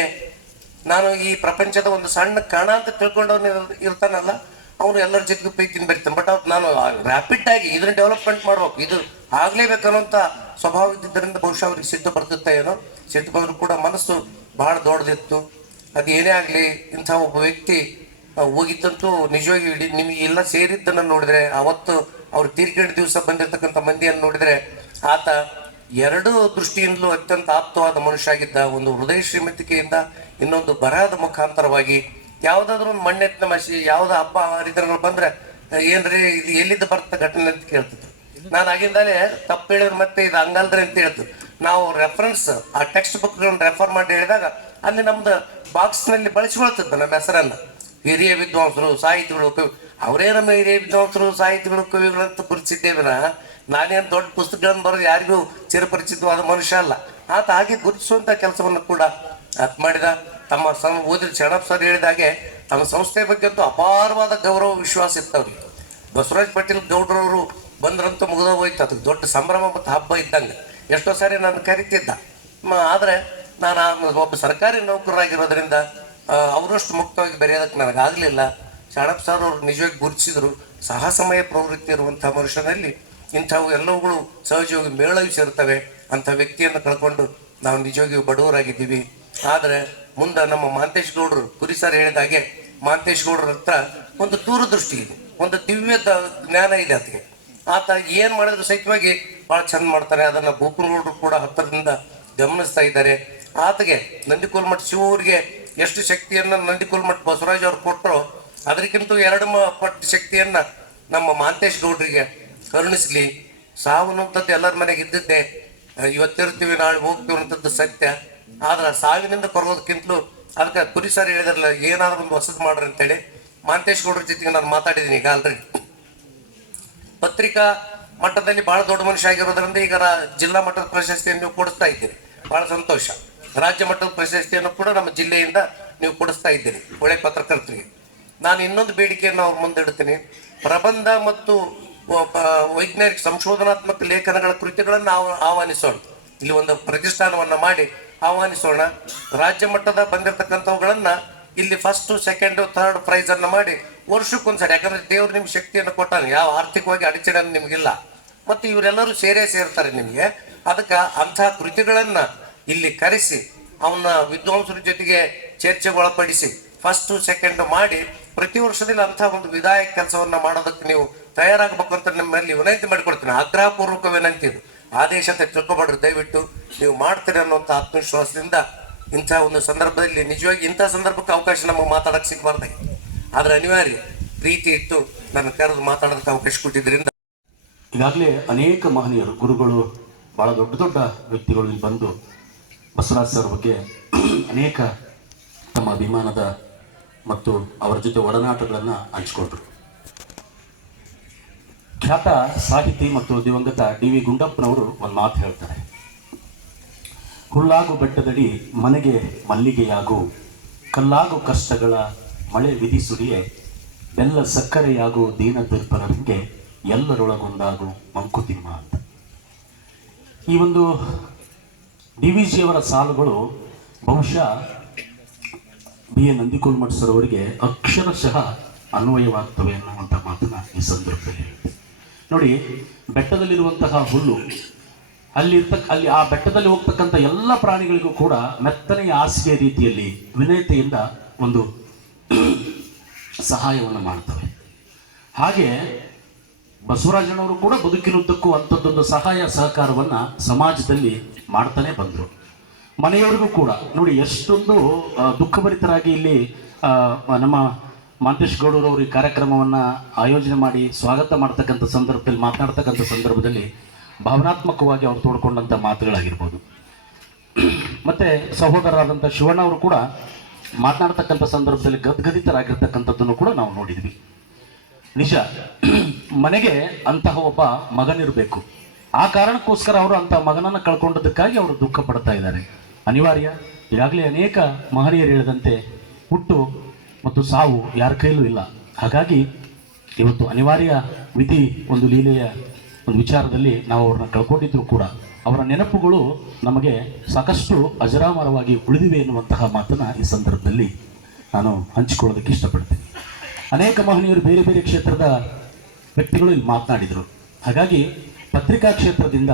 ನಾನು ಈ ಪ್ರಪಂಚದ ಒಂದು ಸಣ್ಣ ಕಣ ಅಂತ ತಿಳ್ಕೊಂಡವನು ಇರ್ತಾನಲ್ಲ, ಅವನು ಎಲ್ಲರ ಜೊತೆಗೂ ಪ್ರೀತಿನ ಬೆರಿತಾನೆ. ಬಟ್ ಅವ್ರು ನಾನು ರ್ಯಾಪಿಡ್ ಆಗಿ ಇದನ್ನ ಡೆವಲಪ್ಮೆಂಟ್ ಮಾಡ್ಬೇಕು, ಇದು ಆಗ್ಲೇಬೇಕನ್ನೋಂಥ ಸ್ವಭಾವ ಇದ್ದಿದ್ದರಿಂದ ಬಹುಶಃ ಅವ್ರಿಗೆ ಸಿಟ್ಟು ಬರ್ತಿತ್ತ ಏನೋ. ಸಿಟ್ಟು ಬಂದರೂ ಕೂಡ ಮನಸ್ಸು ಬಹಳ ದೊಡ್ಡದಿತ್ತು. ಅದು ಏನೇ ಆಗಲಿ ಇಂಥ ಒಬ್ಬ ವ್ಯಕ್ತಿ ಹೋಗಿತ್ತಂತೂ ನಿಜವಾಗಿ ಇಡೀ ನಿಮಗೆ ಎಲ್ಲ ಸೇರಿದ್ದನ್ನು ನೋಡಿದ್ರೆ, ಅವತ್ತು ಅವ್ರು ತೀರ್ಕೊಂಡ ದಿವಸ ಬಂದಿರತಕ್ಕಂಥ ಮಂದಿಯನ್ನು ನೋಡಿದರೆ ಆತ ಎರಡೂ ದೃಷ್ಟಿಯಿಂದಲೂ ಅತ್ಯಂತ ಆಪ್ತವಾದ ಮನುಷ್ಯ ಆಗಿದ್ದ. ಒಂದು ಹೃದಯ ಶ್ರೀಮಂತಿಕೆಯಿಂದ, ಇನ್ನೊಂದು ಬರಹದ ಮುಖಾಂತರವಾಗಿ. ಯಾವುದಾದ್ರೂ ಒಂದು ಮಣ್ಣೆತ್ತಿನ ಮಸಿ ಯಾವುದೋ ಹಬ್ಬ ಹರಿದಿನಗಳು ಬಂದರೆ ಏನ್ರಿ ಇದು ಎಲ್ಲಿದ್ದು ಬರ್ತ ಘಟನೆ ಅಂತ ಕೇಳ್ತಿದ್ರು. ನಾನು ಆಗಿಂದಲೇ ತಪ್ಪು ಹೇಳಿದ್ರು ಮತ್ತೆ ಇದು ಹಂಗಲ್ದ್ರೆ ಅಂತ ಹೇಳ್ತು. ನಾವು ರೆಫರೆನ್ಸ್ ಆ ಟೆಕ್ಸ್ಟ್ ಬುಕ್ಗಳನ್ನು ರೆಫರ್ ಮಾಡಿ ಹೇಳಿದಾಗ ಅಲ್ಲಿ ನಮ್ದು ಬಾಕ್ಸ್ನಲ್ಲಿ ಬಳಸಿಕೊಳ್ತಿದ್ದ ನಮ್ಮ ಹೆಸರನ್ನು. ಹಿರಿಯ ವಿದ್ವಾಂಸರು, ಸಾಹಿತಿಗಳು, ಕವಿ. ಅವರೇ ನಮ್ಮ ಹಿರಿಯ ವಿದ್ವಾಂಸರು, ಸಾಹಿತಿಗಳು, ಕವಿಗಳಂತ ಗುರುತಿಸಿದ್ದೇವೆ. ನಾನೇನು ದೊಡ್ಡ ಪುಸ್ತಕಗಳನ್ನು ಬರೋದು ಯಾರಿಗೂ ಚಿರಪರಿಚಿತವಾದ ಮನುಷ್ಯ ಅಲ್ಲ. ಆತ ಹಾಗೆ ಗುರುತಿಸುವಂಥ ಕೆಲಸವನ್ನು ಕೂಡ ಆತ ಮಾಡಿದ. ತಮ್ಮ ಓದಿದ ಶರಣಪ್ಪ ಸರ್ ಹೇಳಿದಾಗೆ ತಮ್ಮ ಸಂಸ್ಥೆ ಬಗ್ಗೆ ಅಂತೂ ಅಪಾರವಾದ ಗೌರವ ವಿಶ್ವಾಸ ಇರ್ತವ್ರಿಗೆ. ಬಸವರಾಜ್ ಪಾಟೀಲ್ ಗೌಡ್ರವರು ಬಂದ್ರಂತೂ ಮುಗಿದ ಹೋಯ್ತು. ಅದಕ್ಕೆ ದೊಡ್ಡ ಸಂಭ್ರಮ ಮತ್ತು ಹಬ್ಬ ಇದ್ದಂಗೆ. ಎಷ್ಟೋ ಸಾರಿ ನಾನು ಕರಿತಿದ್ದ. ಆದರೆ ನಾನು ಒಬ್ಬ ಸರ್ಕಾರಿ ನೌಕರರಾಗಿರೋದ್ರಿಂದ ಅವರಷ್ಟು ಮುಕ್ತವಾಗಿ ಬೆರೆಯೋದಕ್ಕೆ ನನಗಾಗಲಿಲ್ಲ. ಶರಣಪ್ಪ ಸರ್ ಅವರು ನಿಜವಾಗಿ ಗುರುತಿಸಿದ್ರು. ಸಾಹಸಮಯ ಪ್ರವೃತ್ತಿ ಇರುವಂಥ ಮನುಷ್ಯನಲ್ಲಿ ಇಂಥವು ಎಲ್ಲವುಗಳು ಸಹಜವಾಗಿ ಮೇಳವಿಸಿರ್ತವೆ. ಅಂಥ ವ್ಯಕ್ತಿಯನ್ನು ಕಳ್ಕೊಂಡು ನಾವು ನಿಜವಾಗಿಯೂ ಬಡವರಾಗಿದ್ದೀವಿ. ಆದರೆ ಮುಂದೆ ನಮ್ಮ ಮಾಂತೇಶ್ ಗೌಡರು ಕುರಿ ಸರ್ ಹೇಳಿದಾಗೆ, ಮಾಂತೇಶ್ ಗೌಡ್ರ ಹತ್ರ ಒಂದು ದೂರದೃಷ್ಟಿ ಇದೆ, ಒಂದು ದಿವ್ಯದ ಜ್ಞಾನ ಇದೆ ಆತಗೆ. ಆತ ಏನು ಮಾಡಿದ್ರು ಸಹಿತವಾಗಿ ಭಾಳ ಚಂದ ಮಾಡ್ತಾರೆ. ಅದನ್ನು ಭೂಪನಗೌಡರು ಕೂಡ ಹತ್ತಿರದಿಂದ ಗಮನಿಸ್ತಾ ಇದ್ದಾರೆ. ಆತಗೆ ನಂದಿಕೋಲ್ಮಠ ಶಿವೂರಿಗೆ ಎಷ್ಟು ಶಕ್ತಿಯನ್ನು ನಂದಿಕೋಲ್ಮಠ ಬಸವರಾಜ್ ಅವ್ರು ಕೊಟ್ಟರೋ ಅದಕ್ಕಿಂತ 2 ಪಟ್ಟು ಶಕ್ತಿಯನ್ನು ನಮ್ಮ ಮಾಂತೇಶ್ ಗೌಡ್ರಿಗೆ ಕರುಣಿಸ್ಲಿ. ಸಾವು ಅನ್ನುವಂಥದ್ದು ಎಲ್ಲರ ಮನೆಗೆ ಇದ್ದಿದ್ದೆ. ಇವತ್ತಿರ್ತೀವಿ ನಾಳೆ ಹೋಗ್ತೀವಿ ಅನ್ನೋಂಥದ್ದು ಸತ್ಯ. ಆದ್ರೆ ಸಾವಿನಿಂದ ಕೊರೋದಕ್ಕಿಂತಲೂ ಅದಕ್ಕೆ ಕುರಿ ಸರ್ ಹೇಳಿದ್ರಲ್ಲ, ಏನಾದರೂ ಒಂದು ಹೊಸದು ಮಾಡ್ರಿ ಅಂತೇಳಿ ಮಾಂತೇಶ್ ಗೌಡ್ರ ಜೊತೆಗೆ ನಾನು ಮಾತಾಡಿದ್ದೀನಿ ಈಗ ಆಲ್ರೆಡಿ. ಪತ್ರಿಕಾ ಮಟ್ಟದಲ್ಲಿ ಭಾಳ ದೊಡ್ಡ ಮನುಷ್ಯ ಆಗಿರೋದ್ರಿಂದ ಈಗ ಜಿಲ್ಲಾ ಮಟ್ಟದ ಪ್ರಶಸ್ತಿಯನ್ನು ನೀವು ಕೊಡಿಸ್ತಾ ಇದ್ದೀರಿ, ಭಾಳ ಸಂತೋಷ. ರಾಜ್ಯ ಮಟ್ಟದ ಪ್ರಶಸ್ತಿಯನ್ನು ಕೂಡ ನಮ್ಮ ಜಿಲ್ಲೆಯಿಂದ ನೀವು ಕೊಡಿಸ್ತಾ ಇದ್ದೀರಿ ಒಳ್ಳೆ ಪತ್ರಕರ್ತರಿಗೆ. ನಾನು ಇನ್ನೊಂದು ಬೇಡಿಕೆಯನ್ನು ಅವ್ರ ಮುಂದೆ ಇಡ್ತೀನಿ. ಪ್ರಬಂಧ ಮತ್ತು ವೈಜ್ಞಾನಿಕ ಸಂಶೋಧನಾತ್ಮಕ ಲೇಖನಗಳ ಕೃತಿಗಳನ್ನು ನಾವು ಆಹ್ವಾನಿಸೋಣ. ಇಲ್ಲಿ ಒಂದು ಪ್ರತಿಷ್ಠಾನವನ್ನು ಮಾಡಿ ಆಹ್ವಾನಿಸೋಣ. ರಾಜ್ಯ ಮಟ್ಟದ ಬಂದಿರತಕ್ಕಂಥವುಗಳನ್ನು ಇಲ್ಲಿ 1st, 2nd, 3rd ಪ್ರೈಸನ್ನು ಮಾಡಿ ವರ್ಷಕ್ಕೊಂದ್ಸರಿ, ಯಾಕಂದರೆ ದೇವ್ರು ನಿಮ್ಗೆ ಶಕ್ತಿಯನ್ನು ಕೊಟ್ಟಾನೆ, ಯಾವ ಆರ್ಥಿಕವಾಗಿ ಅಡಚಣೆ ನಿಮಗಿಲ್ಲ, ಮತ್ತು ಇವರೆಲ್ಲರೂ ಸೇರ್ತಾರೆ ನಿಮಗೆ. ಅದಕ್ಕೆ ಅಂಥ ಕೃತಿಗಳನ್ನು ಇಲ್ಲಿ ಕರೆಸಿ ಅವನ್ನ ವಿದ್ವಾಂಸರ ಜೊತೆಗೆ ಚರ್ಚೆಗೊಳಪಡಿಸಿ 1st, 2nd ಮಾಡಿ ಪ್ರತಿ ವರ್ಷದಲ್ಲಿ ಅಂಥ ಒಂದು ವಿಧಾಯಕ ಕೆಲಸವನ್ನು ಮಾಡೋದಕ್ಕೆ ನೀವು ತಯಾರಾಗಬೇಕು ಅಂತ ನಿಮ್ಮಲ್ಲಿ ವಿನಂತಿ ಮಾಡಿಕೊಡ್ತೀನಿ. ಆಗ್ರಹಪೂರ್ವಕ ವಿನಂತಿ ಇದು. ಆದೇಶ ಅಂತ ತಿಳ್ಕೊಬೇಡ್ರಿ, ದಯವಿಟ್ಟು ನೀವು ಮಾಡ್ತೀರಿ ಅನ್ನೋಂಥ ಆತ್ಮವಿಶ್ವಾಸದಿಂದ ಇಂಥ ಒಂದು ಸಂದರ್ಭದಲ್ಲಿ ನಿಜವಾಗಿ ಇಂಥ ಸಂದರ್ಭಕ್ಕೆ ಅವಕಾಶ ನಮಗೆ ಮಾತಾಡೋಕ್ಕೆ ಸಿಗಬಾರ್ದಾಗಿತ್ತು. ಆದರೆ ಅನಿವಾರ್ಯ ಪ್ರೀತಿ ಇಟ್ಟು ನನ್ನ ಕರೆದು ಮಾತಾಡೋದಕ್ಕೆ ಅವಕಾಶ ಕೊಟ್ಟಿದ್ದರಿಂದ ಈಗಾಗಲೇ ಅನೇಕ ಮಹನೀಯರು, ಗುರುಗಳು, ಭಾಳ ದೊಡ್ಡ ದೊಡ್ಡ ವ್ಯಕ್ತಿಗಳು ಇಲ್ಲಿ ಬಂದು ಬಸವರಾಜ್ ಸರ್ ಬಗ್ಗೆ ಅನೇಕ ತಮ್ಮ ಅಭಿಮಾನದ ಮತ್ತು ಅವರ ಜೊತೆ ಒಡನಾಟಗಳನ್ನು ಹಂಚಿಕೊಂಡ್ರು. ಖ್ಯಾತ ಸಾಹಿತಿ ಮತ್ತು ದಿವಂಗತ ಡಿ ವಿ ಗುಂಡಪ್ಪನವರು ಒಂದು ಮಾತು ಹೇಳ್ತಾರೆ. ಹುಲ್ಲಾಗು ಬೆಟ್ಟದಡಿ ಮನೆಗೆ ಮಲ್ಲಿಗೆಯಾಗು, ಕಲ್ಲಾಗು ಕಷ್ಟಗಳ ಮಳೆ ವಿಧಿಸುಡಿಯೇ, ಬೆಲ್ಲ ಸಕ್ಕರೆಯಾಗು ದೀನ ದುರ್ಬಲರಿಗೆ, ಎಲ್ಲರೊಳಗೊಂದಾಗು ಮಂಕುತಿಮ್ಮ ಅಂತ. ಈ ಒಂದು DVG ಅವರ ಸಾಲುಗಳು ಬಹುಶಃ BA ನಂದಿಕೋಲ್ಮಠ್ ಸರ್ ಅವರಿಗೆ ಅಕ್ಷರಶಃ ಅನ್ವಯವಾಗ್ತವೆ ಅನ್ನುವಂಥ ಮಾತನ್ನ ಈ ಸಂದರ್ಭದಲ್ಲಿ ಹೇಳ್ತೀನಿ. ನೋಡಿ, ಬೆಟ್ಟದಲ್ಲಿರುವಂತಹ ಹುಲ್ಲು, ಅಲ್ಲಿ ಆ ಬೆಟ್ಟದಲ್ಲಿ ಹೋಗ್ತಕ್ಕಂಥ ಎಲ್ಲ ಪ್ರಾಣಿಗಳಿಗೂ ಕೂಡ ಮೆತ್ತನೆಯ ಹಾಸಿಗೆ ರೀತಿಯಲ್ಲಿ ವಿನಯತೆಯಿಂದ ಒಂದು ಸಹಾಯವನ್ನು ಮಾಡ್ತವೆ. ಹಾಗೆ ಬಸವರಾಜನವರು ಕೂಡ ಬದುಕಿನುದ್ದಕ್ಕೂ ಅಂಥದ್ದೊಂದು ಸಹಾಯ ಸಹಕಾರವನ್ನು ಸಮಾಜದಲ್ಲಿ ಮಾಡ್ತಾನೆ ಬಂದರು. ಮನೆಯವರಿಗೂ ಕೂಡ ನೋಡಿ ಎಷ್ಟೊಂದು ದುಃಖಭರಿತರಾಗಿ ಇಲ್ಲಿ ನಮ್ಮ ಮಾಂತೇಶ್ ಗೌಡರವರು ಈ ಕಾರ್ಯಕ್ರಮವನ್ನು ಆಯೋಜನೆ ಮಾಡಿ ಸ್ವಾಗತ ಮಾಡ್ತಕ್ಕಂಥ ಸಂದರ್ಭದಲ್ಲಿ ಮಾತನಾಡ್ತಕ್ಕಂಥ ಸಂದರ್ಭದಲ್ಲಿ ಭಾವನಾತ್ಮಕವಾಗಿ ಅವರು ತೋಡ್ಕೊಂಡಂಥ ಮಾತುಗಳಾಗಿರ್ಬೋದು. ಮತ್ತು ಸಹೋದರರಾದಂಥ ಶಿವಣ್ಣ ಅವರು ಕೂಡ ಮಾತನಾಡ್ತಕ್ಕಂಥ ಸಂದರ್ಭದಲ್ಲಿ ಗದ್ಗದಿತರಾಗಿರ್ತಕ್ಕಂಥದ್ದನ್ನು ಕೂಡ ನಾವು ನೋಡಿದ್ವಿ. ನಿಜ, ಮನೆಗೆ ಅಂತಹ ಒಬ್ಬ ಮಗನಿರಬೇಕು. ಆ ಕಾರಣಕ್ಕೋಸ್ಕರ ಅವರು ಅಂತಹ ಮಗನನ್ನು ಕಳ್ಕೊಂಡದಕ್ಕಾಗಿ ಅವರು ದುಃಖ ಪಡ್ತಾ ಇದ್ದಾರೆ. ಅನಿವಾರ್ಯ. ಈಗಾಗಲೇ ಅನೇಕ ಮಹನೀಯರು ಹೇಳಿದಂತೆ ಹುಟ್ಟು ಮತ್ತು ಸಾವು ಯಾರ ಕೈಲೂ ಇಲ್ಲ. ಹಾಗಾಗಿ ಇವತ್ತು ಅನಿವಾರ್ಯ ವಿಧಿ ಒಂದು ಲೀಲೆಯ ಒಂದು ವಿಚಾರದಲ್ಲಿ ನಾವು ಅವ್ರನ್ನ ಕಳ್ಕೊಂಡಿದ್ರು ಕೂಡ ಅವರ ನೆನಪುಗಳು ನಮಗೆ ಸಾಕಷ್ಟು ಅಜರಾಮರವಾಗಿ ಉಳಿದಿವೆ ಎನ್ನುವಂತಹ ಮಾತನ್ನು ಈ ಸಂದರ್ಭದಲ್ಲಿ ನಾನು ಹಂಚಿಕೊಳ್ಳೋದಕ್ಕೆ ಇಷ್ಟಪಡ್ತೀನಿ. ಅನೇಕ ಮಹನೀಯರು ಬೇರೆ ಬೇರೆ ಕ್ಷೇತ್ರದ ವ್ಯಕ್ತಿಗಳು ಇಲ್ಲಿ ಮಾತನಾಡಿದರು. ಹಾಗಾಗಿ ಪತ್ರಿಕಾ ಕ್ಷೇತ್ರದಿಂದ,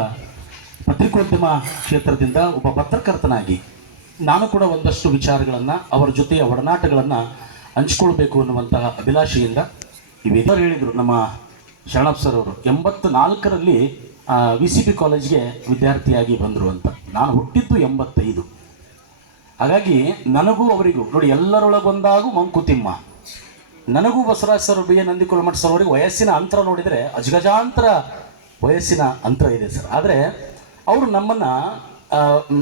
ಪತ್ರಿಕೋದ್ಯಮ ಕ್ಷೇತ್ರದಿಂದ ಒಬ್ಬ ಪತ್ರಕರ್ತನಾಗಿ ನಾನು ಕೂಡ ಒಂದಷ್ಟು ವಿಚಾರಗಳನ್ನು ಅವರ ಜೊತೆಯ ಒಡನಾಟಗಳನ್ನು ಹಂಚಿಕೊಳ್ಬೇಕು ಅನ್ನುವಂತಹ ಅಭಿಲಾಷೆಯಿಂದ ಇವೆಲ್ಲರೂ ಹೇಳಿದರು. ನಮ್ಮ ಶರಣಪ್ಪ ಸರ್ ಅವರು 84ರಲ್ಲಿ VCP ಕಾಲೇಜ್ಗೆ ವಿದ್ಯಾರ್ಥಿಯಾಗಿ ಬಂದರು ಅಂತ. ನಾನು ಹುಟ್ಟಿದ್ದು 85. ಹಾಗಾಗಿ ನನಗೂ ಅವರಿಗೂ ನೋಡಿ ಎಲ್ಲರೊಳಗೊಂದಾಗೂ ಮಂಕುತಿಮ್ಮ. ನನಗೂ Basavaraj sir, BA Nandikolmath sir ಅವರಿಗೆ ವಯಸ್ಸಿನ ಅಂತರ ನೋಡಿದರೆ ಅಜಗಜಾಂತರ ವಯಸ್ಸಿನ ಅಂತರ ಇದೆ ಸರ್. ಆದರೆ ಅವರು ನಮ್ಮನ್ನು,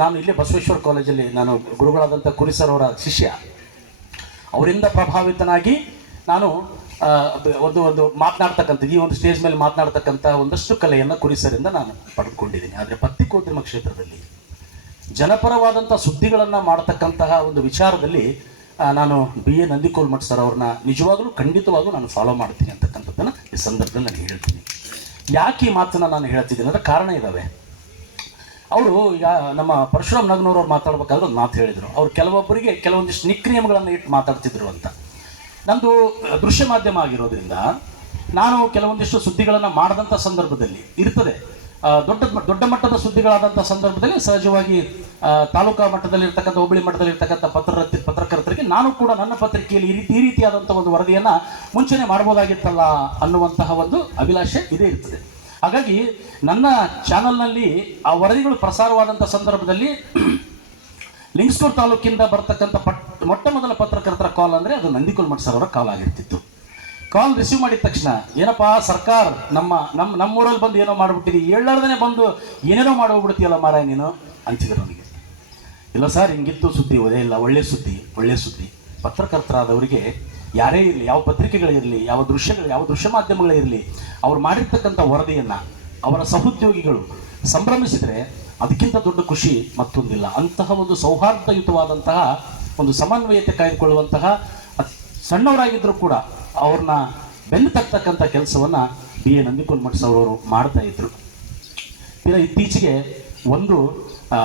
ನಾನು ಇಲ್ಲೇ ಬಸವೇಶ್ವರ ಕಾಲೇಜಲ್ಲಿ ನಾನು ಗುರುಗಳಾದಂಥ ಕುರಿ ಸರ್ ಅವರ ಶಿಷ್ಯ, ಅವರಿಂದ ಪ್ರಭಾವಿತನಾಗಿ ನಾನು ಒಂದು ಮಾತನಾಡ್ತಕ್ಕಂಥ ಈ ಒಂದು ಸ್ಟೇಜ್ ಮೇಲೆ ಮಾತನಾಡ್ತಕ್ಕಂಥ ಒಂದಷ್ಟು ಕಲೆಯನ್ನು ಕುರಿಸರಿಂದ ನಾನು ಪಡೆದುಕೊಂಡಿದ್ದೀನಿ. ಆದರೆ ಪತ್ರಿಕೋದ್ಯಮ ಕ್ಷೇತ್ರದಲ್ಲಿ ಜನಪರವಾದಂಥ ಸುದ್ದಿಗಳನ್ನು ಮಾಡತಕ್ಕಂತಹ ಒಂದು ವಿಚಾರದಲ್ಲಿ ನಾನು BA ನಂದಿಕೋಲ್ಮಠ್ ಸರ್ ಅವ್ರನ್ನ ನಿಜವಾಗಲೂ ಖಂಡಿತವಾಗೂ ನಾನು ಫಾಲೋ ಮಾಡ್ತೀನಿ ಅಂತಕ್ಕಂಥದ್ದನ್ನು ಈ ಸಂದರ್ಭದಲ್ಲಿ ನಾನು ಹೇಳ್ತೀನಿ. ಯಾಕೆ ಈ ಮಾತನ್ನು ನಾನು ಹೇಳ್ತಿದ್ದೀನಿ ಅಂದರೆ ಕಾರಣ ಇದ್ದಾವೆ. ಅವರು ಈಗ ನಮ್ಮ ಪರಶುರಾಮ್ ನಗ್ನೂರವ್ರು ಮಾತಾಡ್ಬೇಕಾದ್ರೆ ಒಂದು ಮಾತು ಹೇಳಿದರು. ಅವ್ರು ಕೆಲವೊಬ್ಬರಿಗೆ ಕೆಲವೊಂದಿಷ್ಟು ನಿಕ್ರಿಯಮ್ಗಳನ್ನು ಇಟ್ಟು ಮಾತಾಡ್ತಿದ್ರು ಅಂತ. ನಂದು ದೃಶ್ಯ ಮಾಧ್ಯಮ ಆಗಿರೋದ್ರಿಂದ ನಾನು ಕೆಲವೊಂದಿಷ್ಟು ಸುದ್ದಿಗಳನ್ನು ಮಾಡಿದಂಥ ಸಂದರ್ಭದಲ್ಲಿ ಇರ್ತದೆ, ದೊಡ್ಡ ಮಟ್ಟದ ಸುದ್ದಿಗಳಾದಂಥ ಸಂದರ್ಭದಲ್ಲಿ ಸಹಜವಾಗಿ ತಾಲೂಕಾ ಮಟ್ಟದಲ್ಲಿರ್ತಕ್ಕಂಥ, ಹೋಬಳಿ ಮಟ್ಟದಲ್ಲಿರ್ತಕ್ಕಂಥ ಪತ್ರಕರ್ತರಿಗೆ ನಾನು ಕೂಡ ನನ್ನ ಪತ್ರಿಕೆಯಲ್ಲಿ ಈ ರೀತಿಯಾದಂಥ ಒಂದು ವರದಿಯನ್ನು ಮುಂಚೆನೇ ಮಾಡ್ಬೋದಾಗಿತ್ತಲ್ಲ ಅನ್ನುವಂತಹ ಒಂದು ಅಭಿಲಾಷೆ ಇದೇ ಇರ್ತದೆ. ಹಾಗಾಗಿ ನನ್ನ ಚಾನಲ್ನಲ್ಲಿ ಆ ವರದಿಗಳು ಪ್ರಸಾರವಾದಂಥ ಸಂದರ್ಭದಲ್ಲಿ ಲಿಂಗಸ್ಕೂರು ತಾಲೂಕಿಂದ ಬರ್ತಕ್ಕಂಥ ಮೊಟ್ಟ ಮೊದಲ ಪತ್ರಕರ್ತರ ಕಾಲ್ ಅಂದರೆ ಅದು ನಂದಿಕೋಲ್ಮಠ್ ಸರ್ ಅವರ ಕಾಲ್ ಆಗಿರ್ತಿತ್ತು. ಕಾಲ್ ರಿಸೀವ್ ಮಾಡಿದ ತಕ್ಷಣ, ಏನಪ್ಪ ಸರ್ಕಾರ ನಮ್ಮೂರಲ್ಲಿ ಬಂದು ಏನೋ ಮಾಡಿಬಿಟ್ಟಿದ್ದಿ, ಹೇಳಲಾರ್ದೇ ಬಂದು ಏನೇನೋ ಮಾಡೋಗ್ಬಿಡ್ತೀಯಲ್ಲ ಮಾರಾಯ ನೀನು ಅಂತಿದ್ರು ನನಗೆ. ಇಲ್ಲ ಸರ್, ಹಿಂಗಿತ್ತು ಸುದ್ದಿ, ಒದೇ ಇಲ್ಲ, ಒಳ್ಳೆ ಸುದ್ದಿ. ಪತ್ರಕರ್ತರಾದವರಿಗೆ ಯಾರೇ ಇರಲಿ, ಯಾವ ಪತ್ರಿಕೆಗಳಿರಲಿ, ಯಾವ ದೃಶ್ಯ ಮಾಧ್ಯಮಗಳೇ ಇರಲಿ, ಅವ್ರು ಮಾಡಿರ್ತಕ್ಕಂಥ ವರದಿಯನ್ನು ಅವರ ಸಹೋದ್ಯೋಗಿಗಳು ಸಂಭ್ರಮಿಸಿದರೆ ಅದಕ್ಕಿಂತ ದೊಡ್ಡ ಖುಷಿ ಮತ್ತೊಂದಿಲ್ಲ. ಅಂತಹ ಒಂದು ಸೌಹಾರ್ದಯುತವಾದಂತಹ ಒಂದು ಸಮನ್ವಯತೆ ಕಾಯ್ದುಕೊಳ್ಳುವಂತಹ ಸಣ್ಣವರಾಗಿದ್ದರೂ ಕೂಡ ಅವ್ರನ್ನ ಬೆನ್ನು ತಕ್ಕತಕ್ಕಂಥ ಕೆಲಸವನ್ನು BA ನಂದಿಕೋಲ್ಮಠ್ ಸರ್ ಅವರು ಮಾಡ್ತಾ ಇದ್ರು. ಇತ್ತೀಚೆಗೆ ಒಂದು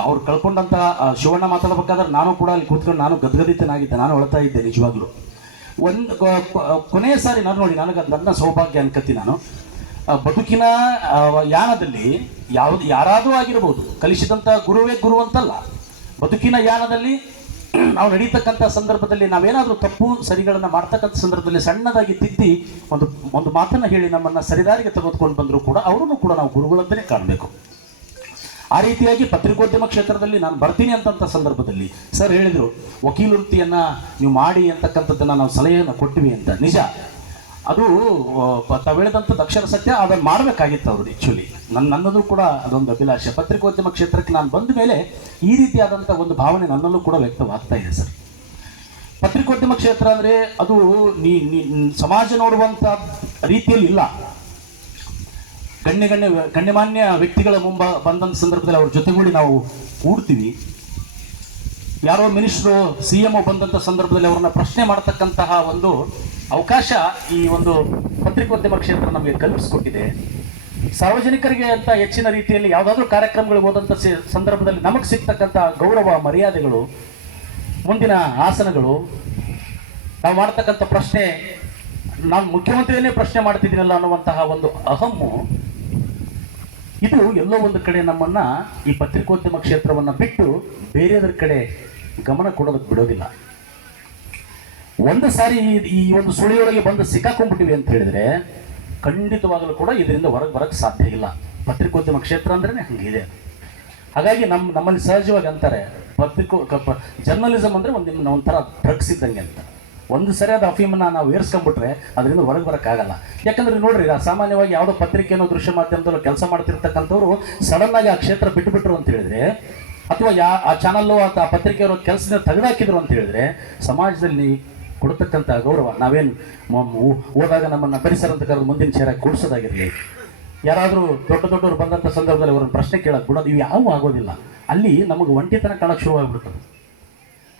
ಅವ್ರು ಕಳ್ಕೊಂಡಂತಹ ಶಿವಣ್ಣ ಮಾತಾಡಬೇಕಾದ್ರೆ ನಾನು ಕೂಡ ಅಲ್ಲಿ ಕೂತ್ಕೊಂಡು ನಾನು ಗದ್ಗದಿತನಾಗಿದ್ದೆ, ನಾನು ಅಳ್ತಾ ಇದ್ದೆ ನಿಜವಾಗ್ಲೂ. ಕೊನೆಯ ಸಾರಿ ನಾನು ನೋಡಿ, ನನ್ನ ಸೌಭಾಗ್ಯ ಅನ್ಕತ್ತೀನಿ ನಾನು. ಬದುಕಿನ ಯಾನದಲ್ಲಿ ಯಾರಾದರೂ ಆಗಿರ್ಬೋದು, ಕಲಿಸಿದಂಥ ಗುರುವೇ ಗುರು ಅಂತಲ್ಲ, ಬದುಕಿನ ಯಾನದಲ್ಲಿ ನಾವು ನಡೀತಕ್ಕಂಥ ಸಂದರ್ಭದಲ್ಲಿ ನಾವೇನಾದರೂ ತಪ್ಪು ಸರಿಗಳನ್ನು ಮಾಡ್ತಕ್ಕಂಥ ಸಂದರ್ಭದಲ್ಲಿ ಸಣ್ಣದಾಗಿ ತಿದ್ದಿ ಒಂದು ಮಾತನ್ನು ಹೇಳಿ ನಮ್ಮನ್ನು ಸರಿದಾರಿಗೆ ತೆಗೆದುಕೊಂಡು ಬಂದರೂ ಕೂಡ ಅವರನ್ನು ಕೂಡ ನಾವು ಗುರುಗಳಂತಲೇ ಕಾಣಬೇಕು. ಆ ರೀತಿಯಾಗಿ ಪತ್ರಿಕೋದ್ಯಮ ಕ್ಷೇತ್ರದಲ್ಲಿ ನಾನು ಬರ್ತೀನಿ ಅಂತಂಥ ಸಂದರ್ಭದಲ್ಲಿ ಸರ್ ಹೇಳಿದರು, ವಕೀಲ ವೃತ್ತಿಯನ್ನು ನೀವು ಮಾಡಿ ಅಂತಕ್ಕಂಥದ್ದನ್ನು ನಾವು ಸಲಹೆಯನ್ನು ಕೊಟ್ಟಿವಿ ಅಂತ. ನಿಜ, ಅದು ತಾವು ಹೇಳಿದಂಥದ್ದು ಅಕ್ಷರ ಸತ್ಯ. ಅದನ್ನು ಮಾಡಬೇಕಾಗಿತ್ತು ಅವರು. ಆ್ಯಕ್ಚುಲಿ ನನ್ನದು ಕೂಡ ಅದೊಂದು ಅಭಿಲಾಷೆ. ಪತ್ರಿಕೋದ್ಯಮ ಕ್ಷೇತ್ರಕ್ಕೆ ನಾನು ಬಂದ ಮೇಲೆ ಈ ರೀತಿಯಾದಂಥ ಒಂದು ಭಾವನೆ ನನ್ನಲ್ಲೂ ಕೂಡ ವ್ಯಕ್ತವಾಗ್ತಾ ಇದೆ ಸರ್. ಪತ್ರಿಕೋದ್ಯಮ ಕ್ಷೇತ್ರ ಅಂದರೆ ಅದು ಸಮಾಜ ನೋಡುವಂಥ ರೀತಿಯಲ್ಲಿ ಇಲ್ಲ. ಗಣ್ಯಮಾನ್ಯ ವ್ಯಕ್ತಿಗಳ ಬಂದಂಥ ಸಂದರ್ಭದಲ್ಲಿ ಅವ್ರ ಜೊತೆಗೂಡಿ ನಾವು ಕೂಡ್ತೀವಿ, ಯಾರೋ ಮಿನಿಸ್ಟ್ರು CM ಬಂದಂಥ ಸಂದರ್ಭದಲ್ಲಿ ಅವ್ರನ್ನ ಪ್ರಶ್ನೆ ಮಾಡತಕ್ಕಂತಹ ಒಂದು ಅವಕಾಶ ಈ ಒಂದು ಪತ್ರಿಕೋದ್ಯಮ ಕ್ಷೇತ್ರ ನಮಗೆ ಕಲ್ಪಿಸಿಕೊಟ್ಟಿದೆ. ಸಾರ್ವಜನಿಕರಿಗೆ ಅಂತ ಹೆಚ್ಚಿನ ರೀತಿಯಲ್ಲಿ ಯಾವುದಾದ್ರೂ ಕಾರ್ಯಕ್ರಮಗಳಿಗೆ ಹೋದಂಥ ಸಂದರ್ಭದಲ್ಲಿ ನಮಗೆ ಸಿಗ್ತಕ್ಕಂಥ ಗೌರವ ಮರ್ಯಾದೆಗಳು, ಮುಂದಿನ ಆಸನಗಳು, ನಾವು ಮಾಡ್ತಕ್ಕಂಥ ಪ್ರಶ್ನೆ, ನಾನು ಮುಖ್ಯಮಂತ್ರಿಯನ್ನೇ ಪ್ರಶ್ನೆ ಮಾಡ್ತಿದ್ದೀನಲ್ಲ ಅನ್ನುವಂತಹ ಒಂದು ಅಹಮ್ಮು, ಇದು ಎಲ್ಲೋ ಒಂದು ಕಡೆ ನಮ್ಮನ್ನ ಈ ಪತ್ರಿಕೋದ್ಯಮ ಕ್ಷೇತ್ರವನ್ನು ಬಿಟ್ಟು ಬೇರೆಯದ್ರ ಕಡೆ ಗಮನ ಕೊಡೋದಕ್ಕೆ ಬಿಡೋದಿಲ್ಲ. ಒಂದು ಸಾರಿ ಈ ಒಂದು ಸುಳಿಯೊಳಗೆ ಬಂದು ಸಿಕ್ಕಾಕೊಂಡ್ಬಿಟ್ಟಿವಿ ಅಂತ ಹೇಳಿದ್ರೆ ಖಂಡಿತವಾಗಲೂ ಕೂಡ ಇದರಿಂದ ಬರಕ್ಕೆ ಸಾಧ್ಯ ಇಲ್ಲ. ಪತ್ರಿಕೋದ್ಯಮ ಕ್ಷೇತ್ರ ಅಂದ್ರೆ ಹಂಗಿದೆ. ಹಾಗಾಗಿ ನಮ್ಮಲ್ಲಿ ಸಹಜವಾಗಿ ಅಂತಾರೆ ಜರ್ನಲಿಸಮ್ ಅಂದ್ರೆ ಒಂಥರ ಡ್ರಗ್ಸ್ ಇದ್ದಂಗೆ ಅಂತ. ಒಂದು ಸರಿಯಾದ ಅಫೀಮನ್ನ ನಾವು ಏರ್ಸ್ಕೊಂಡ್ಬಿಟ್ರೆ ಅದರಿಂದ ಹೊರಗೆ ಬರೋಕ್ಕಾಗಲ್ಲ. ಯಾಕಂದ್ರೆ ನೋಡ್ರಿ, ಸಾಮಾನ್ಯವಾಗಿ ಯಾವುದೋ ಪತ್ರಿಕೆನೋ ದೃಶ್ಯ ಮಾಧ್ಯಮದಲ್ಲೂ ಕೆಲಸ ಮಾಡ್ತಿರ್ತಕ್ಕಂಥವ್ರು ಸಡನ್ ಆಗಿ ಆ ಕ್ಷೇತ್ರ ಬಿಟ್ಟುಬಿಟ್ರು ಅಂತ ಹೇಳಿದ್ರೆ, ಅಥವಾ ಆ ಚಾನಲ್ಲು ಆ ಪತ್ರಿಕೆಯವರು ಕೆಲಸದಿಂದ ತೆಗೆದಾಕಿದ್ರು ಅಂತ ಹೇಳಿದ್ರೆ, ಸಮಾಜದಲ್ಲಿ ಕೊಡ್ತಕ್ಕಂಥ ಗೌರವ, ನಾವೇನು ಹೋದಾಗ ನಮ್ಮನ್ನು ಪರಿಸರ ಅಂತ ಕರೆದು ಮುಂದಿನ ಚೇರಾಗಿ ಕೂಡಿಸೋದಾಗಿರಲಿ, ಯಾರಾದರೂ ದೊಡ್ಡವರು ಬಂದಂಥ ಸಂದರ್ಭದಲ್ಲಿ ಅವ್ರನ್ನ ಪ್ರಶ್ನೆ ಕೇಳಕ್ಕೆ ಬಿಡೋದು, ಇವು ಯಾವೂ ಆಗೋದಿಲ್ಲ. ಅಲ್ಲಿ ನಮಗೆ ಒಂಟಿತನ ಕಾಣಕ್ಕೆ ಶುರುವಾಗ್ಬಿಡ್ತದೆ.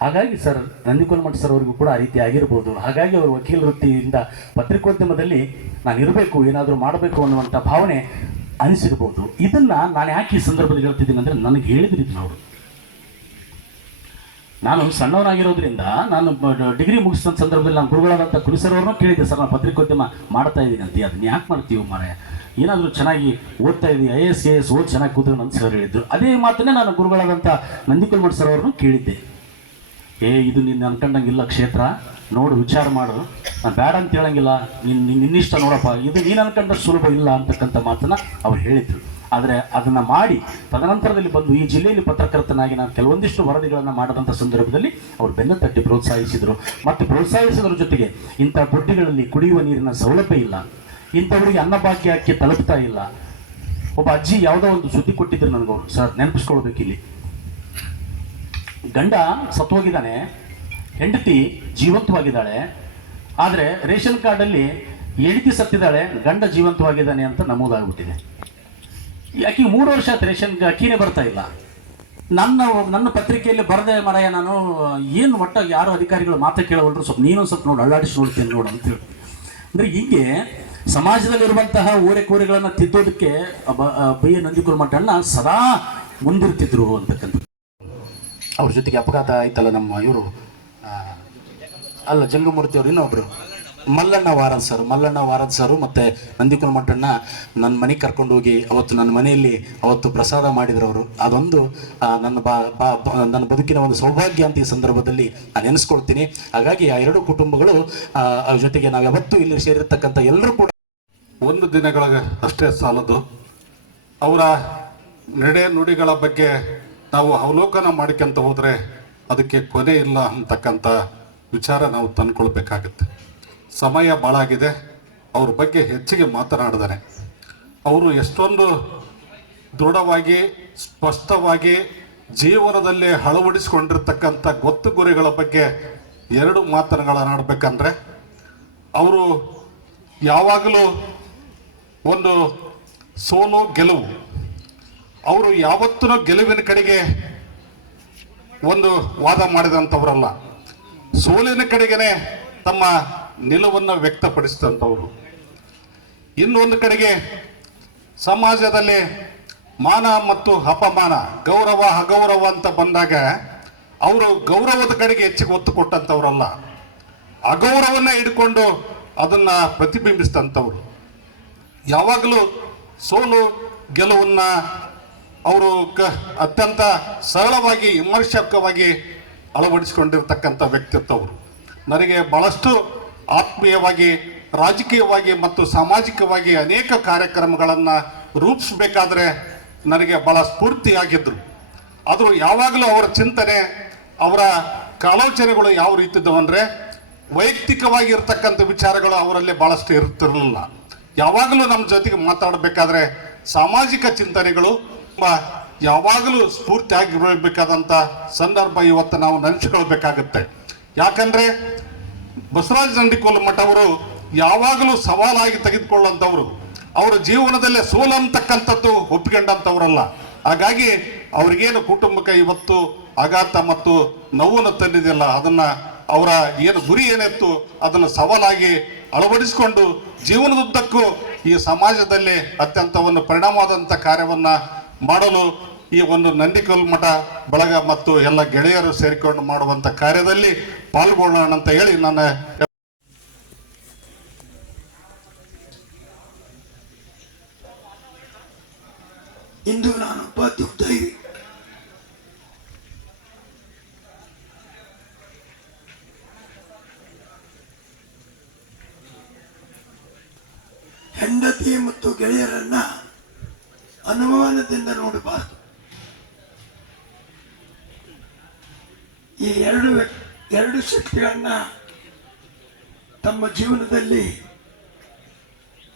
ಹಾಗಾಗಿ ಸರ್ ನಂದಿಕೋಲ್ಮಠ್ ಸರ್ ಅವರಿಗೂ ಕೂಡ ಆ ರೀತಿ ಆಗಿರ್ಬೋದು. ಹಾಗಾಗಿ ಅವರು ವಕೀಲ ವೃತ್ತಿಯಿಂದ ಪತ್ರಿಕೋದ್ಯಮದಲ್ಲಿ ನಾನು ಇರಬೇಕು, ಏನಾದರೂ ಮಾಡಬೇಕು ಅನ್ನುವಂಥ ಭಾವನೆ ಅನಿಸಿರ್ಬೋದು. ಇದನ್ನು ನಾನು ಯಾಕೆ ಈ ಸಂದರ್ಭದಲ್ಲಿ ಹೇಳ್ತಿದ್ದೀನಿ ಅಂದರೆ, ನನಗೆ ಹೇಳಿದ್ರಿದ್ರು ಅವರು. ನಾನು ಸಣ್ಣವನಾಗಿರೋದ್ರಿಂದ ನಾನು ಡಿಗ್ರಿ ಮುಗಿಸಿದ ಸಂದರ್ಭದಲ್ಲಿ ನಾನು ಗುರುಗಳಾದಂಥ ಕುರಿಸರ್ ಅವ್ರನ್ನೂ ಕೇಳಿದ್ದೆ, ಸರ್ ನಾನು ಪತ್ರಿಕೋದ್ಯಮ ಮಾಡ್ತಾ ಇದ್ದೀನಿ ಅಂತ. ಅದನ್ನ ಯಾಕೆ ಮಾಡ್ತೀವಿ ಮಾರಾಯ, ಏನಾದರೂ ಚೆನ್ನಾಗಿ ಓದ್ತಾ ಇದ್ದೀವಿ, IAS KS ಓದಿ ಚೆನ್ನಾಗಿ ಕೂತ್ರೆ ಅಂತ ಸರ್ ಹೇಳಿದ್ರು. ಅದೇ ಮಾತನ್ನೇ ನಾನು ಗುರುಗಳಾದಂಥ ನಂದಿಕೋಲ್ಮಠ್ ಸರ್ ಅವ್ರನ್ನೂ ಕೇಳಿದ್ದೆ. ಇದು ನೀನು ಅನ್ಕೊಂಡಂಗಿಲ್ಲ ಕ್ಷೇತ್ರ, ನೋಡು ವಿಚಾರ ಮಾಡು, ನಾನು ಬೇಡ ಅಂತ ಹೇಳಂಗಿಲ್ಲ, ನಿನ್ನಿಷ್ಟ ನೋಡಪ್ಪ, ಇದು ನೀನು ಅನ್ಕೊಂಡಷ್ಟು ಸುಲಭ ಇಲ್ಲ ಅಂತಕ್ಕಂಥ ಮಾತನ್ನು ಅವ್ರು ಹೇಳಿದ್ರು. ಆದರೆ ಅದನ್ನು ಮಾಡಿ ತದನಂತರದಲ್ಲಿ ಬಂದು ಈ ಜಿಲ್ಲೆಯಲ್ಲಿ ಪತ್ರಕರ್ತನಾಗಿ ನಾನು ಕೆಲವೊಂದಿಷ್ಟು ವರದಿಗಳನ್ನು ಮಾಡಿದಂಥ ಸಂದರ್ಭದಲ್ಲಿ ಅವರು ಬೆನ್ನು ತಟ್ಟಿ ಪ್ರೋತ್ಸಾಹಿಸಿದರು. ಮತ್ತು ಪ್ರೋತ್ಸಾಹಿಸೋದ್ರ ಜೊತೆಗೆ ಇಂಥ ಬುಡ್ಡಿಗಳಲ್ಲಿ ಕುಡಿಯುವ ನೀರಿನ ಸೌಲಭ್ಯ ಇಲ್ಲ, ಇಂಥವರಿಗೆ ಅನ್ನಭಾಗ್ಯ ಅಕ್ಕಿ ತಲುಪ್ತಾ ಇಲ್ಲ. ಒಬ್ಬ ಅಜ್ಜಿ ಯಾವುದೋ ಒಂದು ಸುದ್ದಿ ಕೊಟ್ಟಿದ್ರು ನನಗವರು, ಸರ್ ನೆನಪಿಸ್ಕೊಳ್ಬೇಕಿಲ್ಲಿ, ಗಂಡ ಸತ್ತೋಗಿದ್ದಾನೆ, ಹೆಂಡತಿ ಜೀವಂತವಾಗಿದ್ದಾಳೆ, ಆದರೆ ರೇಷನ್ ಕಾರ್ಡಲ್ಲಿ ಹೆಂಡತಿ ಸತ್ತಿದ್ದಾಳೆ, ಗಂಡ ಜೀವಂತವಾಗಿದ್ದಾನೆ ಅಂತ ನಮೂದಾಗ್ಬಿಟ್ಟಿದೆ. ಯಾಕೆ 3 ವರ್ಷ ಆಯ್ತು ರೇಷನ್ ಅಕ್ಕಿನೇ ಬರ್ತಾ ಇಲ್ಲ. ನನ್ನ ಪತ್ರಿಕೆಯಲ್ಲಿ ಬರದೆ ಮರಾಯ, ನಾನು ಏನು ಒಟ್ಟಾಗಿ ಯಾರು ಅಧಿಕಾರಿಗಳು ಮಾತು ಕೇಳೋಲ್ರು, ಸ್ವಲ್ಪ ನೀನೊಂದು ಸ್ವಲ್ಪ ನೋಡಿ ಅಳ್ಳಾಡಿಸಿ ನೋಡ್ತೇನೆ ನೋಡು ಅಂತೇಳಿ. ಅಂದರೆ ಹೀಗೆ ಸಮಾಜದಲ್ಲಿರುವಂತಹ ಓರೆಕೋರೆಗಳನ್ನು ತಿದ್ದೋದಕ್ಕೆ ಬಿ ಎ ನಂದಿಕೋಲ್ಮಠ ಅಣ್ಣ ಸದಾ ಮುಂದಿರ್ತಿದ್ರು ಅಂತಕ್ಕಂಥ. ಅವ್ರ ಜೊತೆಗೆ ಅಪಘಾತ ಆಯ್ತಲ್ಲ, ನಮ್ಮ ಇವರು ಅಲ್ಲ ಜಂಗಮೂರ್ತಿ ಅವರು, ಇನ್ನೊಬ್ರು ಮಲ್ಲಣ್ಣ ವಾರದ್ ಸರು ಮತ್ತು ನಂದಿಕೋಲ್ಮಠಣ್ಣ ನನ್ನ ಮನೆಗೆ ಕರ್ಕೊಂಡು ಹೋಗಿ ಅವತ್ತು ನನ್ನ ಮನೆಯಲ್ಲಿ ಅವತ್ತು ಪ್ರಸಾದ ಮಾಡಿದ್ರು ಅವರು. ಅದೊಂದು ನನ್ನ ಬದುಕಿನ ಒಂದು ಸೌಭಾಗ್ಯ ಅಂತ ಈ ಸಂದರ್ಭದಲ್ಲಿ ನಾನು ನೆನೆಸ್ಕೊಳ್ತೀನಿ. ಹಾಗಾಗಿ ಆ ಎರಡು ಕುಟುಂಬಗಳು ಜೊತೆಗೆ ನಾವು ಯಾವತ್ತೂ ಇಲ್ಲಿ ಸೇರಿರ್ತಕ್ಕಂಥ ಎಲ್ಲರೂ ಕೂಡ ಒಂದು ದಿನಗಳಿಗೆ ಅಷ್ಟೇ ಸಾಲದು, ಅವರ ನಡೆ ನುಡಿಗಳ ಬಗ್ಗೆ ನಾವು ಅವಲೋಕನ ಮಾಡ್ಕೊಂತ ಹೋದರೆ ಅದಕ್ಕೆ ಕೊನೆ ಇಲ್ಲ ಅಂತಕ್ಕಂಥ ವಿಚಾರ ನಾವು ತಂದ್ಕೊಳ್ಬೇಕಾಗತ್ತೆ. ಸಮಯ ಭಾಳ ಆಗಿದೆ, ಅವ್ರ ಬಗ್ಗೆ ಹೆಚ್ಚಿಗೆ ಮಾತನಾಡಿದಾರೆ. ಅವರು ಎಷ್ಟೊಂದು ದೃಢವಾಗಿ ಸ್ಪಷ್ಟವಾಗಿ ಜೀವನದಲ್ಲಿ ಅಳವಡಿಸಿಕೊಂಡಿರ್ತಕ್ಕಂಥ ಗೊತ್ತು ಗುರಿಗಳ ಬಗ್ಗೆ 2 ಮಾತುಗಳನ್ನಾಡಬೇಕಂದ್ರೆ, ಅವರು ಯಾವಾಗಲೂ ಒಂದು ಸೋಲು ಗೆಲುವು, ಅವರು ಯಾವತ್ತೂ ಗೆಲುವಿನ ಕಡೆಗೆ ಒಂದು ವಾದ ಮಾಡಿದಂಥವರಲ್ಲ, ಸೋಲಿನ ಕಡೆಗೇ ತಮ್ಮ ನಿಲುವನ್ನು ವ್ಯಕ್ತಪಡಿಸಿದಂಥವರು. ಇನ್ನೊಂದು ಕಡೆಗೆ ಸಮಾಜದಲ್ಲಿ ಮಾನ ಮತ್ತು ಅಪಮಾನ, ಗೌರವ ಅಗೌರವ ಅಂತ ಬಂದಾಗ ಅವರು ಗೌರವದ ಕಡೆಗೆ ಹೆಚ್ಚಿಗೆ ಒತ್ತು ಕೊಟ್ಟಂಥವ್ರಲ್ಲ, ಅಗೌರವನ್ನ ಹಿಡ್ಕೊಂಡು ಅದನ್ನು ಪ್ರತಿಬಿಂಬಿಸಿದಂಥವ್ರು. ಯಾವಾಗಲೂ ಸೋಲು ಗೆಲುವನ್ನು ಅವರು ಅತ್ಯಂತ ಸರಳವಾಗಿ ವಿಮರ್ಶಕವಾಗಿ ಅಳವಡಿಸಿಕೊಂಡಿರ್ತಕ್ಕಂಥ ವ್ಯಕ್ತಿತ್ವವರು. ನನಗೆ ಭಾಳಷ್ಟು ಆತ್ಮೀಯವಾಗಿ, ರಾಜಕೀಯವಾಗಿ ಮತ್ತು ಸಾಮಾಜಿಕವಾಗಿ ಅನೇಕ ಕಾರ್ಯಕ್ರಮಗಳನ್ನು ರೂಪಿಸಬೇಕಾದ್ರೆ ನನಗೆ ಭಾಳ ಸ್ಫೂರ್ತಿಯಾಗಿದ್ದರು. ಆದರೂ ಯಾವಾಗಲೂ ಅವರ ಚಿಂತನೆ, ಅವರ ಆಲೋಚನೆಗಳು ಯಾವ ರೀತಿ ಇದ್ದವು ಅಂದರೆ, ವೈಯಕ್ತಿಕವಾಗಿರ್ತಕ್ಕಂಥ ವಿಚಾರಗಳು ಅವರಲ್ಲಿ ಭಾಳಷ್ಟು ಇರ್ತಿರಲಿಲ್ಲ. ಯಾವಾಗಲೂ ನಮ್ಮ ಜೊತೆಗೆ ಮಾತಾಡಬೇಕಾದ್ರೆ ಸಾಮಾಜಿಕ ಚಿಂತನೆಗಳು ಯಾವಾಗಲೂ ಸ್ಫೂರ್ತಿಯಾಗಿರಬೇಕಾದಂಥ ಸಂದರ್ಭ ಇವತ್ತು ನಾವು ನೆನೆಸ್ಕೊಳ್ಬೇಕಾಗತ್ತೆ. ಯಾಕಂದರೆ ಬಸವರಾಜ ನಂದಿಕೋಲ್ಮಠ ಅವರು ಯಾವಾಗಲೂ ಸವಾಲಾಗಿ ತೆಗೆದುಕೊಳ್ಳುವಂಥವ್ರು, ಅವರ ಜೀವನದಲ್ಲೇ ಸೋಲು ಅಂತಕ್ಕಂಥದ್ದು ಒಪ್ಪಿಕೊಂಡಂಥವ್ರಲ್ಲ. ಹಾಗಾಗಿ ಅವ್ರಿಗೇನು ಕುಟುಂಬಕ್ಕೆ ಇವತ್ತು ಆಘಾತ ಮತ್ತು ನೋವನ್ನು ತಂದಿದೆಯಲ್ಲ ಅದನ್ನು ಅವರ ಏನು ಗುರಿ ಏನಿತ್ತು ಅದನ್ನು ಸವಾಲಾಗಿ ಅಳವಡಿಸಿಕೊಂಡು ಜೀವನದುದ್ದಕ್ಕೂ ಈ ಸಮಾಜದಲ್ಲಿ ಅತ್ಯಂತ ಒಂದು ಪರಿಣಾಮವಾದಂಥ ಕಾರ್ಯವನ್ನು ಮಾಡಲು ಈ ಒಂದು ನಂದಿಕೋಲ್ ಮಠ ಬಳಗ ಮತ್ತು ಎಲ್ಲ ಗೆಳೆಯರು ಸೇರಿಕೊಂಡು ಮಾಡುವಂಥ ಕಾರ್ಯದಲ್ಲಿ ಪಾಲ್ಗೊಳ್ಳೋಣ ಅಂತ ಹೇಳಿ ನನ್ನ ಇಂದು ನಾನೊಬ್ಬ ದುರ್ದೈವಿ. ಹೆಂಡತಿ ಮತ್ತು ಗೆಳೆಯರನ್ನ ಅನುಮಾನದಿಂದ ನೋಡಬಾರದು. ಈ ಎರಡು ಶಕ್ತಿಗಳನ್ನ ತಮ್ಮ ಜೀವನದಲ್ಲಿ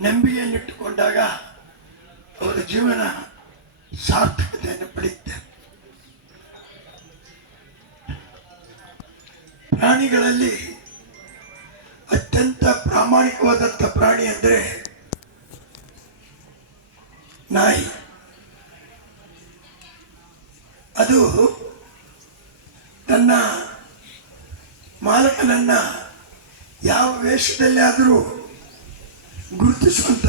ನಂಬಿಕೆಯನ್ನಿಟ್ಟುಕೊಂಡಾಗ ಅವರ ಜೀವನ ಸಾರ್ಥಕತೆಯನ್ನು ಪಡೆಯುತ್ತೆ. ಪ್ರಾಣಿಗಳಲ್ಲಿ ಅತ್ಯಂತ ಪ್ರಾಮಾಣಿಕವಾದಂಥ ಪ್ರಾಣಿ ಅಂದರೆ ನಾಯಿ. ಅದು ತನ್ನ ಮಾಲಕನನ್ನ ಯಾವ ವೇಷದಲ್ಲಿ ಆದರೂ ಗುರುತಿಸುವಂಥ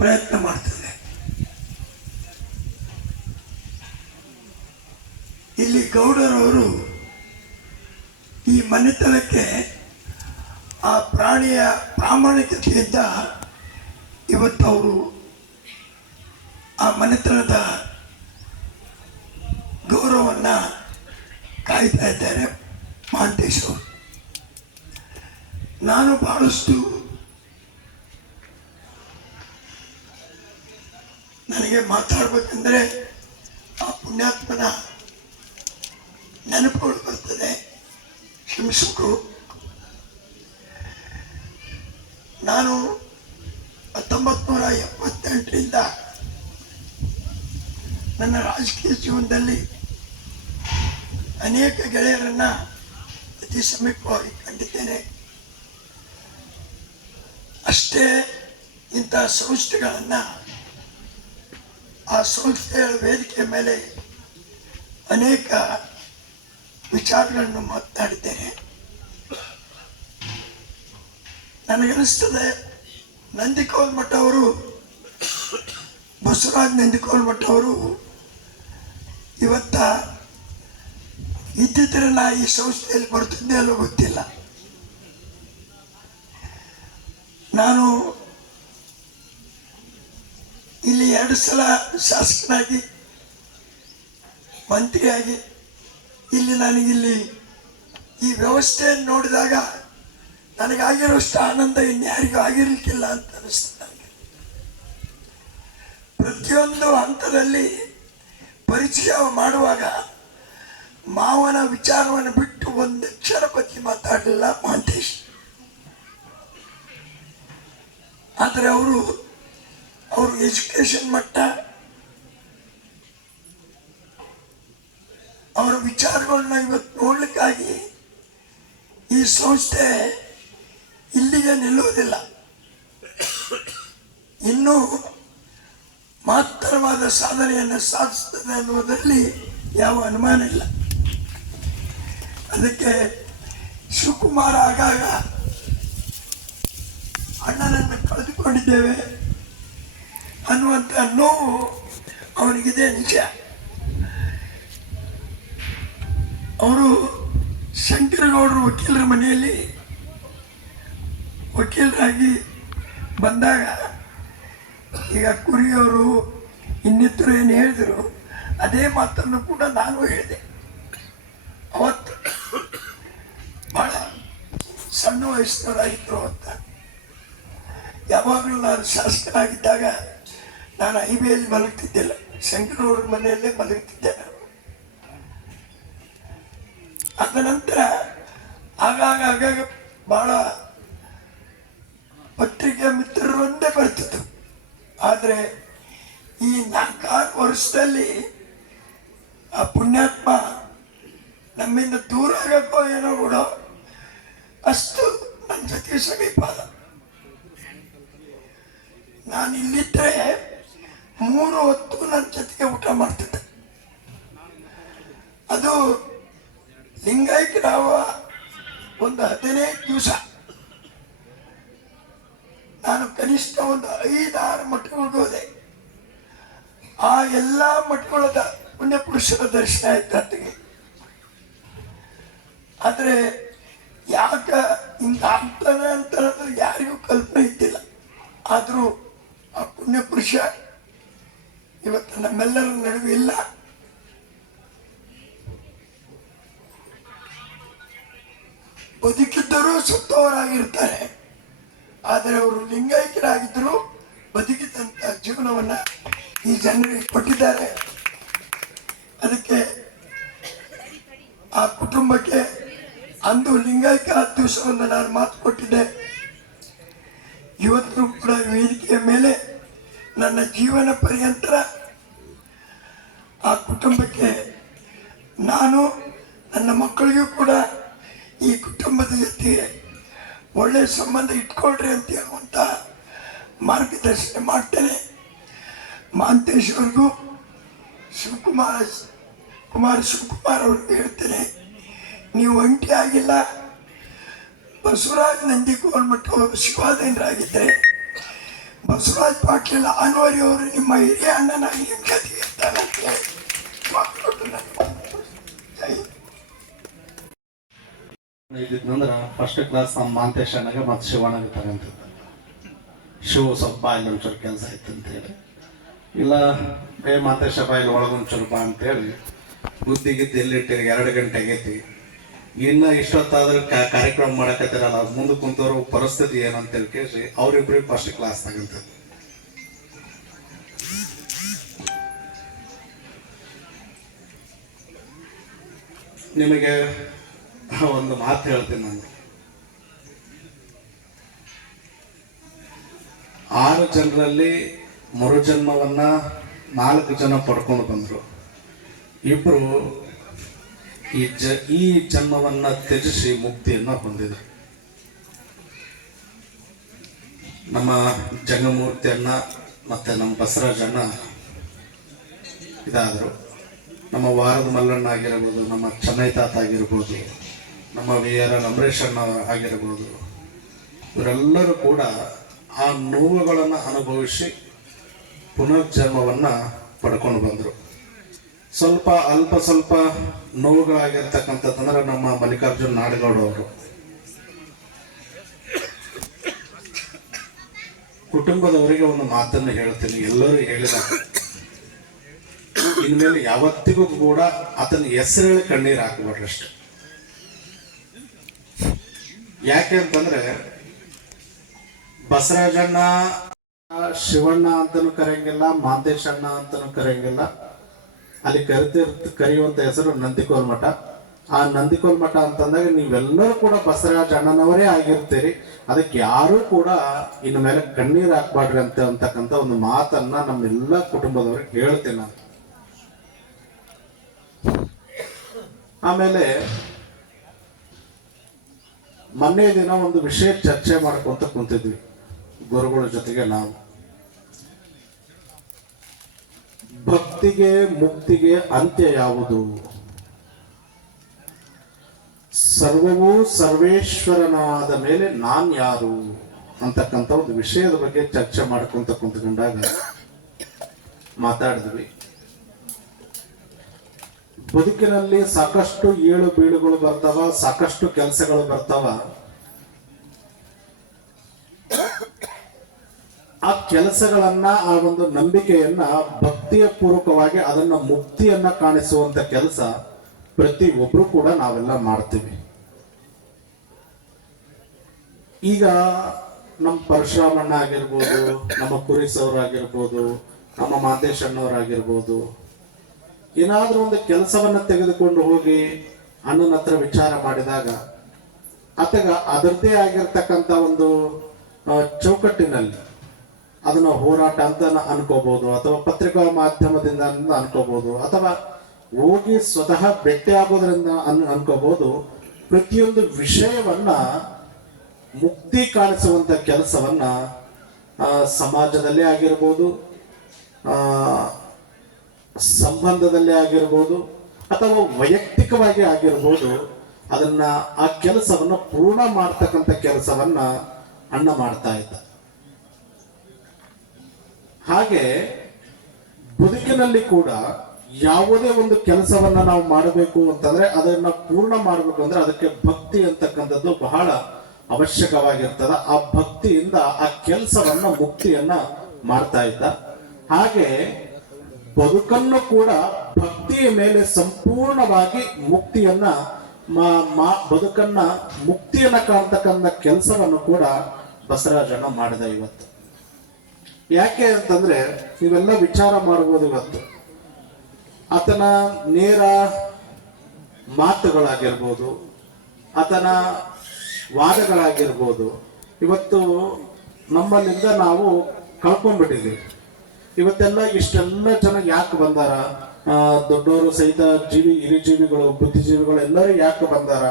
ಪ್ರಯತ್ನ ಮಾಡ್ತದೆ. ಇಲ್ಲಿ ಗೌಡರವರು ಈ ಮನೆತನಕ್ಕೆ ಆ ಪ್ರಾಣಿಯ ಪ್ರಾಮಾಣಿಕತೆಯಿಂದ ಇವತ್ತು ಅವರು ಆ ಮನೆತನದ ಗೌರವವನ್ನು ಕಾಯ್ತಾ ಇದ್ದಾರೆ. ಮಹಾಂತೇಶ್ ಅವರು, ನಾನು ಬಹಳಷ್ಟು ನನಗೆ ಮಾತಾಡ್ಬೇಕಂದ್ರೆ ಆ ಪುಣ್ಯಾತ್ಮನ ನೆನಪುಗಳು ಬರ್ತದೆ. ಕ್ಷಮಿಸಬೇಕು. ನಾನು 1978ರಿಂದ ನನ್ನ ರಾಜಕೀಯ ಜೀವನದಲ್ಲಿ ಅನೇಕ ಗೆಳೆಯರನ್ನ ಅತಿ ಸಮೀಪವಾಗಿ ಕಂಡಿದ್ದೇನೆ. ಅಷ್ಟೇ ಇಂಥ ಸಂಸ್ಥೆಗಳನ್ನು ಆ ಸಂಸ್ಥೆಗಳ ವೇದಿಕೆ ಮೇಲೆ ಅನೇಕ ವಿಚಾರಗಳನ್ನು ಮಾತನಾಡಿದ್ದೇನೆ. ನನಗನ್ನಿಸ್ತದೆ ನಂದಿಕೋಲ್ ಮಠ ಅವರು, ಬಸವರಾಜ್ ನಂದಿಕೋಲ್ ಮಠ ಅವರು ಇವತ್ತ ಇದ್ದಿದ್ರೆ ನಾ ಈ ಸಂಸ್ಥೆಯಲ್ಲಿ ಬರ್ತಿದ್ದೆ ಅಲ್ಲೋ ಗೊತ್ತಿಲ್ಲ. ನಾನು ಇಲ್ಲಿ 2 ಸಲ ಶಾಸಕನಾಗಿ ಮಂತ್ರಿಯಾಗಿ ಇಲ್ಲಿ ನನಗಿಲ್ಲಿ ಈ ವ್ಯವಸ್ಥೆಯನ್ನು ನೋಡಿದಾಗ ನನಗಾಗಿರೋಷ್ಟು ಆನಂದ ಇನ್ಯಾರಿಗೂ ಆಗಿರ್ಲಿಕ್ಕಿಲ್ಲ ಅಂತ ಅನಿಸ್ತದೆ. ನನಗೆ ಪ್ರತಿಯೊಂದು ಹಂತದಲ್ಲಿ ಪರಿಚಯ ಮಾಡುವಾಗ ಮಾವನ ವಿಚಾರವನ್ನು ಬಿಟ್ಟು ಒಂದು ಅಕ್ಷರ ಬಗ್ಗೆ ಮಾತಾಡಲಿಲ್ಲ ಮಹಾಂತೇಶ್. ಆದರೆ ಅವರು ಎಜುಕೇಶನ್ ಮಟ್ಟ, ಅವರ ವಿಚಾರಗಳನ್ನ ಇವತ್ತು ನೋಡ್ಲಿಕ್ಕಾಗಿ ಈ ಸಂಸ್ಥೆ ಇಲ್ಲಿಗೆ ನಿಲ್ಲುವುದಿಲ್ಲ. ಇನ್ನೂ ಮಹತ್ತರವಾದ ಸಾಧನೆಯನ್ನು ಸಾಧಿಸುತ್ತದೆ ಅನ್ನುವುದರಲ್ಲಿ ಯಾವ ಅನುಮಾನ ಇಲ್ಲ. ಅದಕ್ಕೆ ಶಿವಕುಮಾರ ಆಗಾಗ ಅಣ್ಣನನ್ನು ಕಳೆದುಕೊಂಡಿದ್ದೇವೆ ಅನ್ನುವಂಥ ನೋವು ಅವನಿಗಿದೆ, ನಿಜ. ಅವರು ಶಂಕರಗೌಡರು ವಕೀಲರ ಮನೆಯಲ್ಲಿ ವಕೀಲರಾಗಿ ಬಂದಾಗ ಈಗ ಕುರಿಯವರು ಇನ್ನಿತರು ಏನು ಹೇಳಿದರು ಅದೇ ಮಾತನ್ನು ಕೂಡ ನಾನು ಹೇಳಿದೆ. ಅವತ್ತು ಭಾಳ ಸಣ್ಣ ವಯಸ್ಸಿನವರಾಗಿದ್ದರು ಅಂತ. ಯಾವಾಗಲೂ ನಾನು ಶಾಸಕನಾಗಿದ್ದಾಗ ನಾನು ಹೈವೇಯಲ್ಲಿ ಮಲಗ್ತಿದ್ದಿಲ್ಲ, ಶಂಕರಗೌಡರ ಮನೆಯಲ್ಲೇ ಮಲಗ್ತಿದ್ದೆ ನಾನು. ಅದ ನಂತರ ಆಗಾಗ ಭಾಳ ಪತ್ರಿಕೆ ಮಿತ್ರರು ಒಂದೇ ಬರ್ತಿತ್ತು. ಆದರೆ ಈ 4-6 ವರ್ಷದಲ್ಲಿ ಆ ಪುಣ್ಯಾತ್ಮ ನಮ್ಮಿಂದ ದೂರ ಆಗಕ್ಕೋ ಏನೋ ಕೂಡ ಅಷ್ಟು ನನ್ನ ಜೊತೆಗೆ ಸಮೀಪ ಅದ. ನಾನು ಇಲ್ಲಿದ್ದರೆ 3 ಹೊತ್ತು ನನ್ನ ಜೊತೆಗೆ ಊಟ ಮಾಡ್ತಿದ್ದೆ. ಅದು ಲಿಂಗೈಕ್ಯರಾವ ಒಂದು 15 ದಿವಸ ನಾನು ಕನಿಷ್ಠ ಒಂದು 5-6 ಮಠಗಳಿಗೆ ಹೋದೆ. ಆ ಎಲ್ಲ ಮಠಗಳದ ಪುಣ್ಯ ಪುರುಷರ ದರ್ಶನ ಆಯ್ತು ಅತ್ತಿಗೆ. ಆದರೆ ಯಾಕ ಹಿಂಗ ಆಗ್ತಾನೆ ಅಂತ ಯಾರಿಗೂ ಕಲ್ಪನೆ ಇದ್ದಿಲ್ಲ. ಆದರೂ ಆ ಪುಣ್ಯ ಪುರುಷ ಇವತ್ತು ನಮ್ಮೆಲ್ಲರ ನಡುವೆ ಇಲ್ಲ. ಬದುಕಿದ್ದರೂ ಸುತ್ತವರಾಗಿರ್ತಾರೆ, ಆದರೆ ಅವರು ಲಿಂಗೈಕ್ಯರಾಗಿದ್ದರು ಬದುಕಿದಂಥ ಜೀವನವನ್ನ ಈ ಜನರಿಗೆ ಕೊಟ್ಟಿದ್ದಾರೆ. ಅದಕ್ಕೆ ಆ ಕುಟುಂಬಕ್ಕೆ ಅಂದು ಲಿಂಗೈಕ್ಯ ದಿವಸವನ್ನು ನಾನು ಮಾತು ಕೊಟ್ಟಿದ್ದೆ. ಇವತ್ತು ಕೂಡ ವೇದಿಕೆಯ ಮೇಲೆ ನನ್ನ ಜೀವನ ಪರ್ಯಂತರ ಆ ಕುಟುಂಬಕ್ಕೆ ನಾನು ನನ್ನ ಮಕ್ಕಳಿಗೂ ಕೂಡ ಈ ಕುಟುಂಬದ ಜೊತೆಗೆ ಒಳ್ಳೆಯ ಸಂಬಂಧ ಇಟ್ಕೊಳ್ರಿ ಅಂತ ಹೇಳುವಂಥ ಮಾರ್ಗದರ್ಶನ ಮಾಡ್ತೇನೆ. ಮಹಾಂತೇಶ್ವರಿಗೂ ಶಿವಕುಮಾರ್ ಅವ್ರಿಗೆ ಹೇಳ್ತೇನೆ, ನೀವು ಒಂಟಿ ಆಗಿಲ್ಲ. ಬಸವರಾಜ್ ನಂದಿಕೋಲ್ಮಠ ಶಿವಾದೇಂದ್ರಾಗಿದ್ದರೆ ಬಸವರಾಜ್ ಪಾಟೀಲ್ ಅನ್ವರಿ ಅವರು ನಿಮ್ಮ ಹಿರಿಯ ಅಣ್ಣನಾಗಿ ನಿಮ್ಮ ಜೊತೆಗೆ ಇರ್ತಾನೆ ಅಂತ ಹೇಳಿ ಇದ್ದಿದ್ನಂದ್ರೆ ಫಸ್ಟ್ ಕ್ಲಾಸ್ ನಮ್ಮ ಮಾಂತೇಶ್ ಅಣ್ಣಗೆ ಮತ್ತು ಶಿವಣ್ಣಗೆ ತಗೊಂತಿದ್ದ. ಶಿವ ಸ್ವಲ್ಪ ಬಾಯಲ್ಲಿ ಒಂಚೂರು ಕೆಲಸ ಆಯ್ತು ಅಂತೇಳಿ, ಇಲ್ಲ ಮಾಂತೇಶ ಬಾಯಲ್ಲಿ ಒಳಗೊಂಚೂರು ಬಾ ಅಂತೇಳಿ ಬುದ್ಧಿಗಿದ್ದು ಎಲ್ಲಿಟ್ಟಿರಿ 2 ಗಂಟೆ ಆಗೈತಿ. ಇನ್ನು ಇಷ್ಟೊತ್ತಾದ್ರೆ ಕಾರ್ಯಕ್ರಮ ಮಾಡಕತ್ತಿರಲ್ಲ, ಮುಂದೆ ಕುಂತವ್ರ ಪರಿಸ್ಥಿತಿ ಏನಂತೇಳಿ ಕೇಳಿ ಅವ್ರಿಬ್ರಿಗೆ ಫಸ್ಟ್ ಕ್ಲಾಸ್ ತಗೊಂತದ್ದು. ನಿಮಗೆ ಒಂದು ಮಾತು ಹೇಳ್ತೀನಿ ನಾನು. 6 ಜನರಲ್ಲಿ ಮರುಜನ್ಮವನ್ನ 4 ಜನ ಪಡ್ಕೊಂಡು ಬಂದರು. ಇಬ್ಬರು ಈ ಜನ್ಮವನ್ನ ತ್ಯಜಿಸಿ ಮುಕ್ತಿಯನ್ನ ಹೊಂದಿದರು. ನಮ್ಮ ಜಂಗಮೂರ್ತಿ ಅಣ್ಣ ಮತ್ತೆ ನಮ್ಮ ಬಸವರಾಜ ಅಣ್ಣ ಇದಾದರು. ನಮ್ಮ ವಾರದ ಮಲ್ಲಣ್ಣ ಆಗಿರ್ಬೋದು, ನಮ್ಮ ಚೆನ್ನೈ ತಾತ ಆಗಿರ್ಬೋದು, ನಮ್ಮ ವಿ.ಆರ್. ಅಂಬರೀಷ್ ಅಣ್ಣ ಆಗಿರ್ಬೋದು, ಇವರೆಲ್ಲರೂ ಕೂಡ ಆ ನೋವುಗಳನ್ನು ಅನುಭವಿಸಿ ಪುನರ್ಜನ್ಮವನ್ನು ಪಡ್ಕೊಂಡು ಬಂದರು. ಅಲ್ಪ ಸ್ವಲ್ಪ ನೋವುಗಳಾಗಿರ್ತಕ್ಕಂಥದ್ದಂದ್ರೆ ನಮ್ಮ ಮಲ್ಲಿಕಾರ್ಜುನ್ ನಾಡಗೌಡ ಅವರು ಕುಟುಂಬದವರಿಗೆ ಒಂದು ಮಾತನ್ನು ಹೇಳ್ತೀನಿ, ಎಲ್ಲರೂ ಹೇಳಿದಾಗ ಇನ್ಮೇಲೆ ಯಾವತ್ತಿಗೂ ಕೂಡ ಆತನ ಹೆಸರು ಹೇಳಿ ಕಣ್ಣೀರು ಹಾಕಬೇಡ್ರಿ ಅಷ್ಟೆ. ಯಾಕೆ ಅಂತಂದ್ರೆ ಬಸವರಾಜಣ್ಣ ಶಿವಣ್ಣ ಅಂತನೂ ಕರೆಯಂಗಿಲ್ಲ, ಮಾಂತೇಶ್ ಅಣ್ಣ ಅಂತನೂ ಕರೆಯಂಗಿಲ್ಲ. ಅಲ್ಲಿ ಕರೆಯುವಂತ ಹೆಸರು ನಂದಿಕೋಲ್ ಮಠ. ಆ ನಂದಿಕೋಲ್ ಮಠ ಅಂತಂದಾಗ ನೀವೆಲ್ಲರೂ ಕೂಡ ಬಸವರಾಜ ಅಣ್ಣನವರೇ ಆಗಿರ್ತೀರಿ. ಅದಕ್ಕೆ ಯಾರೂ ಕೂಡ ಇನ್ನು ಮೇಲೆ ಕಣ್ಣೀರು ಹಾಕ್ಬಾಡ್ರಿ ಅಂತಕ್ಕಂಥ ಒಂದು ಮಾತನ್ನ ನಮ್ಮೆಲ್ಲ ಕುಟುಂಬದವ್ರಿಗೆ ಹೇಳ್ತೀನಿ ನಾನು. ಆಮೇಲೆ ಮೊನ್ನೆ ದಿನ ಒಂದು ವಿಷಯ ಚರ್ಚೆ ಮಾಡ್ಕೊಂತ ಕುಂತಿದ್ವಿ ಗುರುಗಳ ಜೊತೆಗೆ. ನಾವು ಭಕ್ತಿಗೆ ಮುಕ್ತಿಗೆ ಅಂತ್ಯ ಯಾವುದು, ಸರ್ವವೂ ಸರ್ವೇಶ್ವರನಾದ ಮೇಲೆ ನಾನ್ ಯಾರು ಅಂತಕ್ಕಂಥ ಒಂದು ವಿಷಯದ ಬಗ್ಗೆ ಚರ್ಚೆ ಮಾಡ್ಕೊಂತ ಕುಂತ್ಕೊಂಡಾಗ ಮಾತಾಡಿದ್ವಿ. ಬದುಕಿನಲ್ಲಿ ಸಾಕಷ್ಟು ಏಳು ಬೀಳುಗಳು ಬರ್ತಾವ, ಸಾಕಷ್ಟು ಕೆಲಸಗಳು ಬರ್ತಾವ. ಆ ಕೆಲಸಗಳನ್ನ, ಆ ಒಂದು ನಂಬಿಕೆಯನ್ನ ಭಕ್ತಿಯ ಪೂರ್ವಕವಾಗಿ ಅದನ್ನ ಮುಕ್ತಿಯನ್ನ ಕಾಣಿಸುವಂತ ಕೆಲಸ ಪ್ರತಿ ಒಬ್ರು ಕೂಡ ನಾವೆಲ್ಲ ಮಾಡ್ತೀವಿ. ಈಗ ನಮ್ಮ ಪರಶುರಾಮಣ್ಣ ಆಗಿರ್ಬೋದು, ನಮ್ಮ ಕುರಿಸವ್ರಾಗಿರ್ಬೋದು, ನಮ್ಮ ಮಾಂತೇಶ್ ಅಣ್ಣವರಾಗಿರ್ಬೋದು, ಏನಾದ್ರೂ ಒಂದು ಕೆಲಸವನ್ನ ತೆಗೆದುಕೊಂಡು ಹೋಗಿ ಅಣ್ಣನ ಹತ್ರ ವಿಚಾರ ಮಾಡಿದಾಗ ಆತಗ ಅದರದ್ದೇ ಆಗಿರ್ತಕ್ಕಂಥ ಒಂದು ಚೌಕಟ್ಟಿನಲ್ಲಿ ಅದನ್ನ ಹೋರಾಟ ಅಂತ ಅನ್ಕೋಬಹುದು, ಅಥವಾ ಪತ್ರಿಕಾ ಮಾಧ್ಯಮದಿಂದ ಅನ್ಕೋಬಹುದು, ಅಥವಾ ಹೋಗಿ ಸ್ವತಃ ಭೇಟಿ ಆಗೋದ್ರಿಂದ ಅನ್ಕೋಬಹುದು. ಪ್ರತಿಯೊಂದು ವಿಷಯವನ್ನ ಮುಕ್ತಿ ಕಾಣಿಸುವಂತ ಕೆಲಸವನ್ನ ಸಮಾಜದಲ್ಲೇ ಆಗಿರ್ಬೋದು, ಸಂಬಂಧದಲ್ಲೇ ಆಗಿರ್ಬೋದು, ಅಥವಾ ವೈಯಕ್ತಿಕವಾಗಿ ಆಗಿರ್ಬೋದು, ಅದನ್ನ ಆ ಕೆಲಸವನ್ನ ಪೂರ್ಣ ಮಾಡ್ತಕ್ಕಂಥ ಕೆಲಸವನ್ನ ಅಣ್ಣ ಮಾಡ್ತಾ ಇದ್ದ. ಹಾಗೆ ಬದುಕಿನಲ್ಲಿ ಕೂಡ ಯಾವುದೇ ಒಂದು ಕೆಲಸವನ್ನ ನಾವು ಮಾಡಬೇಕು ಅಂತಂದ್ರೆ ಅದನ್ನ ಪೂರ್ಣ ಮಾಡಬೇಕು ಅಂದ್ರೆ ಅದಕ್ಕೆ ಭಕ್ತಿ ಅಂತಕ್ಕಂಥದ್ದು ಬಹಳ ಅವಶ್ಯಕವಾಗಿರ್ತದ. ಆ ಭಕ್ತಿಯಿಂದ ಆ ಕೆಲಸವನ್ನ ಮುಕ್ತಿಯನ್ನ ಮಾಡ್ತಾ ಇದ್ದ. ಹಾಗೆ ಬದುಕನ್ನು ಕೂಡ ಭಕ್ತಿಯ ಮೇಲೆ ಸಂಪೂರ್ಣವಾಗಿ ಮುಕ್ತಿಯನ್ನ ಬದುಕನ್ನ ಮುಕ್ತಿಯನ್ನ ಕಾಣ್ತಕ್ಕಂಥ ಕೆಲಸವನ್ನು ಕೂಡ ಬಸವರಾಜಣ್ಣ ಮಾಡಿದ ಇವತ್ತು. ಯಾಕೆ ಅಂತಂದ್ರೆ ನೀವೆಲ್ಲ ವಿಚಾರ ಮಾಡಬಹುದು. ಇವತ್ತು ಆತನ ನೇರ ಮಾತುಗಳಾಗಿರ್ಬೋದು, ಆತನ ವಾದಗಳಾಗಿರ್ಬೋದು, ಇವತ್ತು ನಮ್ಮಲ್ಲಿಂದ ನಾವು ಕಳ್ಕೊಂಡ್ಬಿಟ್ಟಿದ್ದೀವಿ. ಇವತ್ತೆಲ್ಲ ಇಷ್ಟೆಲ್ಲ ಜನ ಯಾಕೆ ಬಂದಾರ? ದೊಡ್ಡವರು ಸಹಿತ ಹಿರಿಜೀವಿಗಳು, ಬುದ್ಧಿಜೀವಿಗಳು ಎಲ್ಲರೂ ಯಾಕೆ ಬಂದಾರ?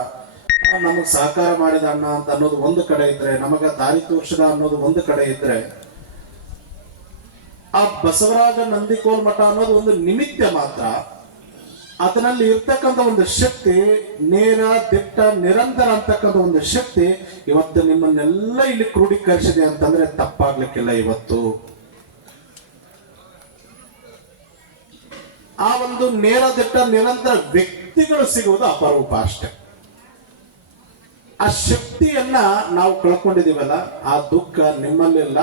ನಮಗೆ ಸಹಕಾರ ಮಾಡಿದ ಅಣ್ಣ ಅಂತ ಅನ್ನೋದು ಒಂದು ಕಡೆ ಇದ್ರೆ, ನಮಗ ದಾರಿ ತೋರಿಸಿದ ಅನ್ನೋದು ಒಂದು ಕಡೆ ಇದ್ರೆ, ಆ ಬಸವರಾಜ ನಂದಿಕೋಲ್ ಮಠ ಅನ್ನೋದು ಒಂದು ನಿಮಿತ್ತ ಮಾತ್ರ. ಅದರಲ್ಲಿ ಇರ್ತಕ್ಕಂಥ ಒಂದು ಶಕ್ತಿ, ನೇರ ದಿಟ್ಟ ನಿರಂತರ ಅಂತಕ್ಕಂಥ ಒಂದು ಶಕ್ತಿ ಇವತ್ತು ನಿಮ್ಮನ್ನೆಲ್ಲ ಇಲ್ಲಿ ಕ್ರೋಢೀಕರಿಸಿದೆ ಅಂತಂದ್ರೆ ತಪ್ಪಾಗ್ಲಿಕ್ಕಿಲ್ಲ. ಇವತ್ತು ಆ ಒಂದು ನೇರ ದಿಟ್ಟ ನಿರಂತರ ವ್ಯಕ್ತಿಗಳು ಸಿಗುವುದು ಅಪರೂಪ ಅಷ್ಟೆ. ಆ ಶಕ್ತಿಯನ್ನ ನಾವು ಕಳ್ಕೊಂಡಿದೀವಲ್ಲ, ಆ ದುಃಖ ನಿಮ್ಮಲ್ಲಿಲ್ಲ,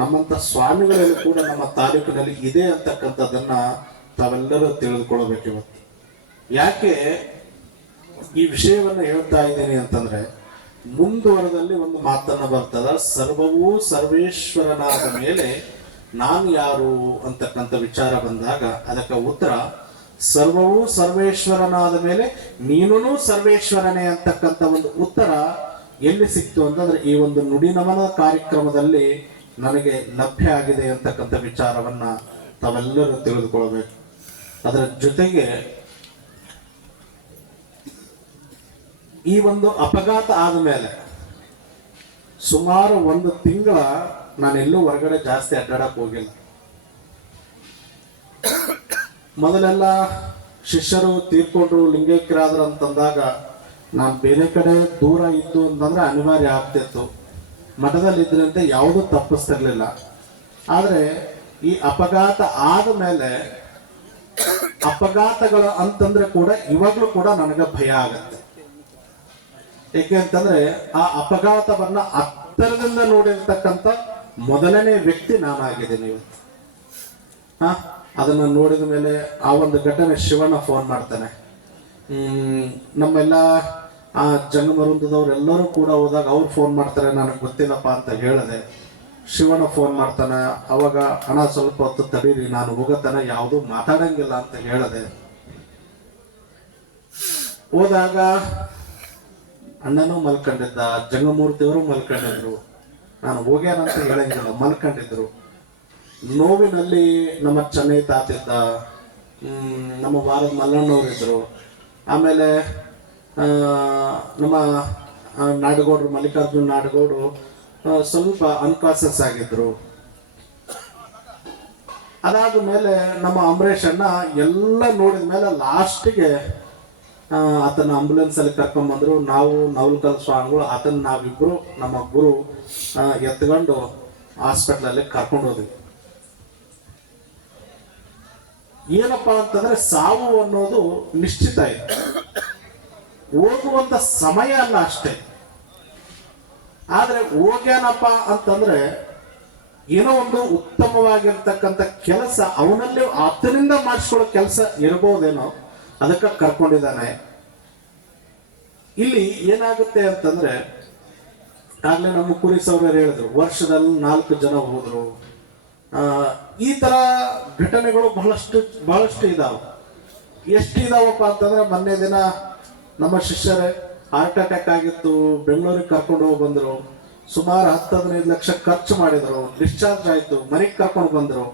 ನಮ್ಮಂತ ಸ್ವಾಮಿಗಳಲ್ಲೂ ಕೂಡ ನಮ್ಮ ತಾಲೂಕಿನಲ್ಲಿ ಇದೆ ಅಂತಕ್ಕಂಥದ್ದನ್ನ ತಾವೆಲ್ಲರೂ ತಿಳಿದುಕೊಳ್ಬೇಕು. ಇವತ್ತು ಯಾಕೆ ಈ ವಿಷಯವನ್ನ ಹೇಳ್ತಾ ಇದ್ದೀನಿ ಅಂತಂದ್ರೆ, ಮುಂದುವರೆದಲ್ಲಿ ಒಂದು ಮಾತನ್ನ ಬರ್ತದ, ಸರ್ವವೂ ಸರ್ವೇಶ್ವರನಾದ ಮೇಲೆ ನಾನು ಯಾರು ಅಂತಕ್ಕಂಥ ವಿಚಾರ ಬಂದಾಗ ಅದಕ್ಕೆ ಉತ್ತರ ಸರ್ವವೂ ಸರ್ವೇಶ್ವರನಾದ ಮೇಲೆ ನೀನು ಸರ್ವೇಶ್ವರನೇ ಅಂತಕ್ಕಂಥ ಒಂದು ಉತ್ತರ ಎಲ್ಲಿ ಸಿಕ್ತು ಅಂತಂದ್ರೆ ಈ ಒಂದು ನುಡಿ ನಮನ ಕಾರ್ಯಕ್ರಮದಲ್ಲಿ ನನಗೆ ಲಭ್ಯ ಆಗಿದೆ ಅಂತಕ್ಕಂಥ ವಿಚಾರವನ್ನ ತಾವೆಲ್ಲರೂ ತಿಳಿದುಕೊಳ್ಬೇಕು. ಅದರ ಜೊತೆಗೆ ಈ ಒಂದು ಅಪಘಾತ ಆದ್ಮೇಲೆ ಸುಮಾರು ಒಂದು ತಿಂಗಳ ನಾನೆಲ್ಲೂ ಹೊರಗಡೆ ಜಾಸ್ತಿ ಅಡ್ಡಾಡಕ್ ಹೋಗಿಲ್ಲ. ಮೊದಲೆಲ್ಲ ಶಿಷ್ಯರು ತೀರ್ಕೊಂಡ್ರು, ಲಿಂಗೈಕ್ಯರಾದ್ರು ಅಂತಂದಾಗ ನಾನು ಬೇರೆ ಕಡೆ ದೂರ ಇದ್ದು ಅಂತಂದ್ರೆ ಅನಿವಾರ್ಯ ಆಗ್ತಿತ್ತು. ಮಠದಲ್ಲಿದ್ರಂತೆ ಯಾವುದೂ ತಪ್ಪಿಸ್ತಿರ್ಲಿಲ್ಲ. ಆದ್ರೆ ಈ ಅಪಘಾತ ಆದ ಮೇಲೆ ಅಪಘಾತಗಳು ಅಂತಂದ್ರೆ ಕೂಡ ಇವಾಗ್ಲೂ ಕೂಡ ನನಗೆ ಭಯ ಆಗತ್ತೆ. ಏಕೆ ಅಂತಂದ್ರೆ ಆ ಅಪಘಾತವನ್ನ ಹತ್ತಿರದಿಂದ ನೋಡಿರ್ತಕ್ಕಂಥ ಮೊದಲನೇ ವ್ಯಕ್ತಿ ನಾನಾಗಿದ್ದೀನಿ ಇವತ್ತು. ಅದನ್ನ ನೋಡಿದ ಮೇಲೆ ಆ ಒಂದು ಘಟನೆ ಶಿವಣ್ಣ ಫೋನ್ ಮಾಡ್ತಾನೆ. ನಮ್ಮೆಲ್ಲ ಆ ಜಂಗಮರುಂದದವ್ರೆಲ್ಲರೂ ಕೂಡ ಹೋದಾಗ ಅವ್ರು ಫೋನ್ ಮಾಡ್ತಾರೆ, ನನಗೆ ಗೊತ್ತಿಲ್ಲಪ್ಪ ಅಂತ ಹೇಳಿದೆ. ಶಿವಣ್ಣ ಫೋನ್ ಮಾಡ್ತಾನೆ. ಅವಾಗ ಹಣ ಸ್ವಲ್ಪ ಹೊತ್ತು ತಡೀರಿ, ನಾನು ಹೋಗತನ ಯಾವುದೂ ಮಾತಾಡಂಗಿಲ್ಲ ಅಂತ ಹೇಳಿದೆ. ಹೋದಾಗ ಅಣ್ಣನೂ ಮಲ್ಕೊಂಡಿದ್ದ, ಜಂಗಮೂರ್ತಿಯವರು ಮಲ್ಕೊಂಡಿದ್ರು. ನಾನು ಹೋಗ್ಯಾನಂತ ಹೇಳಂಗಿಲ್ಲ, ಮಲ್ಕೊಂಡಿದ್ರು. ನೋವಿನಲ್ಲಿ ನಮ್ಮ ಚೆನ್ನೈ ತಾತಿದ್ದ, ನಮ್ಮ ವಾರದ ಮಲ್ಲಣ್ಣವರಿದ್ರು, ಆಮೇಲೆ ನಮ್ಮ ನಾಡಗೌಡರು, ಮಲ್ಲಿಕಾರ್ಜುನ್ ನಾಡಗೌಡರು ಸ್ವಲ್ಪ ಅನ್ಕಾನ್ಸಿಯಸ್ ಆಗಿದ್ರು. ಅದಾದ ಮೇಲೆ ನಮ್ಮ ಅಂಬರೀಷ್ ಅಣ್ಣ ಎಲ್ಲ ನೋಡಿದ ಮೇಲೆ ಲಾಸ್ಟಿಗೆ ಆತನ ಆಂಬುಲೆನ್ಸ್ ಅಲ್ಲಿ ಕರ್ಕೊಂಡ್ಬಂದ್ರು. ನಾವು ನವಲ್ಕಲ್ ಸ್ವಾಮಿಗಳು ಆತನ ನಾವಿಬ್ರು ನಮ್ಮ ಗುರು ಎತ್ಕೊಂಡು ಹಾಸ್ಪಿಟ್ಲಲ್ಲಿ ಕರ್ಕೊಂಡು ಹೋದ್ವಿ. ಏನಪ್ಪಾ ಅಂತಂದ್ರೆ ಸಾವು ಅನ್ನೋದು ನಿಶ್ಚಿತ ಇದೆ, ಹೋಗುವಂತ ಸಮಯ ಅಲ್ಲ ಅಷ್ಟೇ. ಆದ್ರೆ ಹೋಗ್ಯಾನಪ್ಪ ಅಂತಂದ್ರೆ ಏನೋ ಒಂದು ಉತ್ತಮವಾಗಿರ್ತಕ್ಕಂಥ ಕೆಲಸ ಅವನಲ್ಲಿ ಆತನಿಂದ ಮಾಡಿಸ್ಕೊಳ್ಳೋ ಕೆಲಸ ಇರ್ಬೋದೇನೋ, ಅದಕ್ಕೆ ಕರ್ಕೊಂಡಿದ್ದಾನೆ. ಇಲ್ಲಿ ಏನಾಗುತ್ತೆ ಅಂತಂದ್ರೆ, ಆಗ್ಲೇ ನಮ್ಮ ಕುರಿ ಸೌರರು ಹೇಳಿದ್ರು, ವರ್ಷದಲ್ಲಿ 4 ಜನ ಹೋದ್ರು. ಈ ತರ ಘಟನೆಗಳು ಬಹಳಷ್ಟು ಇದಾವೆ. ಎಷ್ಟು ಇದಾವಪ್ಪ ಅಂತಂದ್ರೆ, ಮೊನ್ನೆ ದಿನ ನಮ್ಮ ಶಿಷ್ಯರೇ ಹಾರ್ಟ್ ಅಟ್ಯಾಕ್ ಆಗಿತ್ತು, ಬೆಂಗಳೂರಿಗೆ ಕರ್ಕೊಂಡು ಹೋಗಿ ಬಂದ್ರು. ಸುಮಾರು 10-15 ಲಕ್ಷ ಖರ್ಚು ಮಾಡಿದ್ರು, ಡಿಸ್ಚಾರ್ಜ್ ಆಯ್ತು, ಮನೆಗೆ ಕರ್ಕೊಂಡು ಬಂದ್ರು.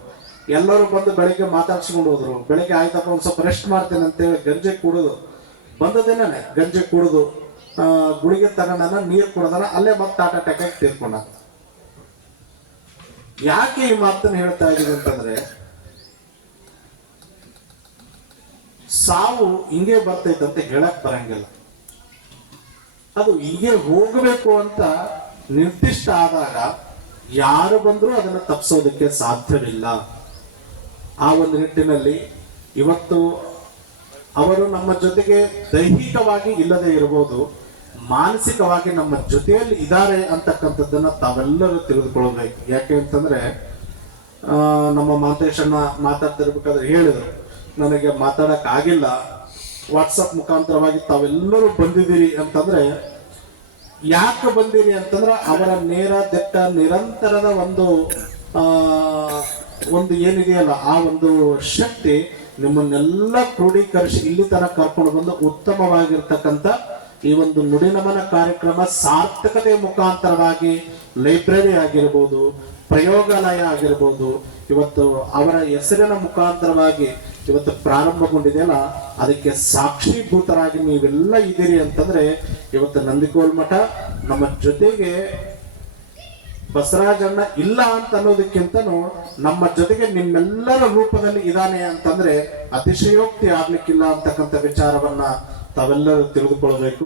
ಎಲ್ಲರೂ ಬಂದು ಬೆಳಿಗ್ಗೆ ಮಾತಾಡ್ಸ್ಕೊಂಡು ಹೋದ್ರು. ಬೆಳಿಗ್ಗೆ ಆಯ್ತಪ್ಪ ಒಂದ್ ಸ್ವಲ್ಪ ರೆಸ್ಟ್ ಮಾಡ್ತೇನೆ ಅಂತೇಳಿ ಗಂಜಿ ಕುಡಿದು ಬಂದದೇನೇ, ಗಂಜಿ ಕುಡಿದು ಗುಳಿಗೆ ತಗೊಂಡನ, ನೀರು ಕುಡ್ದಾನ, ಅಲ್ಲೇ ಮತ್ತೆ ಹಾರ್ಟ್ ಅಟ್ಯಾಕ್ ಆಗಿ ತೀರ್ಕೊಂಡ. ಯಾಕೆ ಈ ಮಾತನ್ನು ಹೇಳ್ತಾ ಇದೀವಿ ಅಂತಂದ್ರೆ, ಸಾವು ಹಿಂಗೆ ಬರ್ತೈತೆ ಅಂತ ಹೇಳಕ್ ಬರಂಗಿಲ್ಲ. ಅದು ಹಿಂಗೆ ಹೋಗಬೇಕು ಅಂತ ನಿರ್ದಿಷ್ಟ ಆದಾಗ ಯಾರು ಬಂದರೂ ಅದನ್ನು ತಪ್ಪಿಸೋದಕ್ಕೆ ಸಾಧ್ಯವಿಲ್ಲ. ಆ ಒಂದು ನಿಟ್ಟಿನಲ್ಲಿ ಇವತ್ತು ಅವರು ನಮ್ಮ ಜೊತೆಗೆ ದೈಹಿಕವಾಗಿ ಇಲ್ಲದೆ ಇರಬಹುದು, ಮಾನಸಿಕವಾಗಿ ನಮ್ಮ ಜೊತೆಯಲ್ಲಿ ಇದ್ದಾರೆ ಅಂತಕ್ಕಂಥದ್ದನ್ನ ತಾವೆಲ್ಲರೂ ತಿಳಿದುಕೊಳ್ಬೇಕು. ಯಾಕೆ ಅಂತಂದ್ರೆ ನಮ್ಮ ಮಾತೇಶಣ್ಣ ಮಾತಾಡ್ತಿರ್ಬೇಕಾದ್ರೆ ಹೇಳಿದ್ರು, ನನಗೆ ಮಾತಾಡಕ್ ಆಗಿಲ್ಲ, ವಾಟ್ಸಪ್ ಮುಖಾಂತರವಾಗಿ ತಾವೆಲ್ಲರೂ ಬಂದಿದ್ದೀರಿ ಅಂತಂದ್ರೆ ಯಾಕೆ ಬಂದಿರಿ ಅಂತಂದ್ರೆ ಅವರ ನೇರ ದಿಟ್ಟ ನಿರಂತರದ ಒಂದು ಏನಿದೆಯಲ್ಲ ಆ ಒಂದು ಶಕ್ತಿ ನಿಮ್ಮನ್ನೆಲ್ಲ ಕ್ರೋಢೀಕರಿಸಿ ಇಲ್ಲಿ ತನಕ ಕರ್ಕೊಂಡು ಬಂದು ಉತ್ತಮವಾಗಿರ್ತಕ್ಕಂಥ ಈ ಒಂದು ನುಡಿನಮನ ಕಾರ್ಯಕ್ರಮ ಸಾರ್ಥಕತೆ ಮುಖಾಂತರವಾಗಿ ಲೈಬ್ರರಿ ಆಗಿರ್ಬೋದು, ಪ್ರಯೋಗಾಲಯ ಆಗಿರ್ಬೋದು, ಇವತ್ತು ಅವರ ಹೆಸರಿನ ಮುಖಾಂತರವಾಗಿ ಇವತ್ತು ಪ್ರಾರಂಭಗೊಂಡಿದೆಯಲ್ಲ, ಅದಕ್ಕೆ ಸಾಕ್ಷೀಭೂತರಾಗಿ ನೀವೆಲ್ಲ ಇದ್ದೀರಿ ಅಂತಂದ್ರೆ ಇವತ್ತು ನಂದಿಕೋಲ್ ಮಠ ನಮ್ಮ ಜೊತೆಗೆ ಬಸವರಾಜಣ್ಣ ಇಲ್ಲ ಅಂತ ಅನ್ನೋದಕ್ಕಿಂತನೂ ನಮ್ಮ ಜೊತೆಗೆ ನಿಮ್ಮೆಲ್ಲರ ರೂಪದಲ್ಲಿ ಇದ್ದಾನೆ ಅಂತಂದ್ರೆ ಅತಿಶಯೋಕ್ತಿ ಆಗ್ಲಿಕ್ಕಿಲ್ಲ ಅಂತಕ್ಕಂಥ ವಿಚಾರವನ್ನ ತಾವೆಲ್ಲರೂ ತಿಳಿದುಕೊಳ್ಬೇಕು.